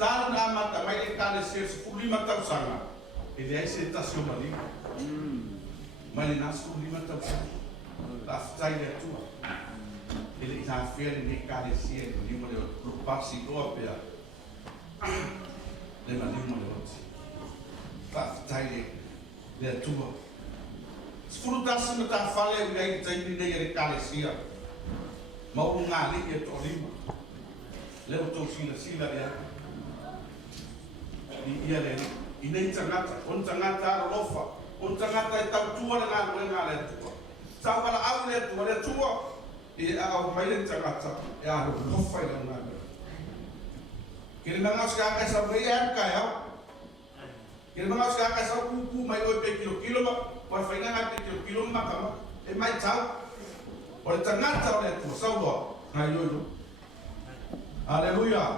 Tāna nā mata mai le kalesia se fulima tausanga. E le aise tasio malima. Mai le nasu fulima tausanga. La fitai le atua. E le ina fea le kalesia e lima le lupasi toa pea. Le malima le oti. La fitai le atua. Sfuru tasi me ta fale u ai taimi nei le kalesia. Mau ngā li e to lima. Leo tau sila ea. Ni ia le i nei tangata. On tangata aro lofa. On tangata e tau tua le ngā lue ngā le tua. Tau wala au le tua. E au mai le tangata. E aro lofa i le ngā lue. Kere mga ska ka sa mei e kai au. Kere mga ska ka sa kuku mai oi pe kilo ma. Kwa whainga ngā pe kilo ma kama. E mai tau. O le tangata o le tua, saua, ngā ioio. Aleluia.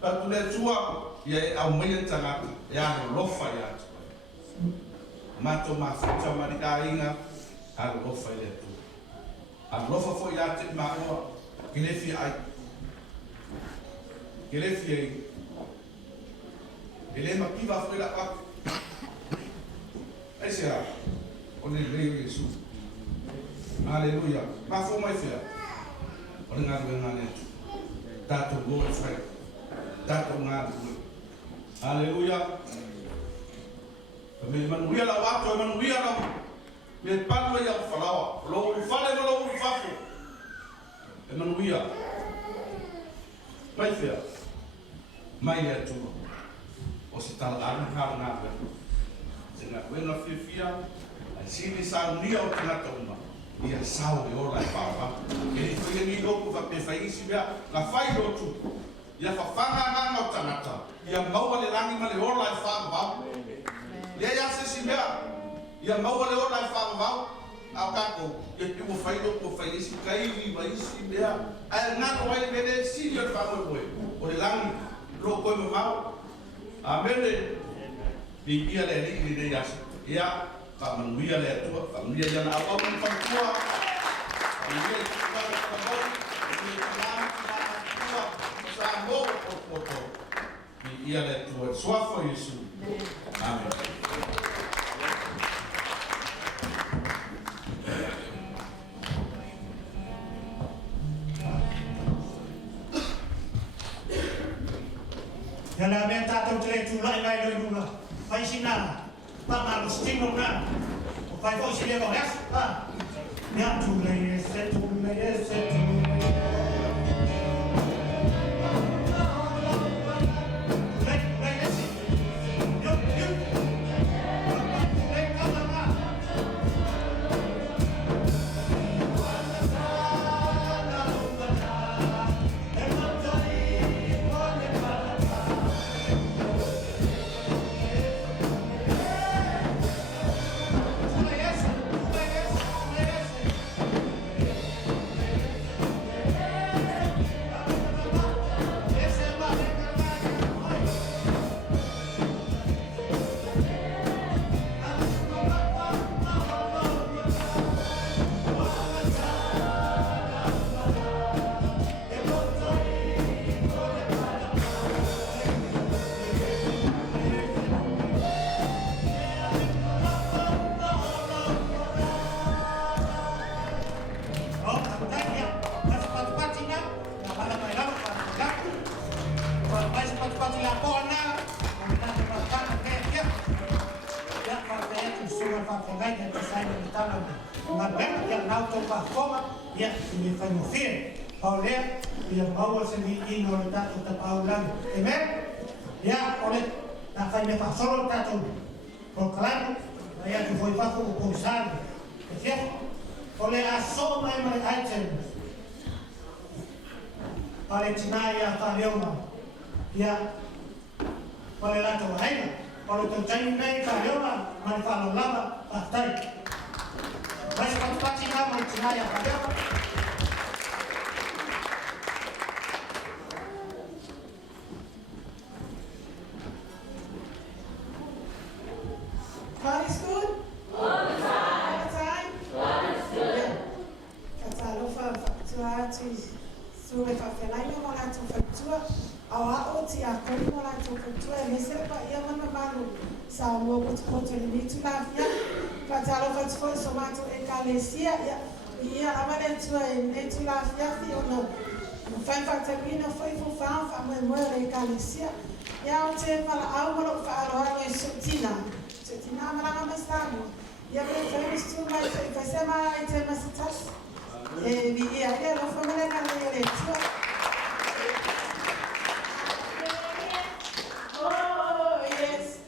Tatu le tua, ia e au mai tangata, e aro lofa i atu. Mato mawhita marika inga, aro lofa i le tua. Aro lofa fo i ate maua, kilefi ai. Kilefi ai. Ele makiwa fo i la paku. Eise a, o le reo Yesu. Aleluia. Ma fo mai fea. O le ngā ngā netu. Tātou go e whai. Tātou ngā rua. Aleluia. Me manuia la wato, manuia la. Me panu e au whalawa. Lo u whale ma lo u whafo. E manuia. Mai fea. Mai e atua. O se tala ana hao ngā rua. Se ngā kuenga fia. Ai sini sa unia o tangata uma. Ia sao e ora e papa. E ni fia ni loku va pe faisi bea. La fai lotu. Ia fa fanga nganga o tangata. Ia maua le rangi ma le ora e whakavau. Ia ia se si bea. Ia maua le ora e whakavau. Au kako. Ia piu fai loku o faisi. Kairi wa isi bea. Ai ngano wai mene siri o whakavau koe. O le rangi. Loko e mamau. Amene. Ni ia le ni nei asa. Ia. Manuia le atua, manuia ia na au ni whakua. Manuia i tukara whakau, manuia i tukara whakua, sa mo o poto. Ni ia le atua, suafo Yesu. Amen. Ia la mea tātou tere tūlai mai roi runga. Pai sinana. Pama lo stimo na. O pai foi se leva essa. Ah. Ya tu le ese. Ya, ini fai fie. Paulea, ia maua se ni ino le tatu ta paulan. Amen. Ya, ole ta fai me fa solo tatu. Por claro, ia tu foi fa ko posar. Ya. Ole a so mai mai item. Ale tinaya ta leoma. Ya. o le lato haina o le tantai nei ka leona ma le whalo lava patai. Mai pati nga mai tina ya ka leona. God is good? All the time. God is good. Katalo fa fatua tu sube fa felai mo la tu fatua. Awa o ti a ko mo la tu fatua me se pa ia mana malu. Sa mo ko tu ni tu la via. Katalo fa tu so ma tu ekalesia ia amane tu e tu la via fi ono. Fa tapina foi fa mo ekalesia. Ya o te para au mo fa alo e sutina. Tina malanga masamo. Ya me fez tu mais vai ser mais tema sitas. Vi ia lo famele na le tu. Oh yes.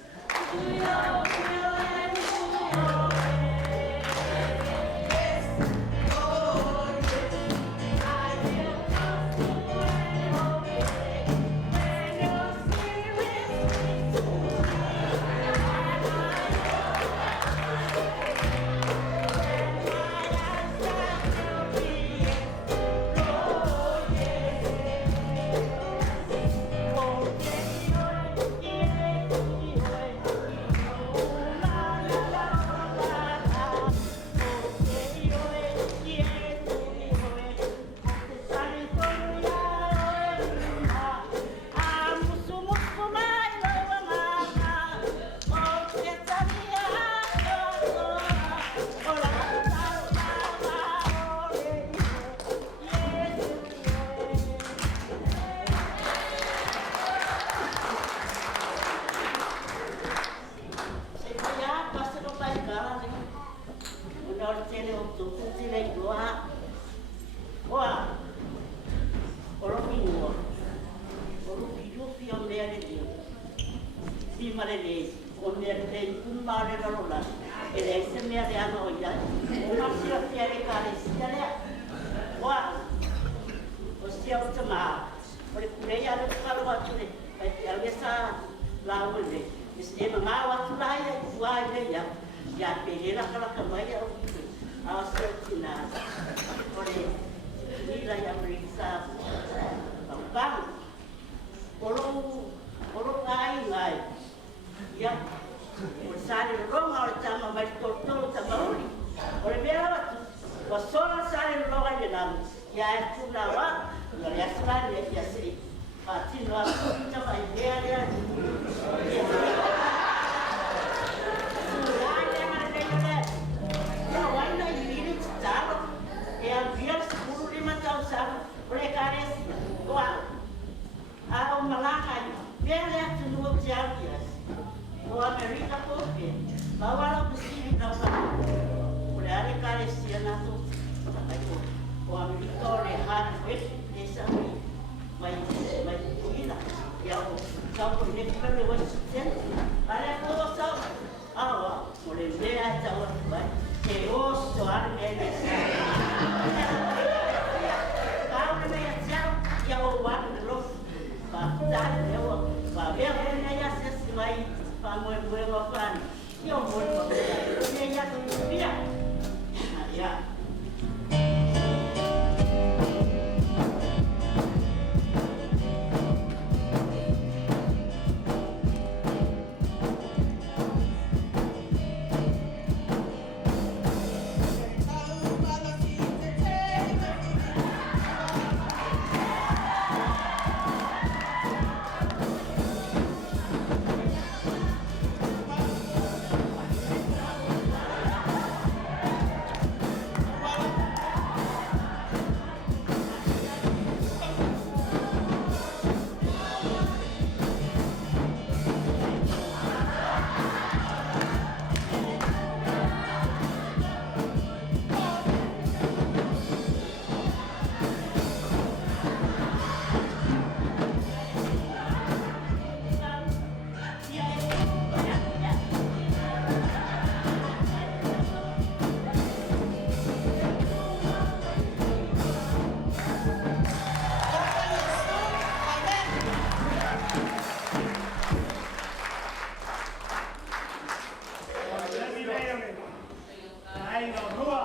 ai no rua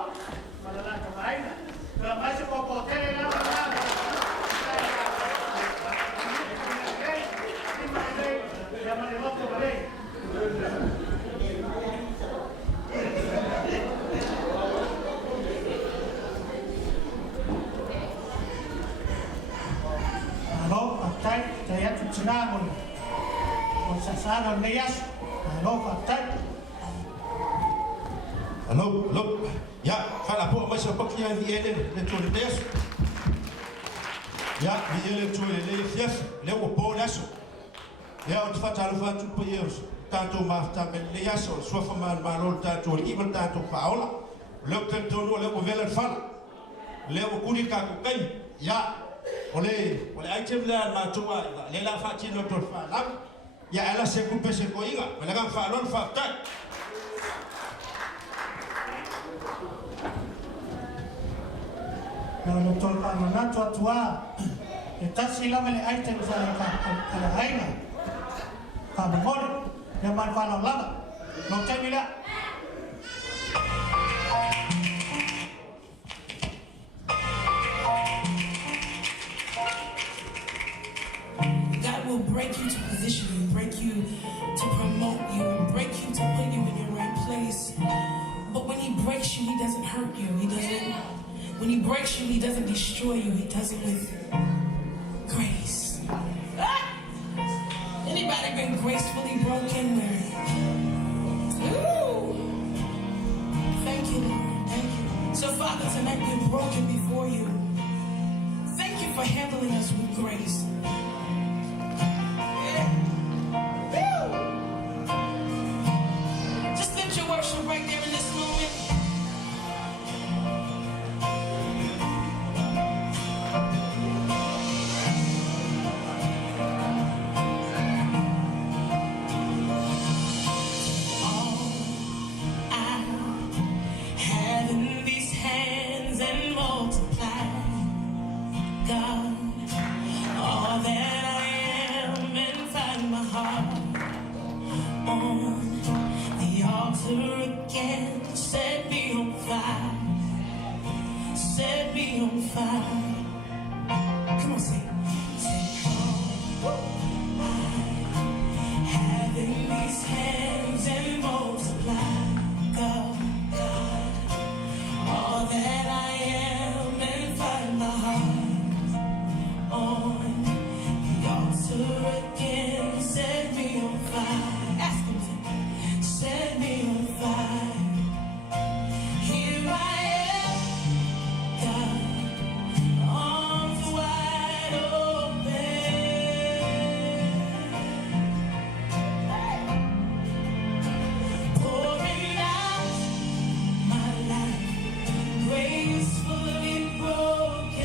malala ka mai ka mai se ko tele la la Halo, Paktai, saya Tsunamun. Sasana Nias, halo Paktai. Halo, ya, kalau apa macam pakai yang dia le tu le tes. Ya, dia le tu le fief, le o polas. Ya, o tfata lu fatu peios. Tanto mafta melias o sofa man malol tanto iban tanto paola. Le tanto no le o vela fala. Le o kurika ku kai. Ya, ole item la ma tua le la fati no to fala. Ya ala se kupe se koinga, wala kan falon fakta. Kalau tol mana tua kita sila mele item saya ada aina. Kamu mau yang mana falon lama? Nokta bila. God will break you to position you, break you to promote you, and break you to put you in your right place. But when He breaks you, He doesn't hurt you. When He breaks you, He doesn't destroy you. He does it with grace. Anybody been gracefully broken? Ooh. Thank you, Lord. Thank you. So, Father, tonight we're broken before you. Thank you for handling us with grace. Just lift your worship right there in this moment. All I have in these hands and multiply, God, all that I am and find my heart on the altar again. Set me on fire, set me on fire. Come on, sing. All I have in these hands and multiply, God, all that I am and find my heart on the altar again. Set me on fire. Ask Him to set me on fire. Here I am, God, arms wide open, pouring out my life, gracefully broken.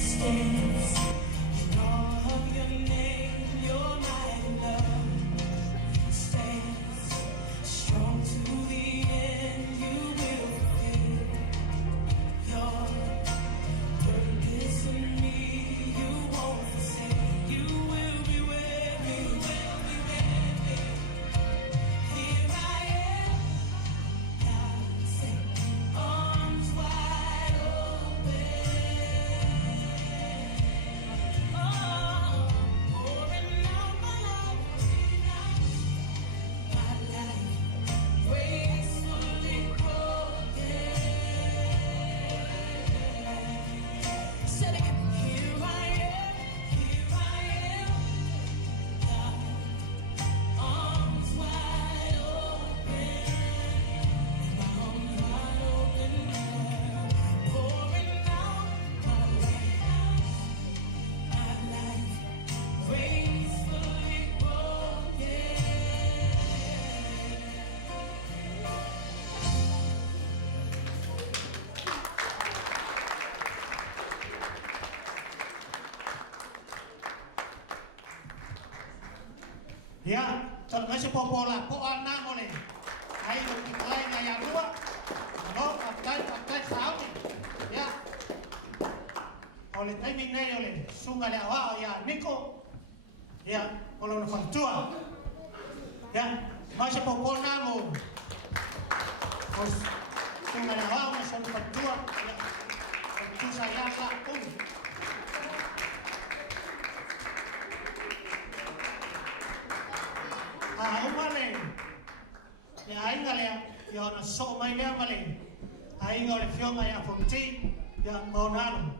Stands in awe of your name, your mighty love stands strong to the end. You will fulfill your purpose in me. You won't forsake. You will be with me. Here I am, God, say, arms wide open. Pouring out my life, gracefully broken. Say it again. Here I am, God, arms wide open, pouring out my life, gracefully broken. Ya, terkasih popola, poal namole. Ayo kita lain ayat dua. Halo, Paktai, le taimi nei o le sunga le awa ia niko ia o lona whaktua ia mai se popona mo o sunga le awa ma se lona whaktua ia o tusa ia ka umi a umale ia ainga lea ia ona so mai lea male a inga o le fionga ia fonti ia maonano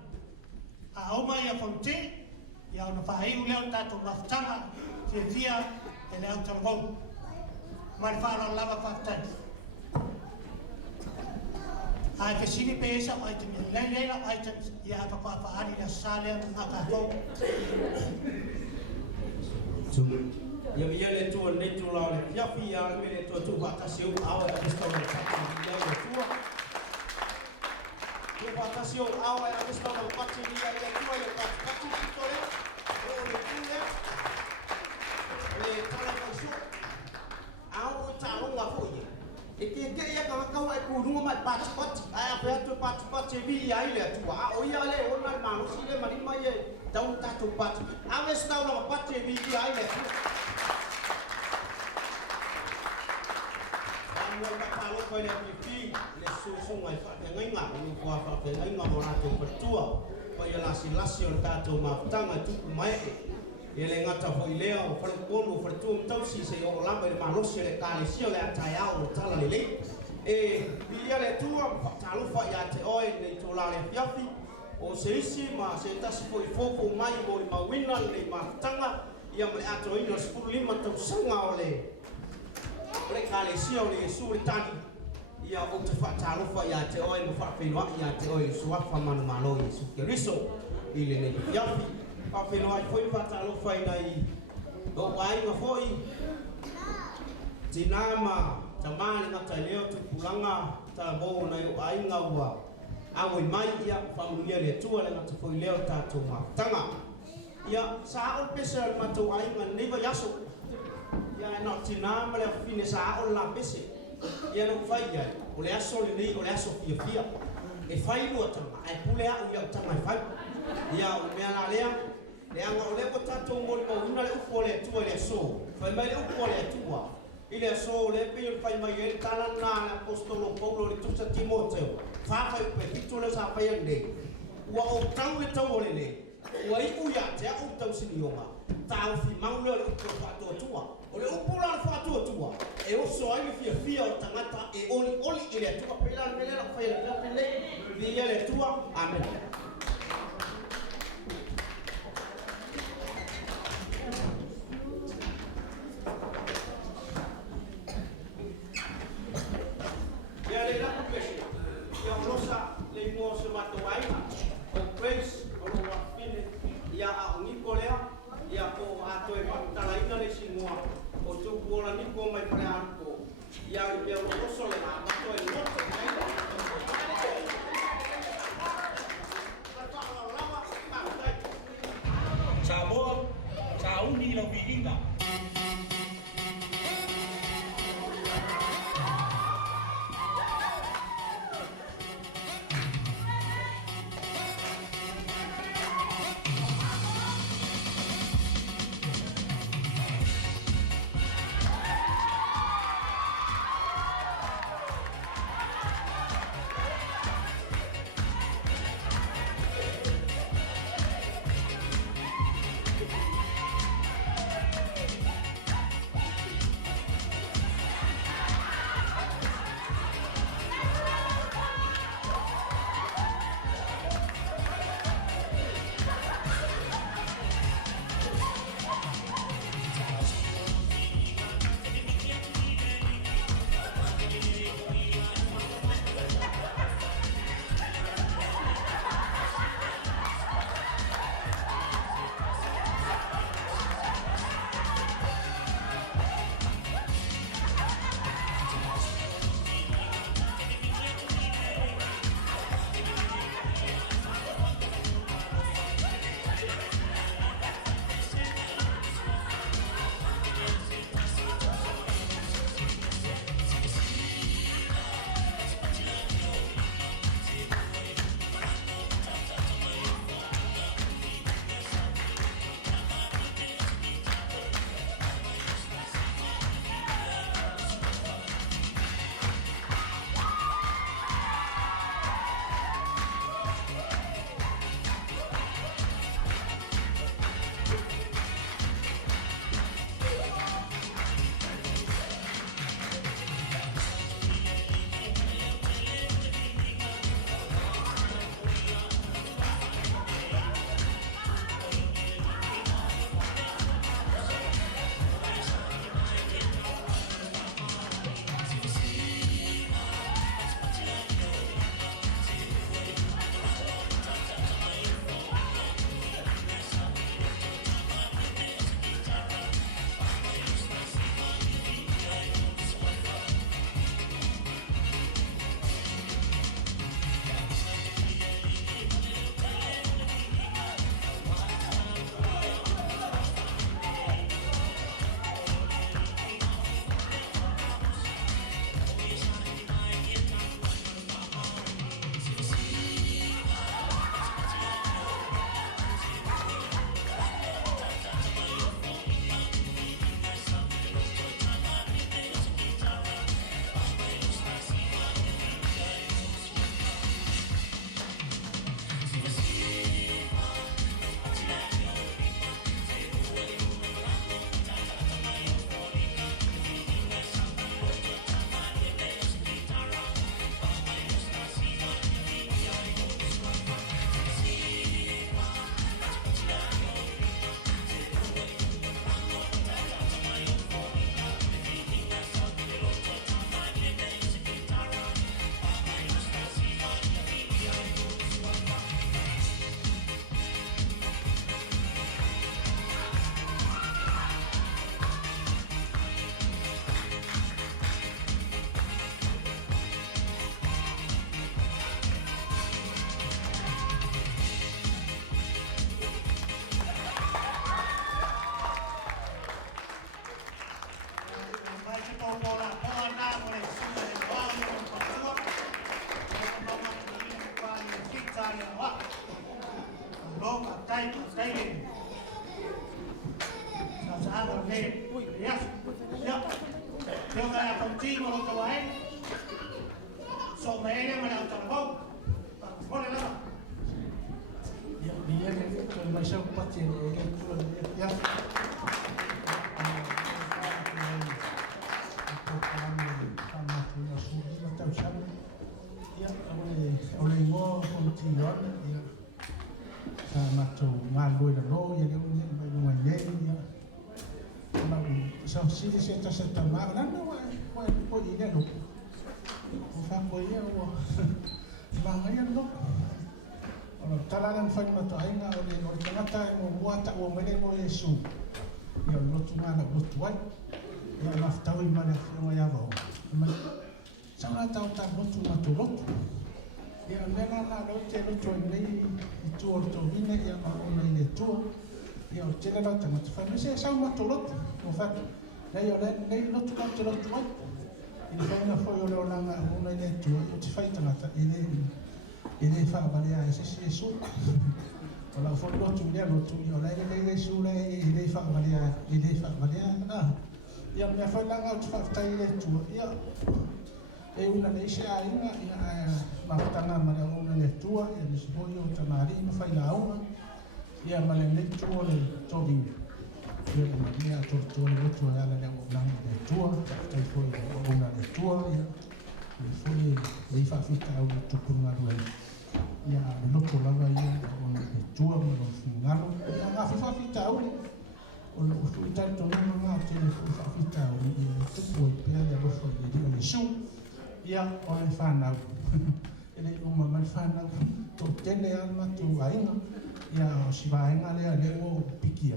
a uma ia fonti ia ona whaiu leo tato maftanga fia e leo tarabou mai whaara lava whaftai a ke sini pesa o item leila items ia pa whaari ia salea ngaka kou ia ia le tua le tu la le fiafi ia le le tua tu wa tasio awa e sto le ia le tua ia wa tasio awa e sto le pati ia le tua ia pati to le o le tule le tala ko su awa ta longa foi e ke ia ka ka wa ku runga mai pati ai a tu pati vi ia le tua o ia le ona ma no si le mari mai e tau ta tu pati ave sta longa pati vi ia le Ngoi ka palo ko le pipi le susu ngai fa ngai nga ni kwa fa ngai nga mona to pertua ko ia lasi o tato maftanga tu mai e le ngata ho ilea o fa ko mo fa tu tau si se o lamba le malosi le kale si o le atai au tala le le e ia le tua talo fa ia te oi le to la le fiafi o se isi ma se tasi foi fofo mai mo le mawina le maftanga ia me ato ino 15 tau sanga o le le kale sia o le su le tani ia o te whaatalo wha ia te oe mo whaapenoa ia te oe suafa manu malo i su ke riso i le nei iafi whaapenoa i fwoi whaatalo wha i nei o wainga fwoi tinama tamane ngata leo tu pulanga ta mo na o ainga ua awe mai ia whamunia le tua le ngata fwoi leo tato maftanga ia sa o pesa mato ainga neva yaso ia no tinama le fine sa o la pese ia no fai ia o le aso le nei o le aso fia e fai no tama ai pule a ia tama fai ia o me ala lea le anga o le ko tato mo mo una le ufo le tua le so fai mai le ufo le tua ile so le pe fai mai e tala na apostolo Paulo le tusa Timoteo fa fai pe tito le sa fai ande wa o tau e tau le le wa i u ya te o tau sinionga tau fi maulo le ko fato tua o le upula le fato tua e o so ai fia o tangata e oli ile tua pela mele la fai la pele via le tua amen ya le la pese ya rosa le mo se mato aina o praise o lo fine ya a Nicolea ia ko ato e patala ina le sinua o tu bola ni ko mai pare anko ia ia o sole a ato e moto Sabor, sauni lo viginga. kare wa. Lo ka tai le. Sa aga le. Ya. Ya. Yo ka ya contigo lo que va a so me ele me la tarbo. Pone la. Ya dia que me chama patin ya. Oleh mo kontinuan ya sama tu ngalu dan lo ya dia punya banyak ya kalau so sih saya termak dan wah ini lo ufak boleh wah bangnya lo kalau talagang fan mata ay nga oleh kata mo buat tak mo mene mo Yesu ya lo cuma nak buat ya naftawi mana yang ya bawa sangat tahu tak lo cuma turut ya nena na lo celo coy itu orto bine ya mau ini tu ya celo lo tamat fan saya sama turut mo fa na yo lo cuma turut ini fan foi lo langa mo ini tu itu fa tamat ini fa balia Yesu kalau foto tu dia lo tu yo la Yesu la ini fa balia yang me fa langa tu fa tai le tu ya una leisha ina mafutanga mara una le tua e le soio tamari no fai la uma ia male le tua le tobi ia maria torto le tua ala le una le tua tai foi una le tua ia le foi le fa fita una tukunga due ia no to lava ia una le tua mo no fingalo ia nga fa fita una o lo fita to no nga te le fa fita una ia tupu pe le lo foi le shu ia oleh whanau. Ele uma mai whanau tō tene alma tō ainga ia o si waenga lea leo pikia.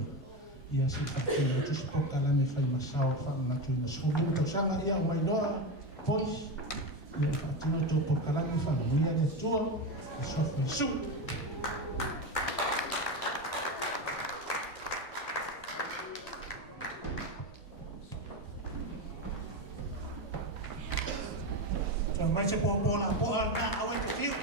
Ia si whakea tu si pokala me whai masao whanga tu ina schoolu tō sanga ia o mai loa pois. Ia whatino tō pokala me whanga ia le tua o sofa su. Mai se po na awe te fiu.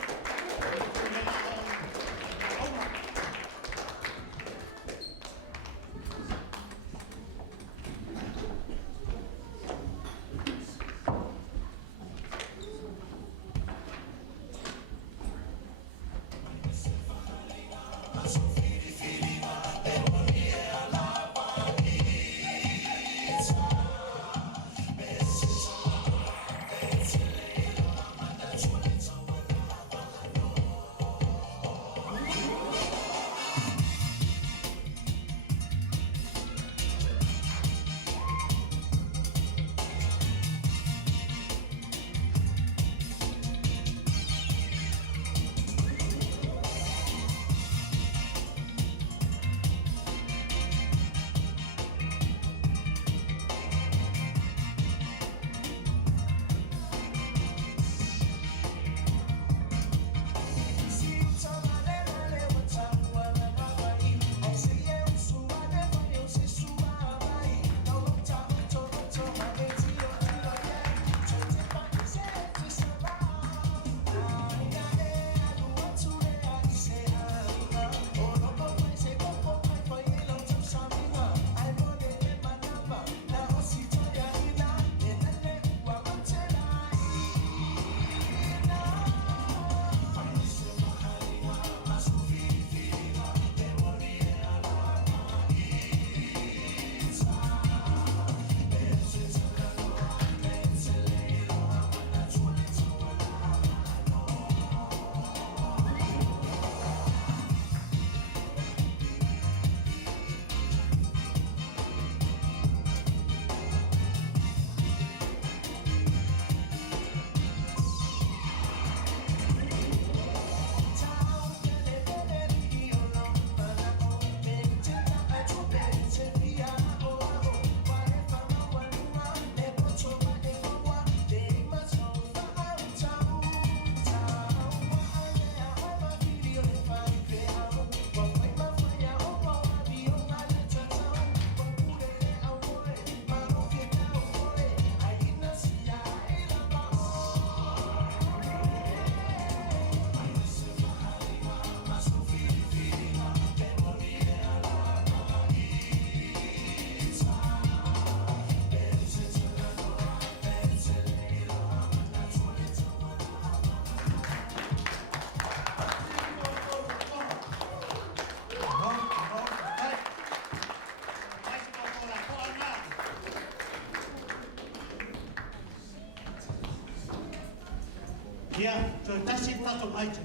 Ia, so tasi tato aitu.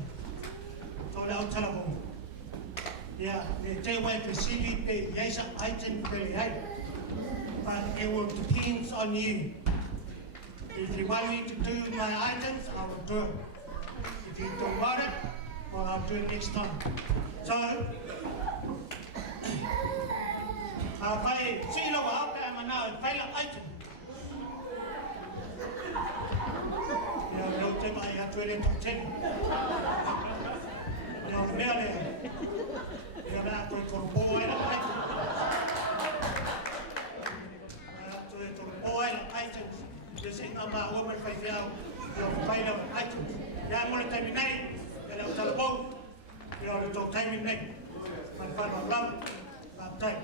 So le au talabo. Ia, le te wai pesili pe yaisa aitu pe hai. But it will depend on you. If you want me to do my items, I will do it. If you don't want it, well, I'll do it next time. So, pai silo wa apa mana pai la item. Ya, lo te mai a tuele to ten. Ya, mele. Ya, na to korbo la item. Ya, to korbo la item. Just in ama woman pai fiao. Ya, pai la item. Ya, mo le terminai. Ya, lo talbo. Ya, lo to terminai. Man fa ba lam. Ba tai.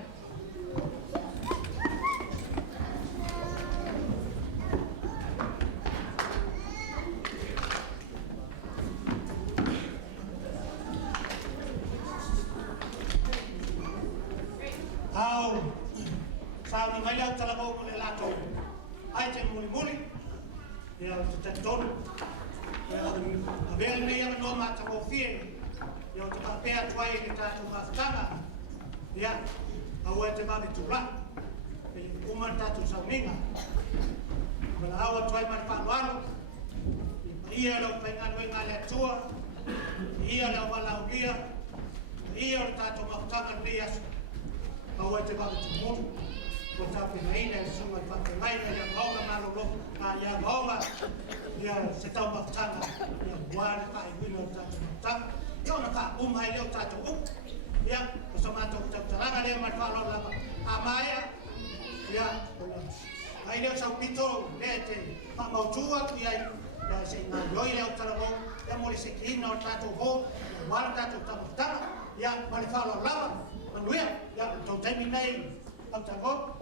Au, sao ni mai lau talabo mo le lato. Ai te muli. Ya te ton. Ya abel me ya no mata ko fien. Ya te papea tuai ke tatu mastanga. Ya, awa te mami tura. Uma tatu sauminga. Mala awa tuai man panualo. Ia lau pengan wenga le tua. Ia lau walau dia. Ia tatu mastanga nias. Awa te mami tumu. Ko tape naina sunga pake naina ya ngauga malolo. Ya ngauga. Ya setau mastanga. Ya wale ka iwino tatu mastanga. Yo na ka umai leo tatu ya bersama dokter terang ada masalah lama amaya ya ai leo sau pito lete pak mau tua tu ya sehingga yoi leo terang ya mulai sekian no tatu ho wal tatu tamu ya masalah lama manuia ya dokter minai dokter ho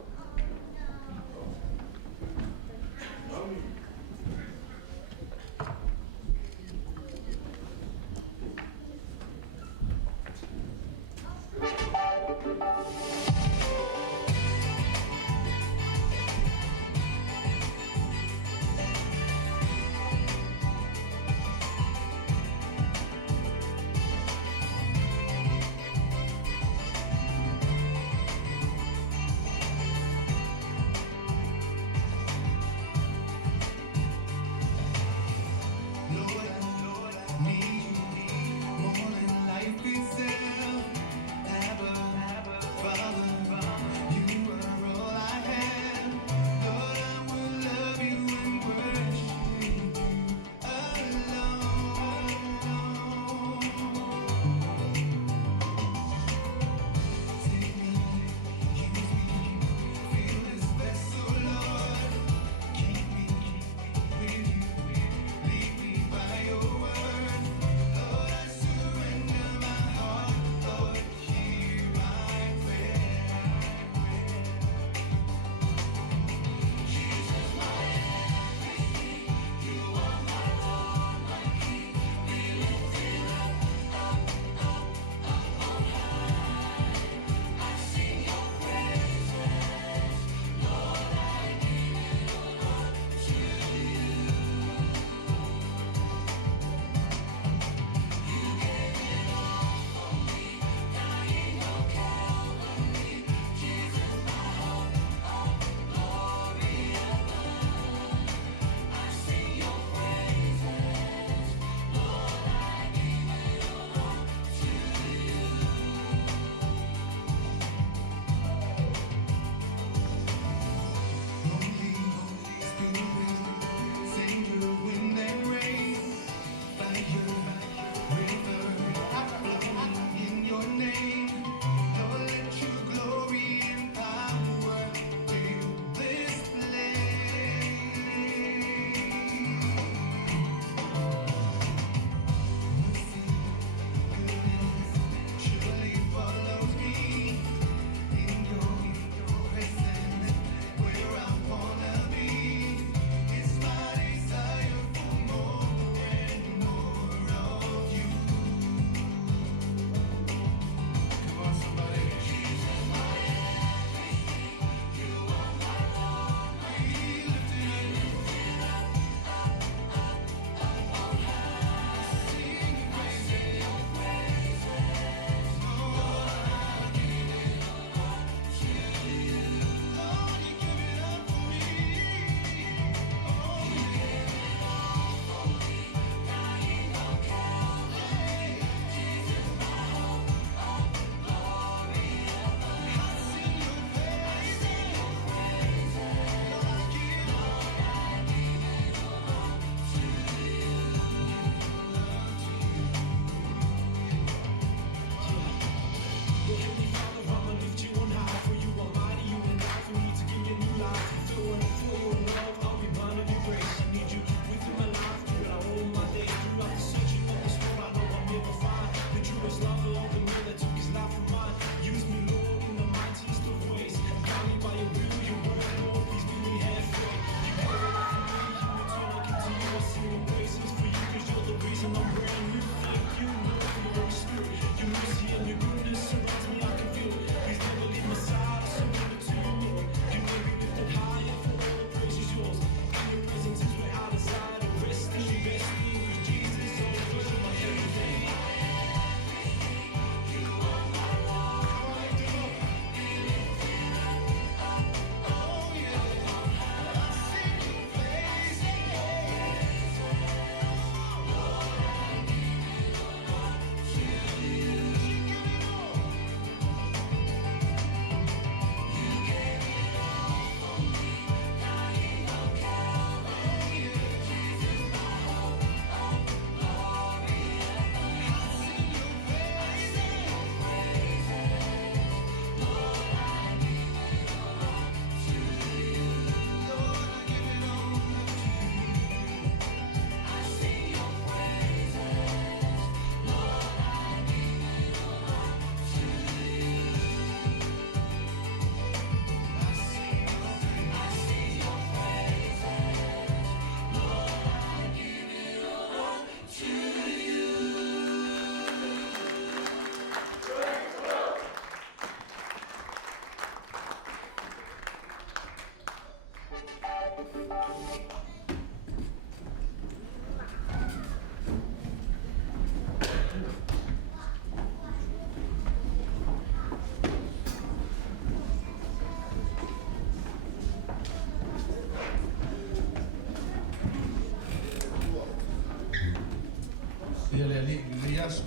ni yasu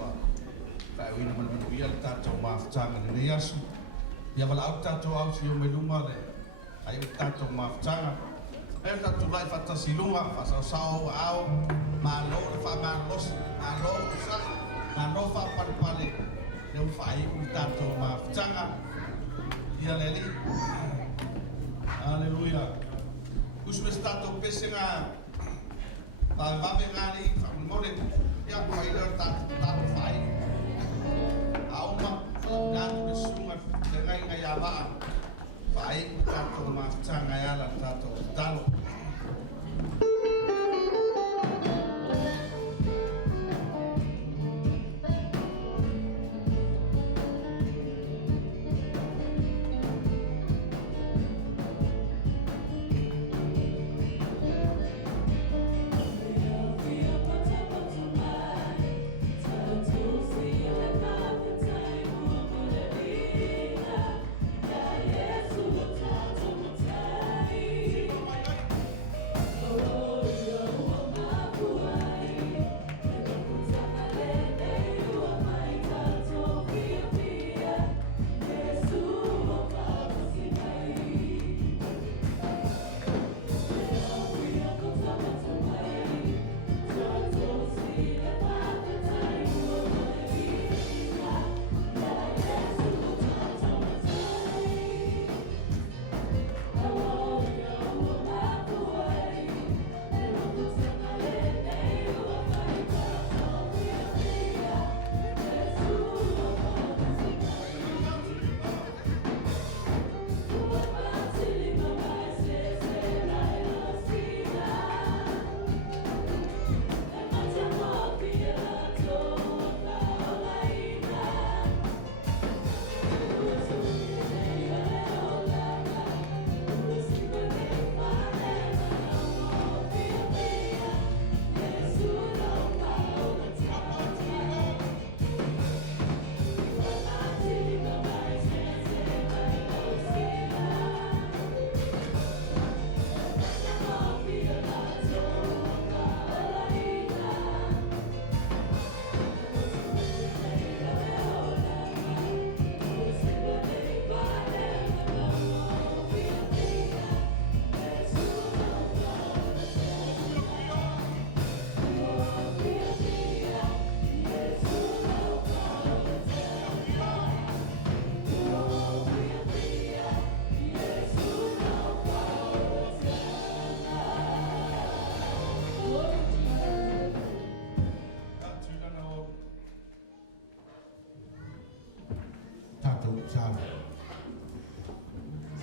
wa ka wi na man ia ta to ma tanga ni yasu ya vala au ta to au si o me lunga le ai ta to ma tanga ai ta to lai fata si lunga fa sa sao au ma lo fa ma los ma lo sa ma no fa par pale le fai u ta to ma tanga ia le li aleluia usme stato pesenga va ngani fa mole ya ko ai le ta fai au ma na tu sunga ngai ngai ya ba fai ta to ma tanga ya la ta to talo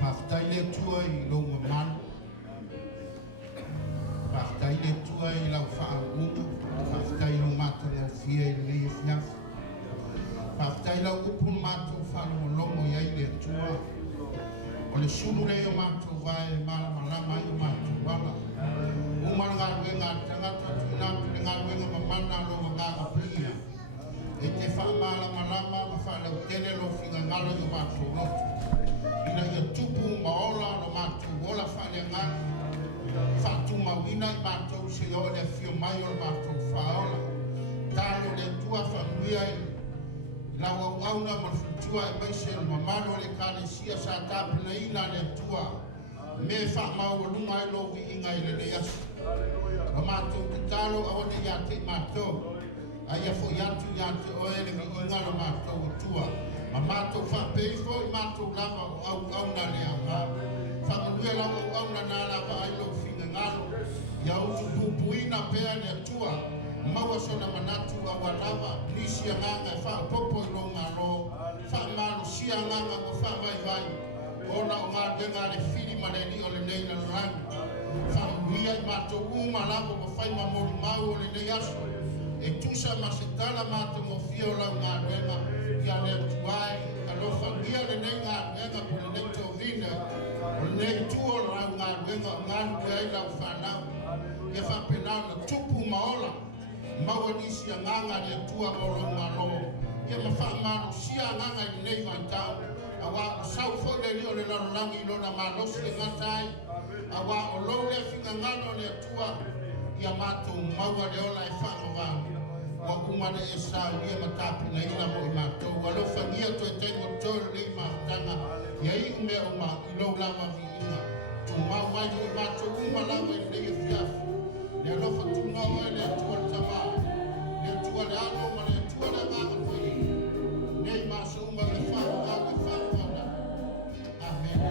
Faktai le tua I lo man. Faktai le tua I lau whaunga. Faktai lo mata le fia I le fiaf. Faktai lau upun mata whaunga longo I le tua. O le suru le o mata vai mala malama I o mata wala. Umar ngā wenga tangata tunatu le ngā wenga mamana lo ngā aplia. E te whaamala malama ma whalau tene lo whinga ngalo I o mata rotu. Ina ia tupu maola no mātou ola whanenga whatu mawina I mātou se o le fio mai o mātou whaola tālo le tua whamuia I lau au auna ma futua E maise o mamano le kānesia sa tāpina ina le tua me whamau o lunga I lovi inga I le ne asu o mātou te tālo a one ia te mātou a ia fo iatu o ele mi inga no mātou o tua ma mātou whapeifo I mātou lava o au na le anga. Whakanui lava o au na lava ai lo whinga ngalo. Ia utu pupuina pea ne atua. Maua sona manatu awa lava. Nisi a nganga e whapopo I lo ngalo. Whamalo si a nganga o whawai vai. Ona o ngā denga le whiri maneni o le nei na rangi. Whakanui ai mātou uma lava o whai mamori mau o le nei asu. E tusa masetala mātou mo fia o lau ngā denga. Ia le tuai, ka lo whangia le nei ngā ruenga po le nei tō vina, o le nei tua o rau ngā ruenga o ngā ruenga I lau whanau. Ia whapenau na tupu maola, maua nisi a nganga le tua o rau ngā loo. Ia ma whamaro sia nganga I nei vantau, a wā o sau fo le rio le larolangi I lona malosi e ngatai, a wā o lo le whingangano le tua, ia mātou maua le ola e whamavau. wa kumana e sa ia matapi na ina mo i mātou. Alo whangia to e tengo tōre nei mātanga. Ia i ume o mā ilo lama vi inga. Tu mau mai o i mātou uma lawa i nei e fiafu. Le alofa tu ngau e le atua le tamā. Le atua le ano ma le atua le ngāga fwoi. Nei māso uma le whāu ngau e whāu ngau. Amen.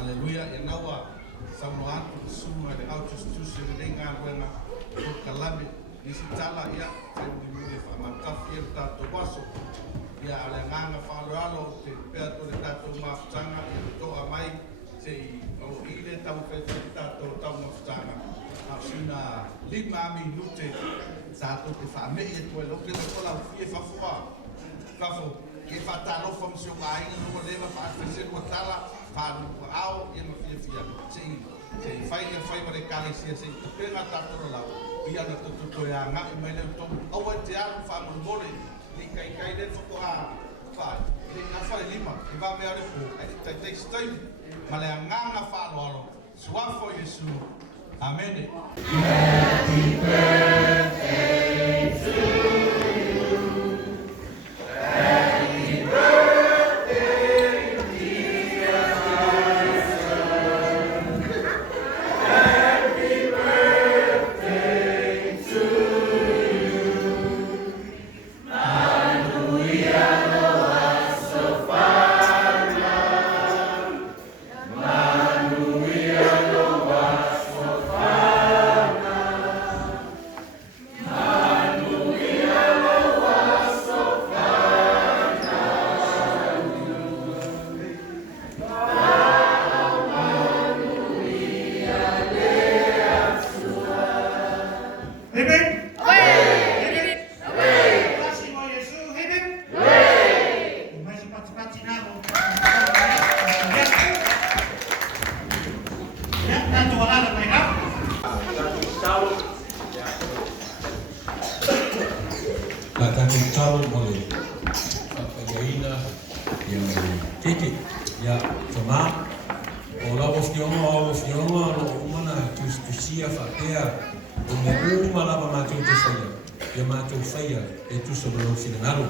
Haleluya, yang nawa sama semua ada autus dengan wena kalami di sitala ya saya dimulai sama kafir tato waso ya ala nganga falalo te perto de tato mafsanga to amai sei o ile tamu tato tamu mafsanga asina 5 minute satu te fame e to lo que ko la fie fa fua kafo ke fatalo fam sio ai no leva fa fazer o tala fa au e no fie sei fai mare kali sia sei pena tato la ia na to ya nga mai le to o te a fa mo mole ni kai de fo a fa ni na fa lima e va me ale fu e te stay male nga fa lo swafo Yesu amen. Happy birthday to you. Happy birthday, dear Hassan. Happy birthday to you. Manuia Noah Sofana. Manuia Noah Sofana. Manuia Noah Sofana. Manuia Lea Sua. Amen. Amen. Kasih mau Yesus. Amen. Masih pati-pati nabo. Ya, nanti wala na may na. Datang calon oleh Pagaina yang titik ya cuma olah ofionga lo mana tu fatea uma lava matu tu faya ya matu faya itu sebelum sinalo.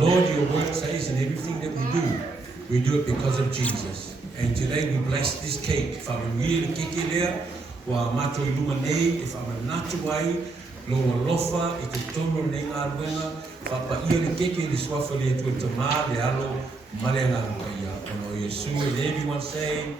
Lord, your word says in everything that we do it because of Jesus. And today we bless this cake. If I'm really kiki there, wa matu illuminate, if I'm not to wai, lo lofa, it is tomo neng arwenga, fa ia le keke le swafa le tu tama le alo male na ya. Ono Yesu, and everyone say.